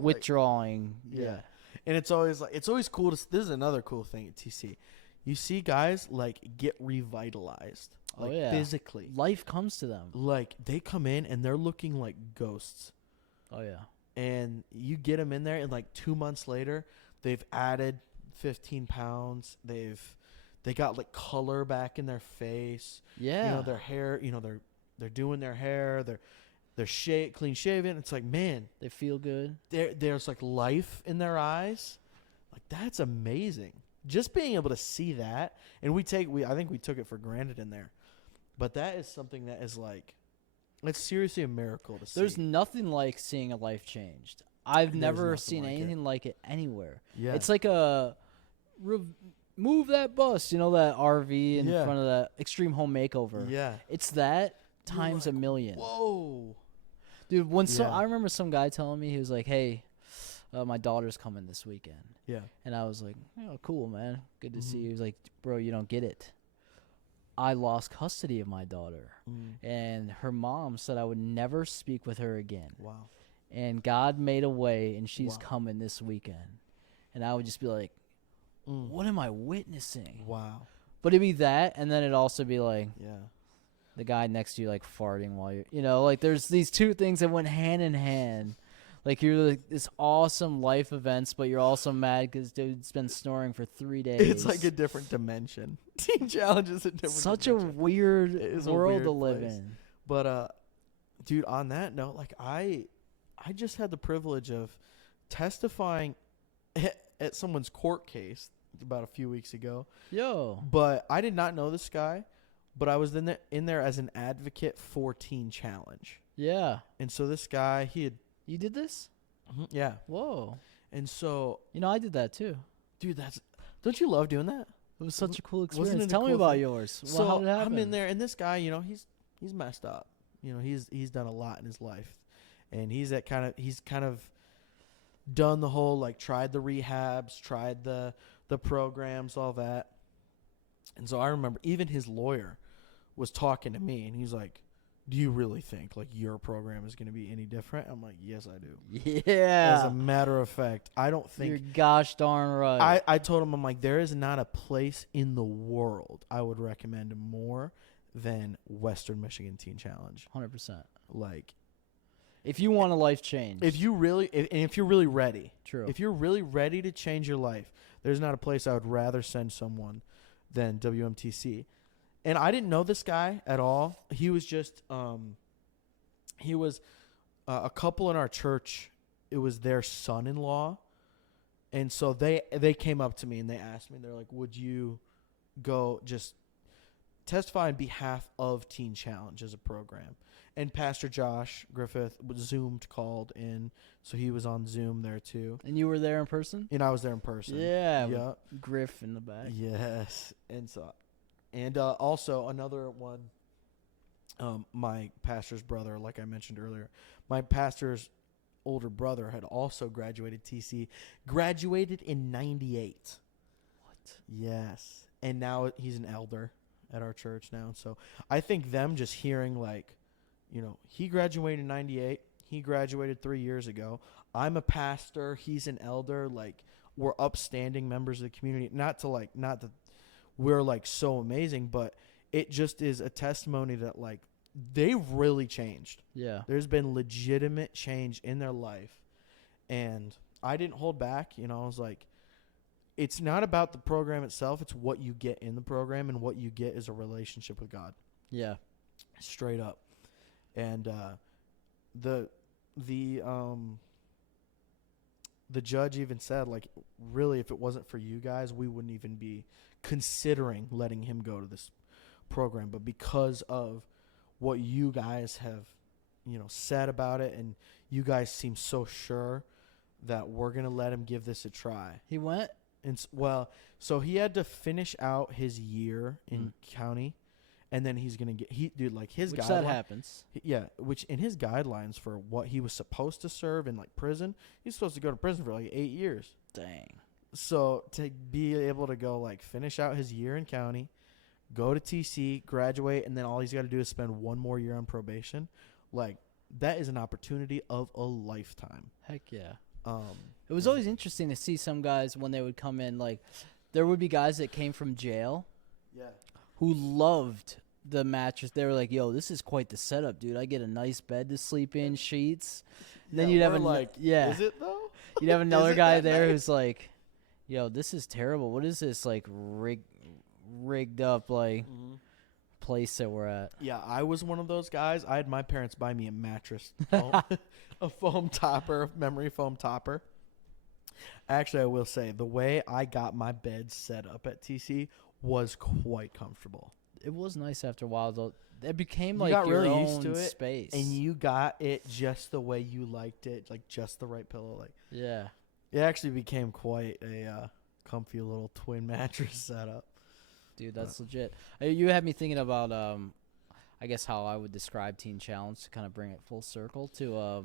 withdrawing. Yeah. And it's always cool this is another cool thing at TC. You see guys like get revitalized, like physically. Life comes to them. Like they come in and they're looking like ghosts. Oh yeah. And you get them in there, and like 2 months later, they've added 15 pounds. They got like color back in their face. Yeah. You know, their hair. You know, they're doing their hair. They're clean shaven. It's like, man, they feel good. There's like life in their eyes. Like that's amazing. Just being able to see that, and I think we took it for granted in there, but that is something that is like, it's seriously a miracle to see. There's nothing like seeing a life changed. I've never seen anything like it anywhere. Yeah. It's like a move that bus, you know, that RV in front of that Extreme Home Makeover. Yeah. It's that times a million. Whoa. Dude, I remember some guy telling me, he was like, hey, my daughter's coming this weekend. Yeah. And I was like, oh, cool, man. Good to see you. He was like, bro, you don't get it. I lost custody of my daughter. And her mom said I would never speak with her again. Wow. And God made a way, and she's coming this weekend. And I would just be like, what am I witnessing? Wow. But it'd be that, and then it'd also be like the guy next to you, like, farting while you're, you know, like, there's these two things that went hand in hand. Like, you're like this awesome life events, but you're also mad because dude's been snoring for 3 days. It's like a different dimension. Teen Challenge is a different Such dimension. a weird world to live in. But, dude, on that note, like, I just had the privilege of testifying at someone's court case about a few weeks ago. Yo. But I did not know this guy, but I was in there as an advocate for Teen Challenge. Yeah. And so this guy, You did this? Yeah. Whoa. And so, you know, I did that too. Dude, don't you love doing that? It was such a cool experience. Wasn't it Tell me cool about thing? yours. So how did it happen? I'm in there, and this guy, you know, he's messed up. You know, he's done a lot in his life, and he's kind of done the whole, like, tried the rehabs, tried the programs, all that. And so I remember even his lawyer was talking to me, and he's like, do you really think, like, your program is going to be any different? I'm like, yes, I do. Yeah. As a matter of fact, I don't think. You're gosh darn right. I told him, I'm like, there is not a place in the world I would recommend more than Western Michigan Teen Challenge. 100%. Like, if you want a life change. if you're really ready. True. If you're really ready to change your life, there's not a place I would rather send someone than WMTC. And I didn't know this guy at all. He was just, he was a couple in our church. It was their son-in-law. And so they came up to me and they asked me, they're like, would you go just testify on behalf of Teen Challenge as a program? And Pastor Josh Griffith was called in. So he was on Zoom there too. And you were there in person? And I was there in person. Yeah. Yeah. Griff in the back. Yes. And also another one, my pastor's brother, like I mentioned earlier, my pastor's older brother had also graduated TC, graduated in 98. What? Yes. And now he's an elder at our church now. So I think them just hearing, like, you know, he graduated in 98. He graduated 3 years ago. I'm a pastor. He's an elder. Like, we're upstanding members of the community. Not that we're, like, so amazing, but it just is a testimony that, like, they've really changed. Yeah. There's been legitimate change in their life. And I didn't hold back. You know, I was like, it's not about the program itself. It's what you get in the program, and what you get is a relationship with God. Yeah. Straight up. And the judge even said, like, really, if it wasn't for you guys, we wouldn't even be considering letting him go to this program. But because of what you guys have, you know, said about it, and you guys seem so sure that we're going to let him give this a try. He went? And so he had to finish out his year in county, and then he's going to get, his Which guideline. that happens. Yeah, which in his guidelines for what he was supposed to serve in, like, prison, he's supposed to go to prison for, like, 8 years. Dang. So to be able to go, like, finish out his year in county, go to TC, graduate, and then all he's got to do is spend one more year on probation, like, that is an opportunity of a lifetime. Heck yeah. It was always interesting to see some guys when they would come in. Like, there would be guys that came from jail who loved the mattress. They were like, yo, this is quite the setup, dude. I get a nice bed to sleep in, sheets. Then you'd have is it though? You'd have another guy there who's like, yo, this is terrible. What is this, like, rigged up, like, place that we're at? Yeah, I was one of those guys. I had my parents buy me a mattress, a foam topper, memory foam topper. Actually, I will say, the way I got my bed set up at TC was quite comfortable. It was nice after a while, though. It became You like got your really own used to it, space. and you got it just the way you liked it, like just the right pillow. Like, yeah. it actually became quite a comfy little twin mattress setup. Dude, that's legit. You had me thinking about, I guess, how I would describe Teen Challenge to kind of bring it full circle to,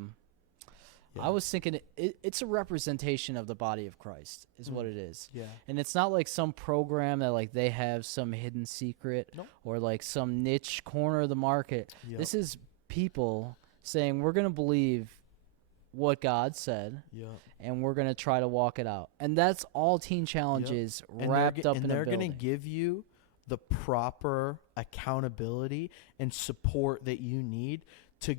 I was thinking it's a representation of the body of Christ is what it is. Yeah. And it's not like some program that, like, they have some hidden secret or, like, some niche corner of the market. Yep. This is people saying, we're going to believe what God said, and we're going to try to walk it out. And that's all Teen Challenge is, wrapped up in a building. And they're going to give you the proper accountability and support that you need to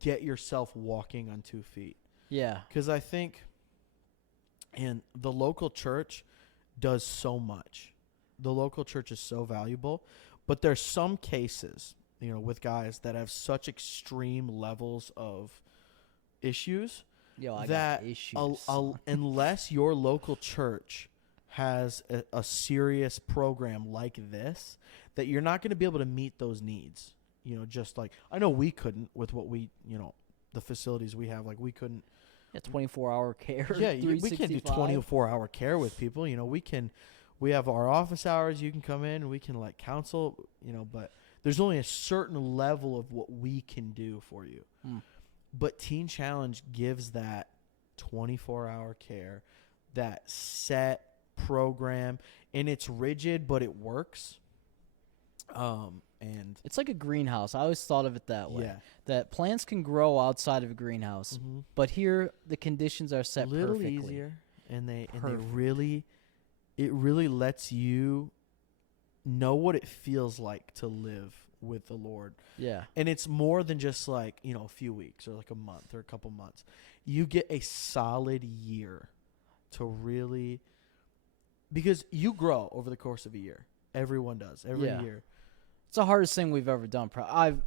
get yourself walking on 2 feet. Yeah. Because I think the local church does so much. The local church is so valuable. But there's some cases, with guys that have such extreme levels of issues got issues. Unless your local church has a serious program like this, that you're not going to be able to meet those needs. Just like, I know we couldn't with what we, the facilities we have, like we couldn't. 24-hour care. Yeah, we can't do 24-hour care with people. We have our office hours. You can come in and we can like counsel, but there's only a certain level of what we can do for you. But Teen Challenge gives that 24-hour care, that set program, and it's rigid, but it works. And it's like a greenhouse. I always thought of it that way. Yeah. That plants can grow outside of a greenhouse, but here the conditions are set perfectly. A little easier, and it really lets you know what it feels like to live with the Lord. Yeah. And it's more than just like, a few weeks or like a month or a couple months. You get a solid year to really, because you grow over the course of a year. Everyone does every year. It's the hardest thing we've ever done. I've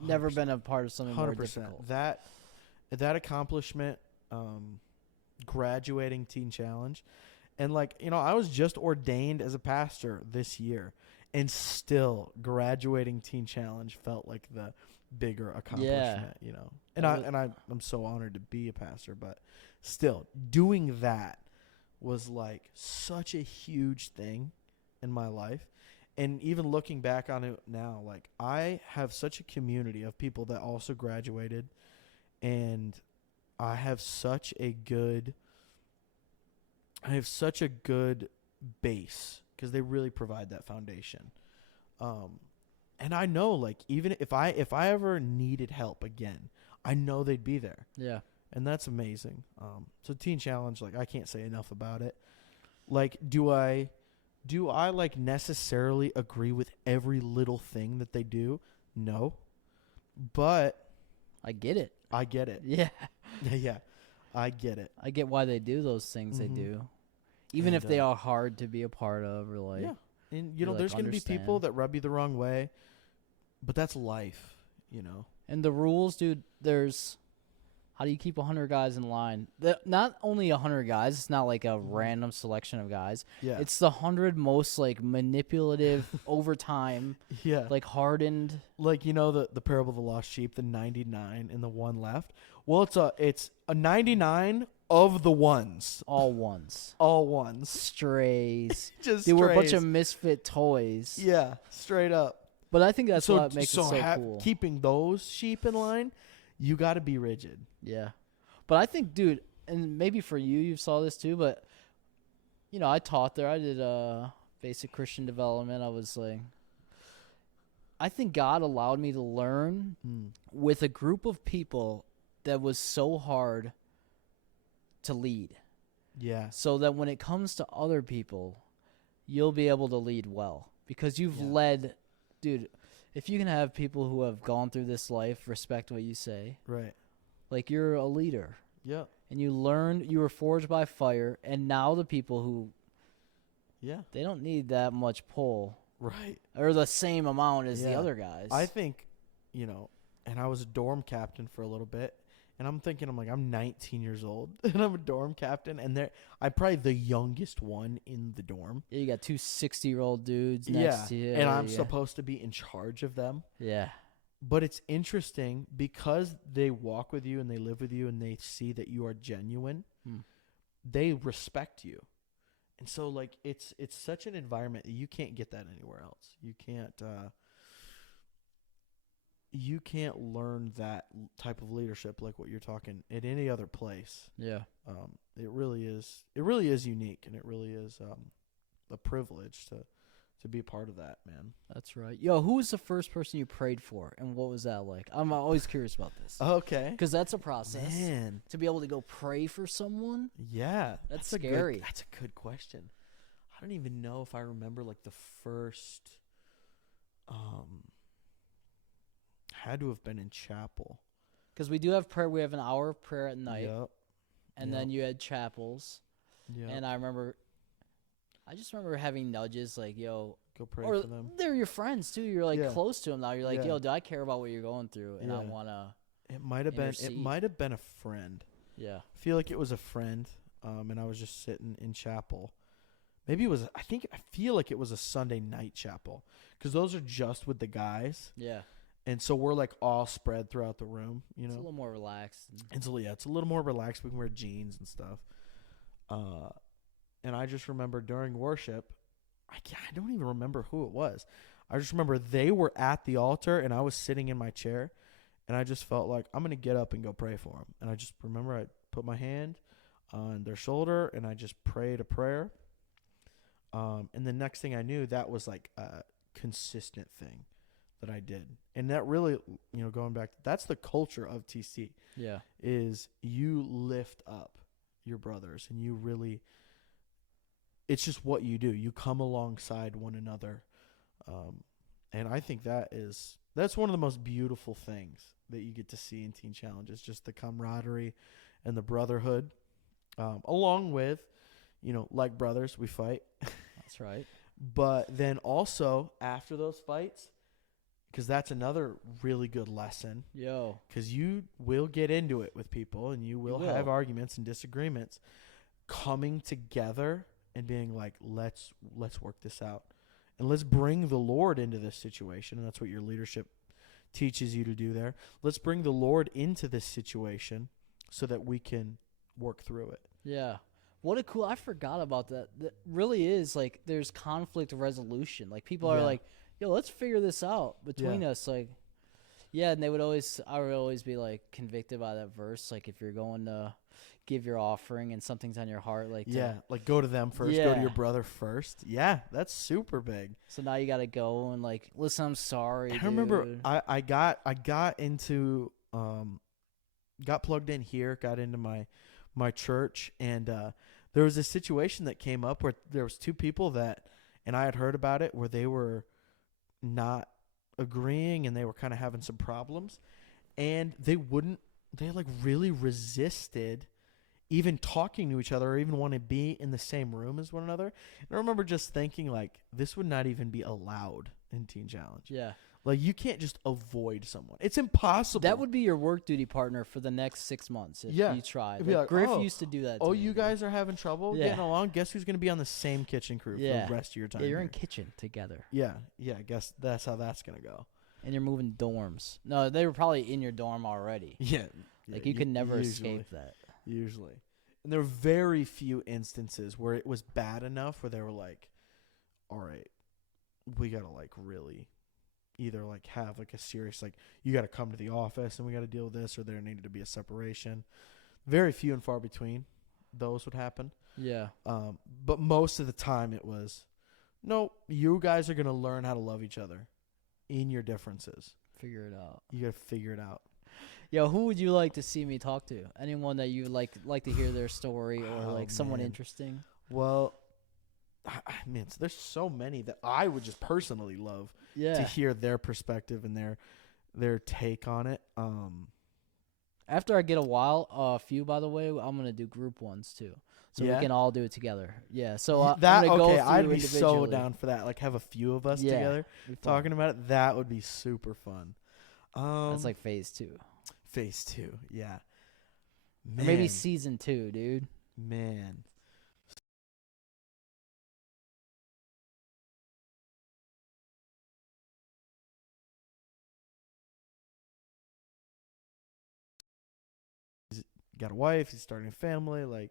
never 100%. been a part of something 100%. more difficult. That accomplishment, graduating Teen Challenge, and like, I was just ordained as a pastor this year, and still graduating Teen Challenge felt like the bigger accomplishment, And I'm so honored to be a pastor, but still doing that was like such a huge thing in my life. And even looking back on it now, like I have such a community of people that also graduated, and I have such a good base because they really provide that foundation. And I know, like, even if I ever needed help again, I know they'd be there. Yeah. And that's amazing. So Teen Challenge, like, I can't say enough about it. Like, do I like necessarily agree with every little thing that they do? No. But I get it. Yeah. Yeah. I get it. I get why they do those things they do. Even if they are hard to be a part of, or like. Yeah. And there's going to be people that rub you the wrong way, but that's life, And the rules, dude, how do you keep 100 guys in line? Not only 100 guys, it's not like a random selection of guys. Yeah. It's the 100 most, like, manipulative, overtime, like, hardened. Like, the parable of the lost sheep, the 99 and the one left. Well, it's a 99 of the ones. All ones. All ones. Strays. Just They were a bunch strays. of misfit toys. Yeah, straight up. But I think that's what makes it so cool. Keeping those sheep in line, you got to be rigid. Yeah. But I think, dude, and maybe for you saw this too, but, I taught there. I did basic Christian development. I was like, I think God allowed me to learn with a group of people that was so hard to lead. Yeah. So that when it comes to other people, you'll be able to lead well because you've led, dude. If you can have people who have gone through this life respect what you say, Right. like you're a leader. Yeah. And you learned, you were forged by fire, and now the people who, they don't need that much pull. Right. Or the same amount as the other guys. I think, and I was a dorm captain for a little bit, and I'm thinking, I'm 19 years old, and I'm a dorm captain, and I'm probably the youngest one in the dorm. Yeah, you got two 60-year-old dudes next to you. And I'm supposed to be in charge of them. Yeah. But it's interesting because they walk with you and they live with you and they see that you are genuine, they respect you. And so, like, it's such an environment that you can't get that anywhere else. You can't learn that type of leadership like what you're talking at any other place. Yeah. It really is unique, and it really is a privilege to be a part of that, man. That's right. Yo, who was the first person you prayed for, and what was that like? I'm always curious about this. Okay. Because that's a process. Man. To be able to go pray for someone? Yeah. That's scary. That's a good question. I don't even know if I remember, like, the first had to have been in chapel. Because we do have prayer. We have an hour of prayer at night. Yep. And then you had chapels. Yeah. And I just remember having nudges like, yo. Go pray for them. They're your friends, too. You're, like, close to them now. You're like, yo, do I care about what you're going through? And I want to It might have been a friend. Yeah. I feel like it was a friend, and I was just sitting in chapel. Maybe it was, I feel like it was a Sunday night chapel, because those are just with the guys. Yeah. And so we're, like, all spread throughout the room, It's a little more relaxed. It's a little more relaxed. We can wear jeans and stuff. And I just remember during worship, I don't even remember who it was. I just remember they were at the altar, and I was sitting in my chair, and I just felt like I'm going to get up and go pray for them. And I just remember I put my hand on their shoulder, and I just prayed a prayer. And the next thing I knew, that was like a consistent thing that I did. And that really, going back, that's the culture of TC. Yeah. Is you lift up your brothers, and you really, it's just what you do. You come alongside one another. And I think that's one of the most beautiful things that you get to see in Teen Challenge, is just the camaraderie and the brotherhood, along with, like brothers, we fight. That's right. But then also after those fights, because that's another really good lesson. Yo. Because you will get into it with people, and you will have arguments and disagreements. Coming together and being like, let's work this out, and let's bring the Lord into this situation. And that's what your leadership teaches you to do there. Let's bring the Lord into this situation so that we can work through it. Yeah. What a cool, I forgot about that. That really is, like, there's conflict resolution. Like, people are like, yo, let's figure this out between us. Like, and I would always be, like, convicted by that verse. Like, if you're going to give your offering and something's on your heart, like, like, go to them first, go to your brother first. Yeah, that's super big. So now you got to go and, like, listen, I'm sorry, I remember I got into, got plugged in here, got into my church, and there was a situation that came up where there was two people and I had heard about it, where they were not agreeing, and they were kind of having some problems, and they like really resisted even talking to each other, or even want to be in the same room as one another. And I remember just thinking, like, this would not even be allowed in Teen Challenge. Yeah. Like, you can't just avoid someone. It's impossible. That would be your work duty partner for the next 6 months if you tried. Like, Griff used to do that. You guys are having trouble getting along? Guess who's going to be on the same kitchen crew for the rest of your time? Yeah, you're in kitchen together. Yeah, I guess that's how that's going to go. And you're moving dorms. No, they were probably in your dorm already. Yeah. Like, you could never escape that. Usually. And there were very few instances where it was bad enough where they were like, all right, we got to, like, really either, like, have, like, a serious, like, you got to come to the office and we got to deal with this, or there needed to be a separation. Very few and far between those would happen. Yeah. But most of the time it was, no, you guys are going to learn how to love each other in your differences. Figure it out. You got to figure it out. Yo, who would you like to see me talk to? Anyone that you like to hear their story or Oh, like someone man. interesting? Well, man, so there's so many that I would just personally love to Yeah. hear their perspective and their take on it. After I get a few by the way, I'm gonna do group ones too, so we Yeah? can all do it together. Yeah. So Y- I'm that gonna go okay, through I'd be so individually. down for that. Like have a few of us Yeah, together be fun. talking about it. That would be super fun. That's like phase 2, phase 2. Yeah. or Man, maybe season 2, dude. man. He's got a wife, he's starting a family, like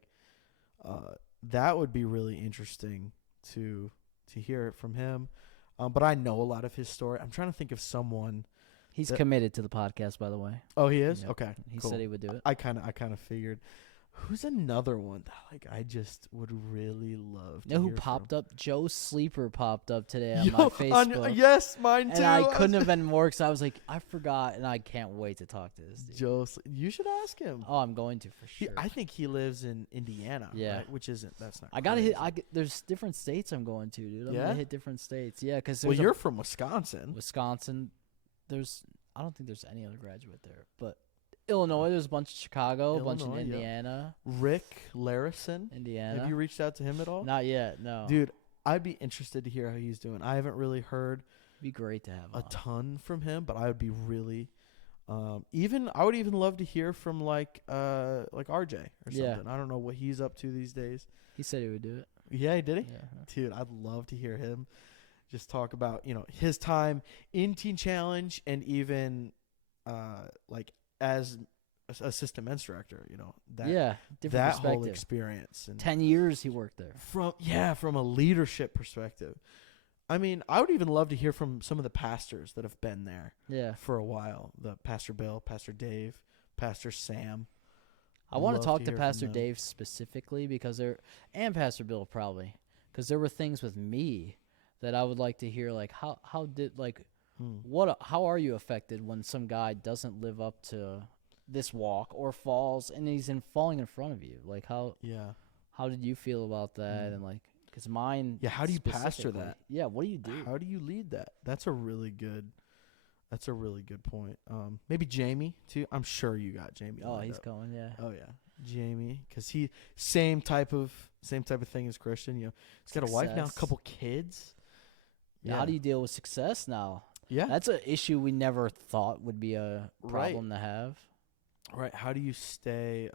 that would be really interesting to hear it from him. But I know a lot of his story. I'm trying to think of someone. He's That- committed to the podcast, by the way. Oh, he is? Yep. Okay. He cool. said he would do it. I kind of figured. Who's another one that like I just would really love to You know who hear popped from? up? Joe Sleeper popped up today on Yo, my Facebook. yes, mine too. and I couldn't have been more because I was like, I forgot, and I can't wait to talk to this dude. Joe, you should ask him. Oh, I'm going to for sure. I think he lives in Indiana, Yeah. right? Which isn't that's not. I gotta hit. crazy. There's different states I'm going to, dude. I'm Yeah? gonna hit different states. Yeah, because Well, you're from Wisconsin. Wisconsin. I don't think there's any other graduate there, but Illinois. There's a bunch of Chicago, a bunch in Illinois, yeah. Indiana. Rick Larison. Indiana. Have you reached out to him at all? Not yet. No. Dude, I'd be interested to hear how he's doing. I haven't really heard Be great to have a on. ton from him, but I would be really I would even love to hear from like RJ or Yeah. something. I don't know what he's up to these days. He said he would do it. Yeah, did he? Yeah. Dude, I'd love to hear him just talk about, his time in Teen Challenge and even like as assistant men's director, that Yeah. Different that perspective. whole experience and 10 years he worked there. from a leadership perspective. I mean, I would even love to hear from some of the pastors that have been there Yeah. for a while. The Pastor Bill, Pastor Dave, Pastor Sam. I want Love to talk to to hear from Pastor them. Dave specifically and Pastor Bill probably, because there were things with me that I would like to hear, like how are you affected when some guy doesn't live up to this walk or falls and he's falling in front of you? Like how did you feel about that? And like, because mine. Yeah, how do you pastor specifically- that? Yeah, what do you do? How do you lead that? That's a really good point. Maybe Jamie too. I'm sure you got Jamie. Oh, lined he's up. going. Yeah. Oh yeah, Jamie, because he same type of thing as Christian. He's got a wife now, a Success. couple kids. Yeah. How do you deal with success now? Yeah, That's an issue we never thought would be a problem to have. right. How do you stay?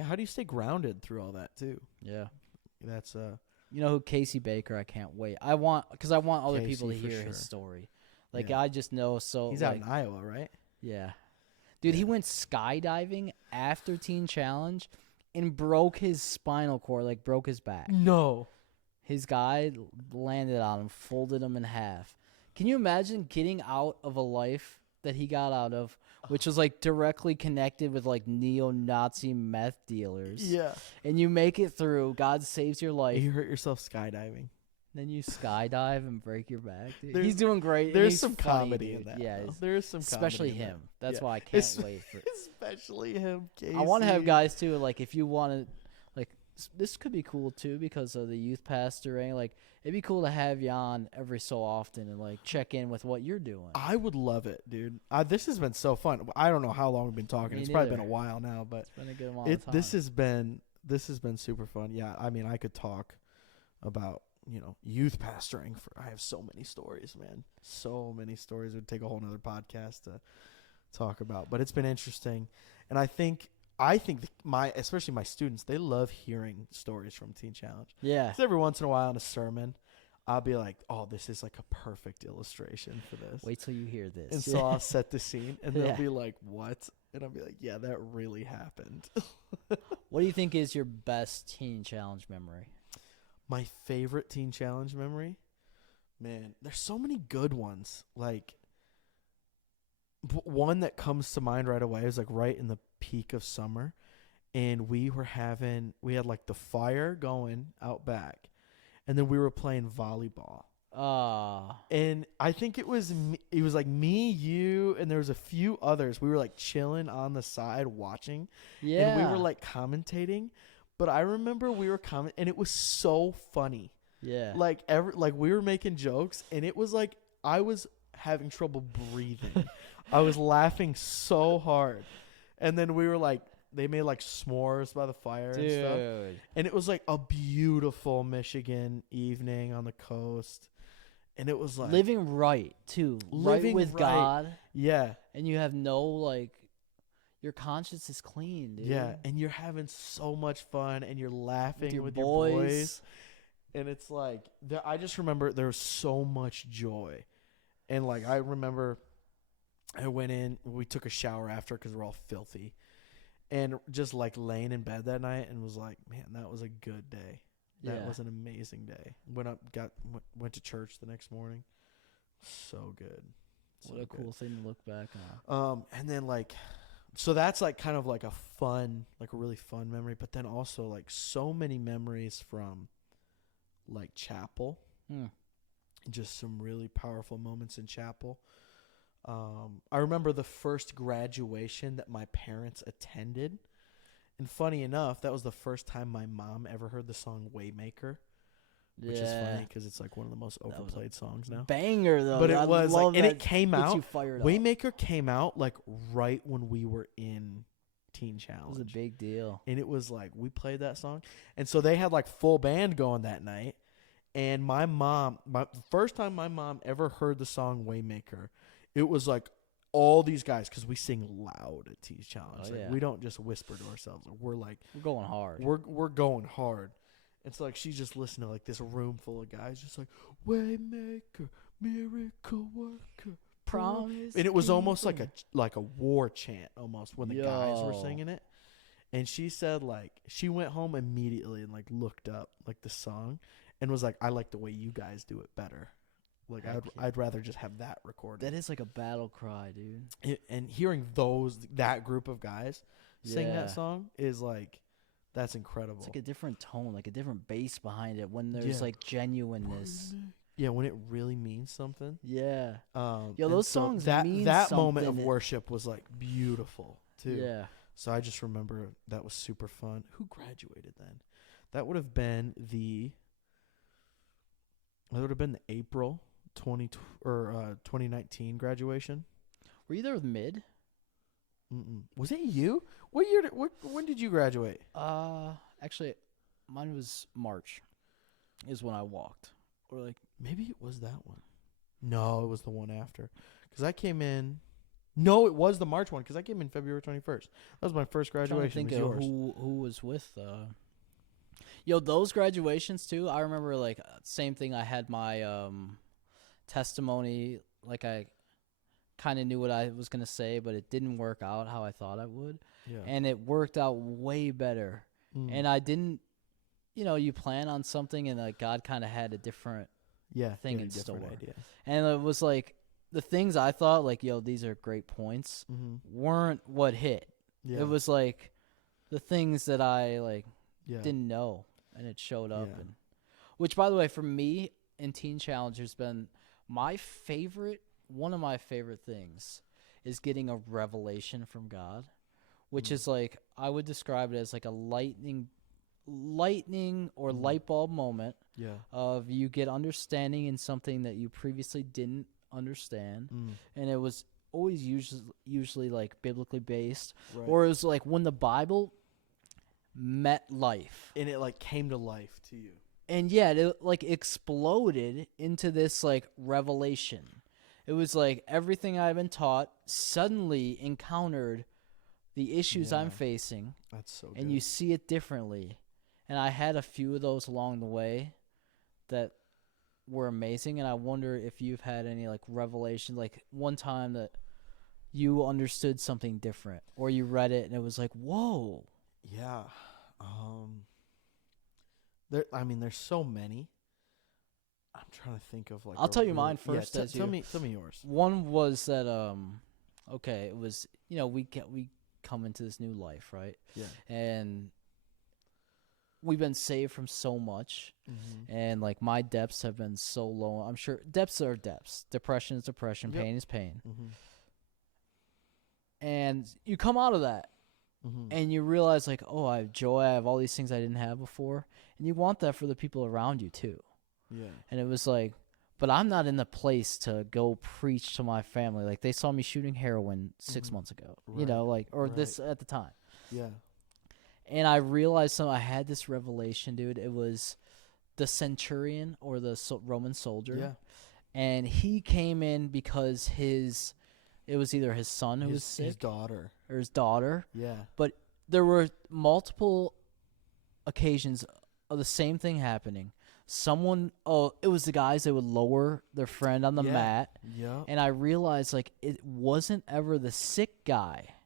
How do you stay grounded through all that too? Yeah. That's You know who Casey Baker? I can't wait. I want other people to Casey, for hear his sure. story. Like Yeah. I just know so. he's out in Iowa, right? Yeah, dude, he Yeah. went skydiving after Teen Challenge, and broke his spinal cord. Like broke his back. No. His guy landed on him, folded him in half. Can you imagine getting out of a life that he got out of, which was like directly connected with like neo-Nazi meth dealers? Yeah. And you make it through. God saves your life. You hurt yourself skydiving. Then you skydive and break your back. Dude. There's- He's doing great. and There's he's some funny, comedy dude. in that. Yeah, though. it's- There's some especially comedy in him. that. That's Yeah. why I can't wait for. Especially him, Casey. I want to have guys too. Like if you want to, like this could be cool too because of the youth pastoring. Like it'd be cool to have you on every so often and like check in with what you're doing. I would love it, dude. This has been so fun. I don't know how long we've been talking. Me It's probably neither. been a while now, but It's been a good amount of time. this has been super fun. Yeah, I mean, I could talk about youth pastoring for. I have so many stories, man. So many stories. It would take a whole nother podcast to talk about. But it's been interesting, and I think especially my students, they love hearing stories from Teen Challenge. Yeah. 'Cause every once in a while in a sermon, I'll be like, "Oh, this is like a perfect illustration for this." Wait till you hear this. And so I'll set the scene, and they'll Yeah. be like, "What?" And I'll be like, "Yeah, that really happened." What do you think is your best Teen Challenge memory? My favorite Teen Challenge memory? Man, there's so many good ones. Like, one that comes to mind right away is like right in the peak of summer, and we had like the fire going out back, and then we were playing volleyball And I think it was like me, you, and there was a few others. We were like chilling on the side watching, Yeah. and we were like commentating. But I remember we were and it was so funny. Yeah. Like we were making jokes, and it was like I was having trouble breathing. I was laughing so hard, and then we were like, they made like s'mores by the fire and stuff, and it was like a beautiful Michigan evening on the coast. And it was like living right too, living right with right. God. Yeah, and you have no like, your conscience is clean, dude. yeah, and you're having so much fun, and you're laughing with your boys. boys, and it's like I just remember there was so much joy, and like I remember, I went in, we took a shower after because we're all filthy, and just like laying in bed that night, and was like, man, that was a good day. That was an amazing day. Went to church the next morning. So good. What a cool thing to look back on. And then like, so that's like kind of like a really fun memory. But then also like so many memories from like chapel. Just some really powerful moments in chapel. I remember the first graduation that my parents attended. And funny enough, that was the first time my mom ever heard the song Waymaker, which is funny because it's like one of the most overplayed songs now. Banger though, but it was like, and it came out. Waymaker came out like right when we were in Teen Challenge. It was a big deal, and it was like we played that song, and so they had like full band going that night. And the first time my mom ever heard the song Waymaker, it was like, all these guys, because we sing loud at Tease Challenge. We don't just whisper to ourselves. We're like, we're going hard. We're going hard. It's like she's just listening to like this room full of guys, just like Waymaker, miracle worker, promise. And it was almost like a war chant almost when the guys were singing it. And she said like she went home immediately and like looked up like the song and was like, I like the way you guys do it better. Like I'd rather just have that recorded. That is like a battle cry, dude. And hearing that group of guys sing that song is like, that's incredible. It's like a different tone, like a different bass behind it when there's like genuineness. Yeah, when it really means something. Yeah. Those songs mean that something. moment of worship was like beautiful too. Yeah. So I just remember that was super fun. Who graduated then? That would have been the April 2019 graduation. Were you there with mid? Was it you? What year? When did you graduate? Actually, mine was March. Is when I walked. Or like maybe it was that one. No, it was the one after. Because I came in. No, it was the March one. Because I came in February 21st. That was my first graduation. I'm trying to think of who was with. Those graduations too. I remember like same thing. I had my testimony. Like I kind of knew what I was gonna say, but it didn't work out how I thought it would. Yeah. And it worked out way better. And I didn't. You plan on something, and like God kind of had a different thing in store. Idea. And it was like the things I thought like, these are great points, weren't what hit. Yeah. It was like the things that I like didn't know. And it showed up, which, by the way, for me in Teen Challenge has been one of my favorite things is getting a revelation from God, which is like, I would describe it as like a lightning or light bulb moment of you get understanding in something that you previously didn't understand. And it was always usually like biblically based, or it was like when the Bible met life and it like came to life to you, and it like exploded into this like revelation. It was like everything I've been taught suddenly encountered the issues I'm facing. That's so good. And you see it differently. And I had a few of those along the way that were amazing, and I wonder if you've had any like revelation, like one time that you understood something different, or you read it and it was like, whoa. Yeah. There's so many. I'm trying to think of like. I'll tell you mine first. Tell me yours. One was that it was we come into this new life, right? Yeah. And we've been saved from so much, Mm-hmm. and like my depths have been so low. I'm sure depths are depths. Depression is depression. Yep. Pain is pain. Mm-hmm. And you come out of that, Mm-hmm. and you realize like, oh, I have joy. I have all these things I didn't have before, and you want that for the people around you too. Yeah. And it was like, but I'm not in the place to go preach to my family. Like they saw me shooting heroin 6 Mhm. months ago, Right. like, or Right. this at the time. Yeah. And I realized I had this revelation, dude. It was the centurion or the Roman soldier. Yeah. And he came in because it was either his son who was sick His daughter. or his daughter. Yeah. But there were multiple occasions of the same thing happening. It was the guys that would lower their friend on the Yeah. mat. Yeah. And I realized, like, it wasn't ever the sick guy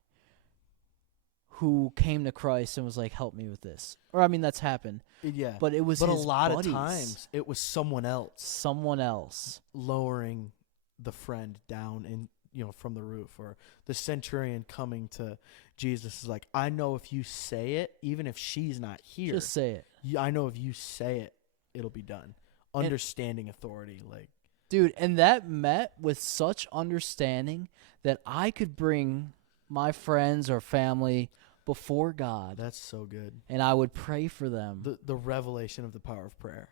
who came to Christ and was like, help me with this. Or, I mean, that's happened. Yeah. But it was But a his lot buddies. of times it was someone else Someone else. lowering the friend down in from the roof, or the centurion coming to Jesus is like, I know if you say it, even if she's not here, Just say it. I know if you say it, it'll be done. Understanding authority, like, Dude, and that met with such understanding that I could bring my friends or family before God, that's so good. and I would pray for them. The revelation of the power of prayer.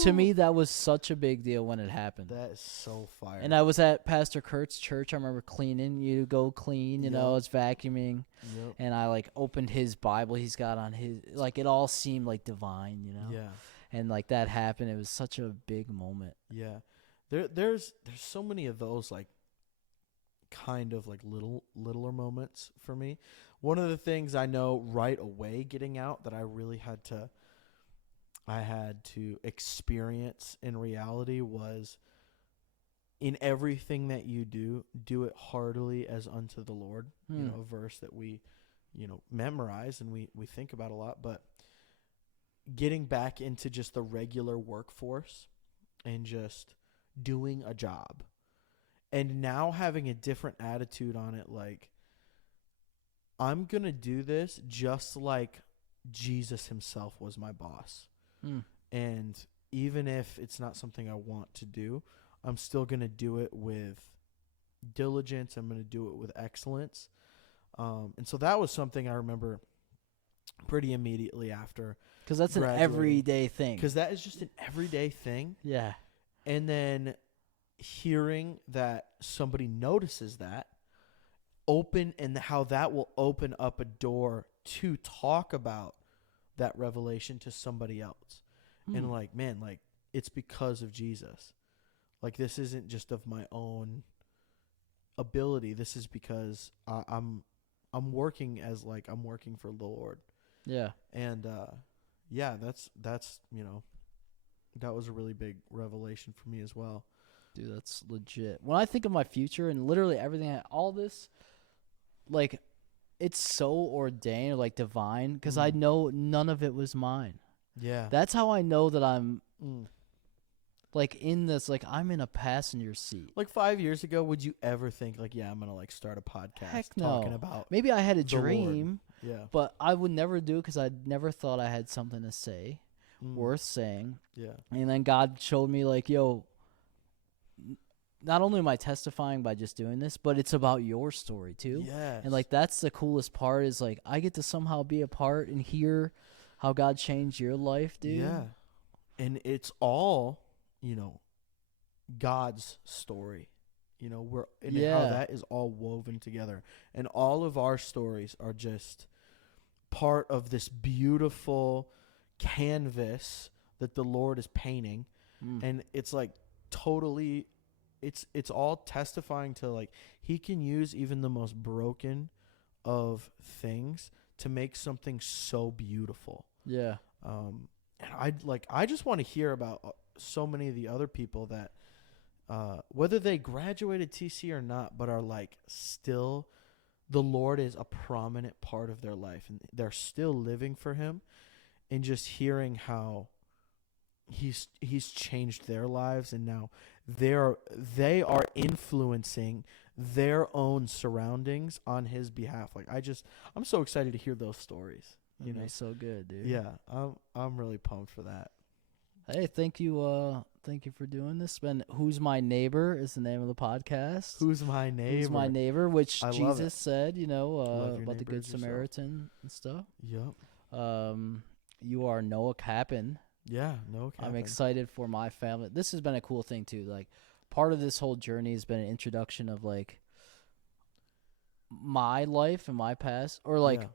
To me, that was such a big deal when it happened. That is so fire. And I was at Pastor Kurt's church. I remember cleaning. You go clean, Yep. I was vacuuming. Yep. And I, like, opened his Bible he's got on his, like, it all seemed, like, divine, Yeah. And, like, that happened. It was such a big moment. Yeah. There's so many of those, like, kind of like littler moments for me. One of the things I know right away getting out that I really had to experience in reality was, in everything that you do it heartily as unto the Lord. A verse that we memorize and we think about a lot, but getting back into just the regular workforce and just doing a job, and now having a different attitude on it, like, I'm gonna do this just like Jesus himself was my boss. And even if it's not something I want to do, I'm still going to do it with diligence. I'm going to do it with excellence. And so that was something I remember pretty immediately after. Because that's an graduating. everyday thing. Because that is just an everyday thing. Yeah. And then hearing that somebody notices that, and how that will open up a door to talk about that revelation to somebody else. And like, man, like, it's because of Jesus. Like, this isn't just of my own ability. This is because I'm working I'm working for the Lord. Yeah. And that's that was a really big revelation for me as well. Dude, that's legit. When I think of my future and literally everything, all this, like, it's so ordained or, like, divine, because I know none of it was mine. Yeah. That's how I know that I'm, like, in this, like, I'm in a passenger seat. Like 5 years ago, would you ever think, like, yeah, I'm going to, like, start a podcast Heck no. talking about Maybe I had a the Lord? dream, Yeah. but I would never do it because I never thought I had something to say, worth saying. Yeah. And then God showed me, like, yo, not only am I testifying by just doing this, but it's about your story too. Yes. And, like, that's the coolest part is, like, I get to somehow be a part and hear how God changed your life, dude. Yeah. And it's all, God's story. How that is all woven together. And all of our stories are just part of this beautiful canvas that the Lord is painting. And it's like totally, it's all testifying to, like, he can use even the most broken of things to make something so beautiful. Yeah. And I just want to hear about so many of the other people that, whether they graduated TC or not, but are, like, still, the Lord is a prominent part of their life and they're still living for him, and just hearing how he's changed their lives, and now they are influencing their own surroundings on his behalf. Like, I'm so excited to hear those stories. You know, That's so good, dude. yeah, I'm really pumped for that. Hey, thank you for doing this. Who's My Neighbor is the name of the podcast. Who's my neighbor? Who's My Neighbor, which I love Jesus it. said, Love your about the neighbor Good as yourself. Samaritan and stuff. Yep. You are Noah Kappen. Yeah. No. I'm Capping. excited for my family. This has been a cool thing too. Like, part of this whole journey has been an introduction of like my life and my past, or like Yeah.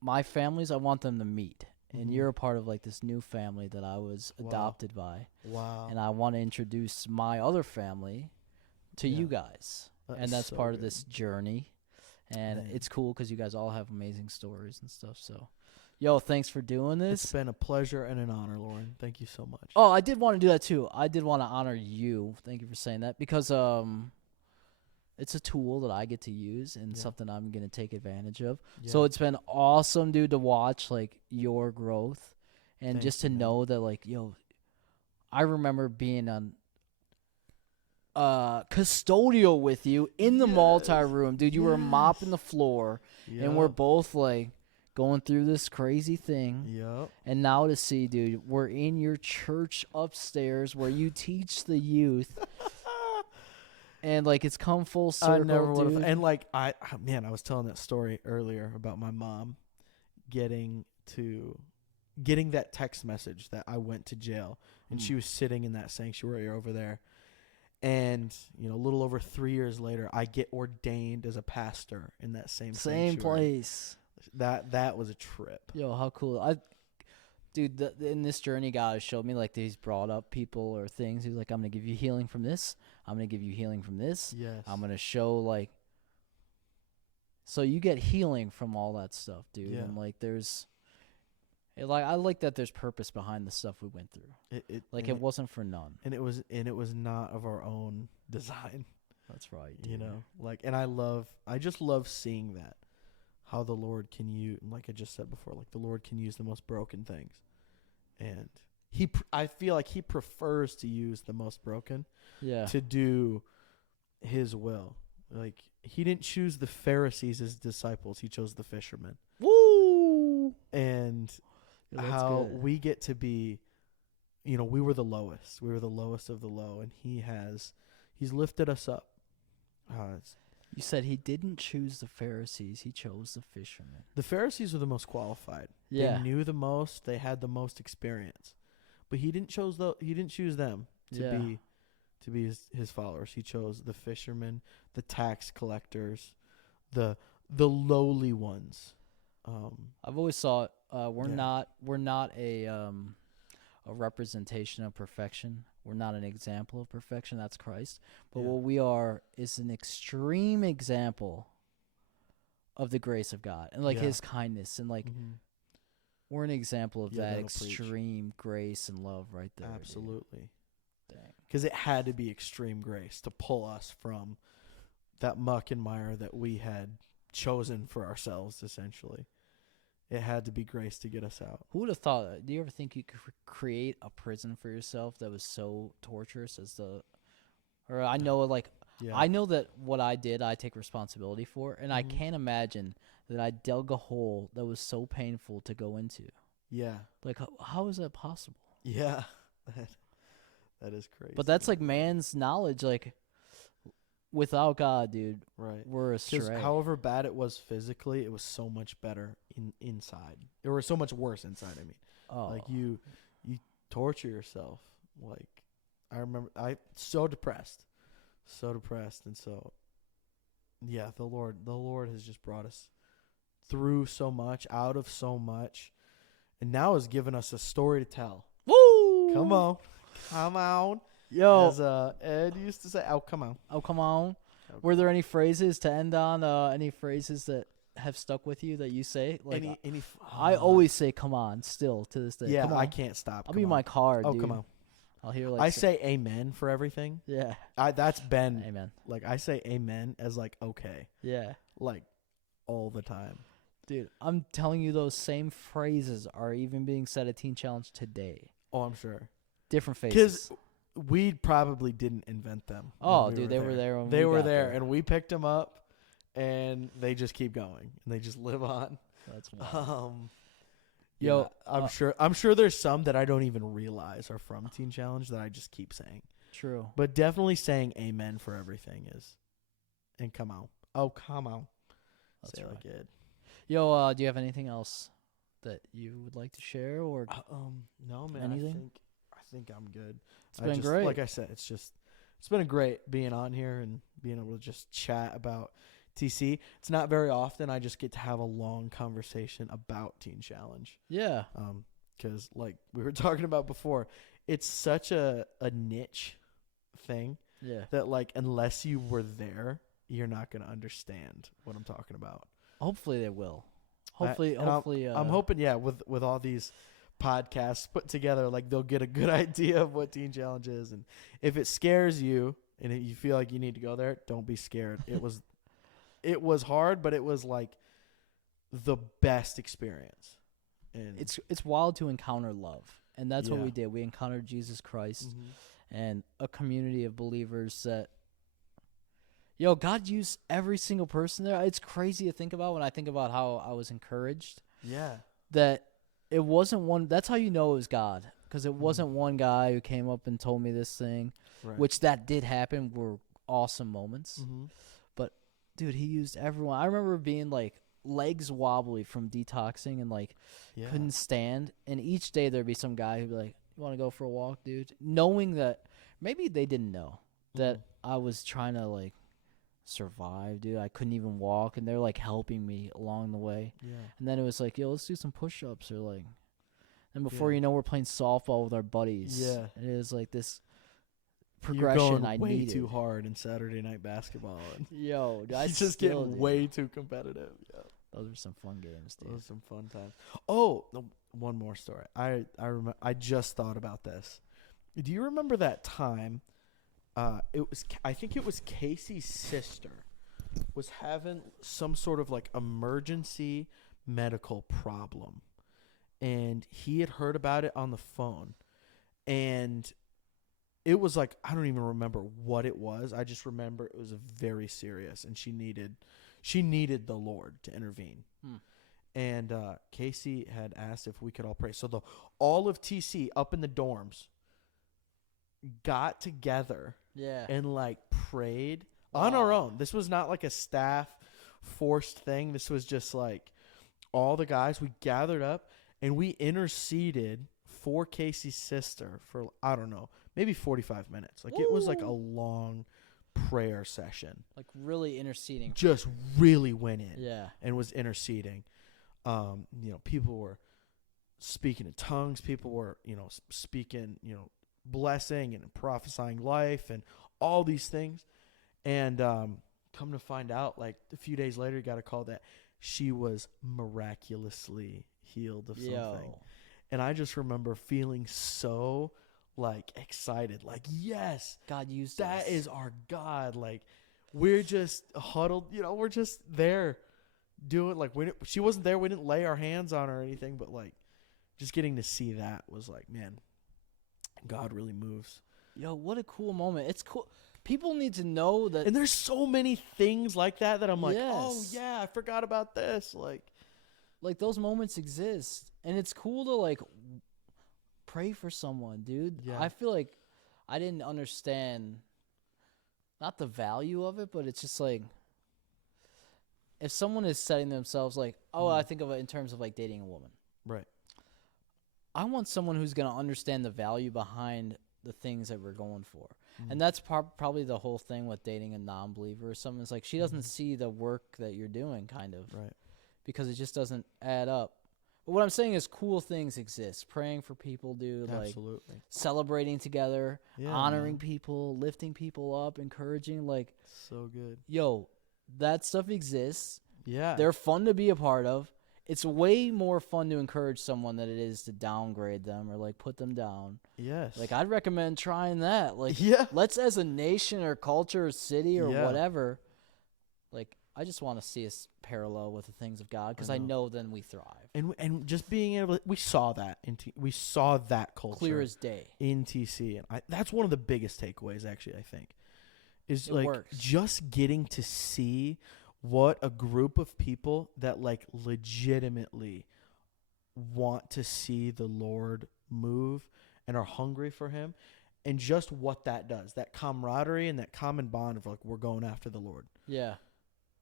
my families. I want them to meet, and Mhm. you're a part of like this new family that I was Wow. adopted by, Wow. and I want to introduce my other family to Yeah. you guys, That and is that's so part of good. this journey. And Man. it's cool because you guys all have amazing stories and stuff. So, yo, thanks for doing It's this. been a pleasure and an honor, Lauren. Thank you so much. Oh, I did want to do that too. I did want to honor you. Thank you for saying that, because it's a tool that I get to use and Yeah. something I'm gonna take advantage of. Yeah. So it's been awesome, dude, to watch like your growth, and Thank just you, to man. know that like, yo, I remember being on custodial with you in the Yes. multi-room, dude. You were mopping Yes. the floor, Yep. and we're both like going through this crazy thing. Yep. And now to see, dude, we're in your church upstairs where you teach the youth, and like it's come full circle, I never would have. dude. And like I was telling that story earlier about my mom getting that text message that I went to jail, and she was sitting in that sanctuary over there. And a little over 3 years later, I get ordained as a pastor in that same sanctuary. place. That was a trip. Yo, how cool! Dude, in this journey, God showed me like He's brought up people or things. He's like, I'm gonna give you healing from this. I'm gonna give you healing from this. Yes. I'm gonna show like. So you get healing from all that stuff, dude. Yeah. And like I like that there's purpose behind the stuff we went through. It wasn't for none. And it was not of our own design. That's right, dude. I just love seeing that, how the Lord can use, like I just said before, like the Lord can use the most broken things, and I feel like He prefers to use the most broken Yeah. to do His will. Like He didn't choose the Pharisees as disciples; He chose the fishermen. Woo! And Yeah, that's how good. we get to be, we were the lowest. We were the lowest of the low, and He's lifted us up. You said He didn't choose the Pharisees; He chose the fishermen. The Pharisees were the most qualified. Yeah. They knew the most. They had the most experience, but He didn't choose them to be his followers. He chose the fishermen, the tax collectors, the lowly ones. I've always thought we're Yeah. not a representation of perfection. We're not an example of perfection. That's Christ. But Yeah. what we are is an extreme example of the grace of God and like Yeah. His kindness, and like we're an example of Yeah, that that'll preach. extreme grace and love right there. dude. Absolutely. Dang. Because it had to be extreme grace to pull us from that muck and mire that we had chosen for ourselves, essentially. It had to be grace to get us out. Who would have thought? Do you ever think you could create a prison for yourself that was so torturous as the? Or I know, like, Yeah. I know that what I did, I take responsibility for, and I Mhm. can't imagine that I dug a hole that was so painful to go into. Yeah. Like, how is that possible? Yeah. That is crazy. But that's like man's knowledge. Like, without God, dude, right. we're Because astray. however bad it was physically, it was so much better inside. It was so much worse inside. I mean, Oh, like you torture yourself. Like I remember, so depressed, and so yeah, the Lord has just brought us through so much, out of so much, and now has given us a story to tell. woo! Come on. Yo, As Ed used to say, "Oh, come on." oh, come on. Oh, Were there any phrases to end on? Any phrases that have stuck with you that you say? Like, I always say "come on" still to this day. Yeah, come on. I can't stop. I'll Come be in on. my car, Oh, dude. come on. I'll hear like I say amen for everything. yeah, That's been amen. like I say amen as like okay, Yeah, like all the time. dude. I'm telling you, those same phrases are even being said at Teen Challenge today. Oh, I'm sure. Different Because faces. we probably didn't invent them. Oh, when we dude, they were there when They we were got there, there. and we picked them up, and they just keep going, and they just live on. That's wild. Yo, I'm sure there's some that I don't even realize are from Teen Challenge that I just keep saying. True. But definitely saying amen for everything is. And come on. Oh, come on. That's Say it right. like it. Yo, do you have anything else that you would like to share or No, man. anything? I think I'm good. It's been great. Like I said, it's been a great being on here and being able to just chat about TC. It's not very often I just get to have a long conversation about Teen Challenge. Yeah. Because like we were talking about before, it's such a niche thing that like unless you were there, you're not going to understand what I'm talking about. Hopefully they will. I'm hoping, with all these podcasts put together, like they'll get a good idea of what Teen Challenge is. And if it scares you and you feel like you need to go there, don't be scared. It was hard, but it was like the best experience. And it's wild to encounter love. And that's what we did. We encountered Jesus Christ and a community of believers that, God used every single person there. It's crazy to think about when I think about how I was encouraged. Yeah. That it wasn't one. That's how you know it was God. Because it wasn't one guy who came up and told me this thing, which that did happen. Were awesome moments. But, dude, he used everyone. I remember being like legs wobbly from detoxing and like couldn't stand. And each day there'd be some guy who'd be like, "You want to go for a walk, dude?" Knowing that maybe they didn't know that I was trying to like survive, dude. I couldn't even walk, and they're like helping me along the way. And then it was like, "Yo, let's do some push-ups," or like, and before you know, we're playing softball with our buddies. And it was like this progression. You're going I way needed. Too hard in Saturday night basketball. And Yo, I just getting way too competitive. Yeah. Those were some fun games, dude. Those were some fun times. Oh, one more story. I remember. I just thought about this. Do you remember that time? I think it was Casey's sister was having some sort of like emergency medical problem, and he had heard about it on the phone, and it was like I don't even remember what it was. I just remember it was very serious, and she needed the Lord to intervene. And Casey had asked if we could all pray. So all of TC up in the dorms got together and like prayed on our own. This was not like a staff forced thing. This was just like all the guys. We gathered up and we interceded for Casey's sister for, I don't know, maybe 45 minutes. Like it was like a long prayer session. Like really interceding. Just really went in. Yeah. And was interceding. People were speaking in tongues. People were, speaking, blessing and prophesying life and all these things. And come to find out, like a few days later, you got a call that she was miraculously healed of something. And I just remember feeling so like excited, like, yes, God used that us. is our God. Like we're just huddled, we're just there doing like she wasn't there. We didn't lay our hands on her or anything, but like just getting to see that was like, man, God really moves. Yo, what a cool moment. It's cool. People need to know that. And there's so many things like that I'm like, Yes. oh yeah, I forgot about this. Like those moments exist. And it's cool to like pray for someone, dude. Yeah. I feel like I didn't understand not the value of it, but it's just like if someone is setting themselves like, I think of it in terms of like dating a woman. Right. I want someone who's going to understand the value behind the things that we're going for. And that's probably the whole thing with dating a non-believer or something. It's like she doesn't see the work that you're doing, kind of. Right. Because it just doesn't add up. But what I'm saying is cool things exist. Praying for people, dude. Absolutely. Like celebrating together, Yeah, honoring people, lifting people up, encouraging. Like, so good. Yo, that stuff exists. Yeah. They're fun to be a part of. It's way more fun to encourage someone than it is to downgrade them or like put them down. Yes. Like I'd recommend trying that. Like let's as a nation or culture or city or whatever, like I just want to see us parallel with the things of God because I know then we thrive. And just being able to, we saw that we saw that culture clear as day in TC, and that's one of the biggest takeaways actually, I think, is it like works. Just getting to see what a group of people that like legitimately want to see the Lord move and are hungry for him, and just what that does, that camaraderie and that common bond of like, we're going after the Lord. Yeah.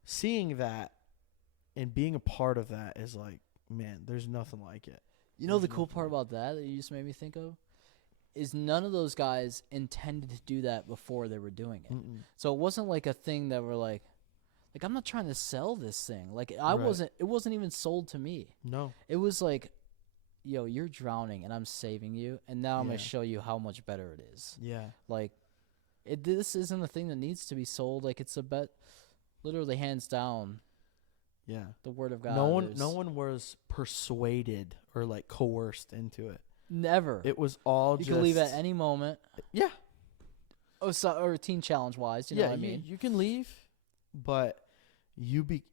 Seeing that and being a part of that is like, man, there's nothing like it. You know, the cool part about that you just made me think of is none of those guys intended to do that before they were doing it. Mm-mm. So it wasn't like a thing that were like I'm not trying to sell this thing. Like, Right. it wasn't even sold to me. No. It was like, yo, you're drowning and I'm saving you, and now I'm going Yeah. to show you how much better it is. Yeah. Like, this isn't a thing that needs to be sold. Like, it's a bet, literally hands down, Yeah. the word of God. No one was persuaded or like coerced into it. Never. It was all You just. can leave at any moment. Yeah. Oh, or teen challenge wise, you know what I mean? You can leave, but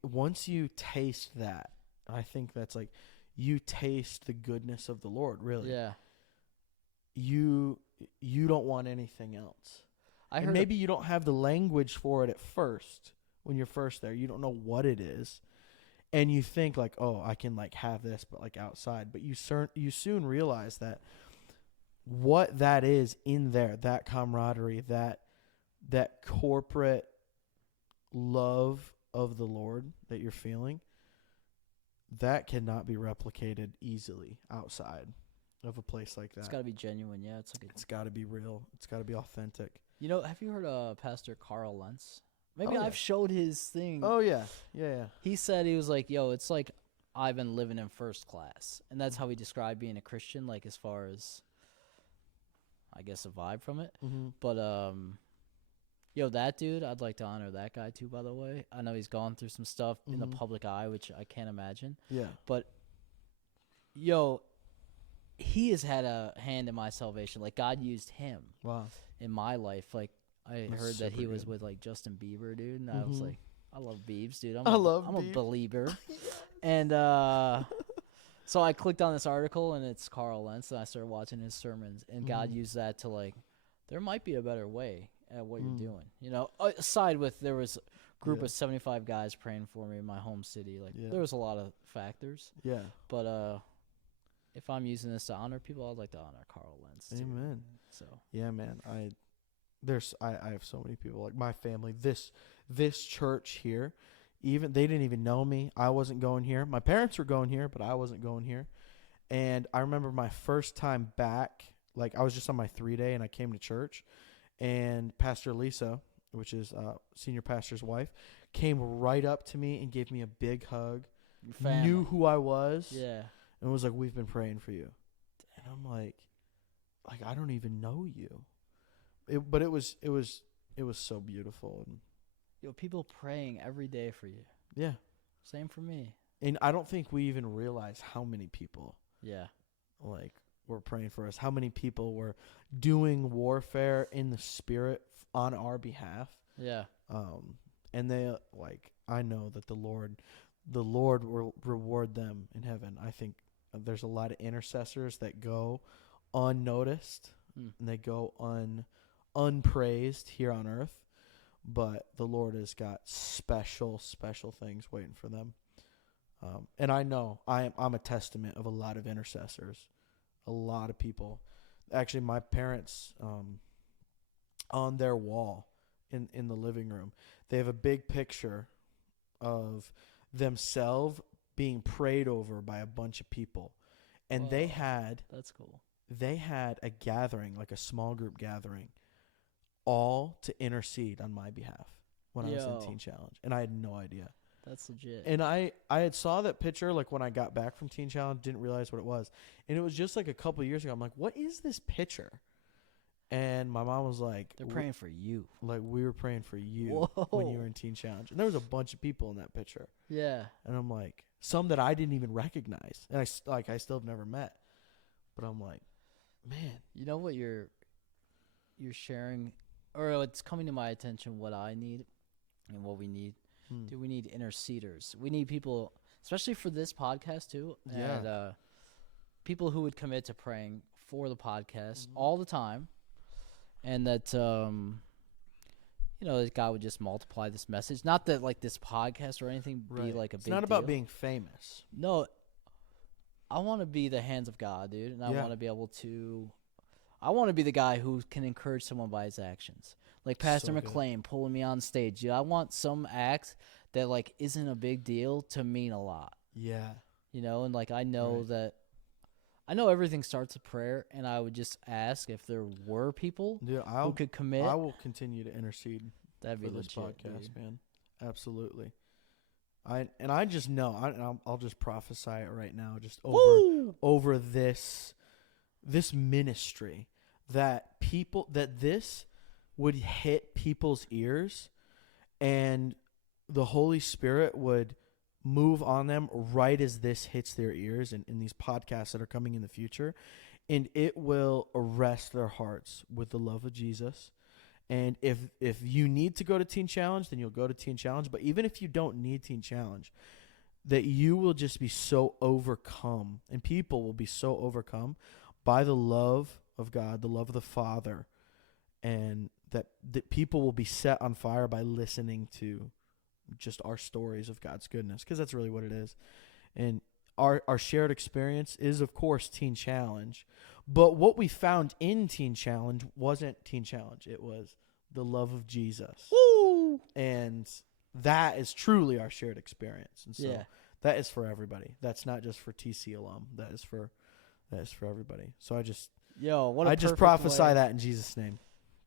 once you taste that, I think that's like, you taste the goodness of the Lord, really. Yeah. You don't want anything else. I And maybe you don't have the language for it at first. When you're first there, you don't know what it is. And you think like, oh, I can like have this, but like outside. But you soon realize that what that is in there, that camaraderie, that corporate love of the Lord that you're feeling, that cannot be replicated easily outside of a place like that. It's got to be genuine, yeah. It's got to be real. It's got to be authentic. You know, have you heard of Pastor Carl Lentz? Maybe Oh, yeah. I've showed his thing. Oh, yeah. Yeah. He said, he was like, yo, it's like I've been living in first class. And that's how he described being a Christian, like as far as, I guess, a vibe from it. Mm-hmm. But, yo, that dude, I'd like to honor that guy too, by the way. I know he's gone through some stuff in the Mhm. public eye, which I can't imagine. Yeah. But, yo, he has had a hand in my salvation. Like, God used him Wow. in my life. Like, I That's heard that he super was good. with, like, Justin Bieber, dude. And I was Mhm. like, I love Biebs, dude. I love I'm Biebs. a believer. And so I clicked on this article, and it's Carl Lentz, and I started watching his sermons. And God Mhm. used that to, like, there might be a better way at what Mm. you're doing. You know, aside with there was a group Yeah. of 75 guys praying for me in my home city. Like, Yeah. there was a lot of factors. Yeah. But if I'm using this to honor people, I'd like to honor Carl Lentz, too. Amen. So, Yeah, man. I have so many people, like my family, this church here, even they didn't even know me. I wasn't going here. My parents were going here, but I wasn't going here. And I remember my first time back, like I was just on my 3-day and I came to church, and Pastor Lisa, which is senior pastor's wife, came right up to me and gave me a big hug, your family. knew who I was, Yeah. and was like, "We've been praying for you." And I'm like I don't even know you. But it was so beautiful, and Yo, people praying every day for you. yeah. Same for me. And I don't think we even realize how many people Yeah. like were praying for us, how many people were doing warfare in the spirit on our behalf. Yeah. And they I know that the Lord will reward them in heaven. I think there's a lot of intercessors that go unnoticed and they go unpraised here on earth, but the Lord has got special things waiting for them. And I know I'm a testament of a lot of intercessors, a lot of people. Actually, my parents, on their wall in the living room, they have a big picture of themselves being prayed over by a bunch of people. And Whoa, that's cool. they had a gathering, like a small group gathering, all to intercede on my behalf when I was in Teen Challenge. And I had no idea. That's legit. And I had saw that picture like when I got back from Teen Challenge, didn't realize what it was. And it was just like a couple of years ago. I'm like, what is this picture? And my mom was like, They're praying for you. Like, we were praying for you when you were Whoa. in Teen Challenge. And there was a bunch of people in that picture. Yeah. And I'm like, some that I didn't even recognize. And I still have never met. But I'm like, man. You know what you're sharing, or it's coming to my attention what I need and what we need. Do we need interceders? We need people, especially for this podcast too. Yeah. And people who would commit to praying for the podcast all the time. And that, that God would just multiply this message. Not that like this podcast or anything be like a big It's not about deal. being famous. No, I want to be the hands of God, dude, and I Yeah. want to be able to. I want to be the guy who can encourage someone by his actions, like Pastor So good. McLean pulling me on stage. Dude, I want some act that like isn't a big deal to mean a lot, Yeah. and like I know Right. that. I know everything starts with prayer, and I would just ask if there were people Dude, who could commit. I will continue to intercede That'd be for this legit, podcast, dude. man. Absolutely. I just know I'll just prophesy it right now, just over this ministry, that this would hit people's ears, and the Holy Spirit would move on them right as this hits their ears, and in these podcasts that are coming in the future, and it will arrest their hearts with the love of Jesus. And if you need to go to Teen Challenge, then you'll go to Teen Challenge. But even if you don't need Teen Challenge, that you will just be so overcome, and people will be so overcome by the love of God, the love of the Father, and that people will be set on fire by listening to just our stories of God's goodness, because that's really what it is. And our shared experience is, of course, Teen Challenge. But what we found in Teen Challenge wasn't Teen Challenge. It was the love of Jesus. Woo! And that is truly our shared experience. And so Yeah. that is for everybody. That's not just for TC alum. That is for everybody. So I just prophesy way. that in Jesus' name.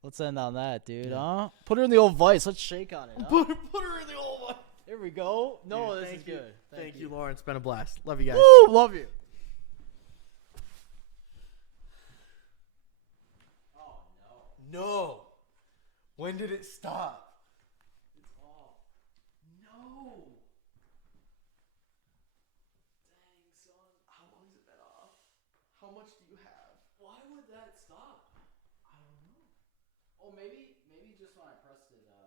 Let's end on that, dude. Yeah. Huh? Put her in the old vice. Let's shake on it. Huh? Put her in the old one. Here we go. No, Dude, this is thank you. good. Thank you, Lauren. It's been a blast. Love you guys. Woo! Love you. Oh no. No. When did it stop? It's off. No. Dang, son. How long has it been off? How much do you have? Why would that stop? I don't know. Oh, maybe just when I pressed it. How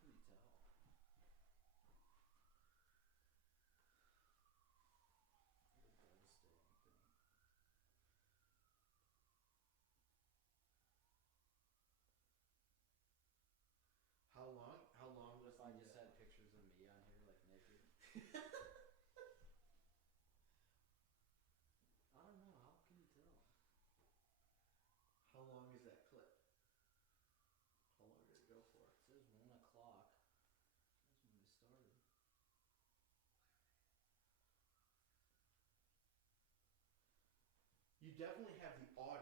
can you tell? How long was If I just had pictures of me on here, like naked. I don't know. How can you tell? How long is that clip? How long did it go for? It says 1 o'clock. That's when we started. You definitely have the audio.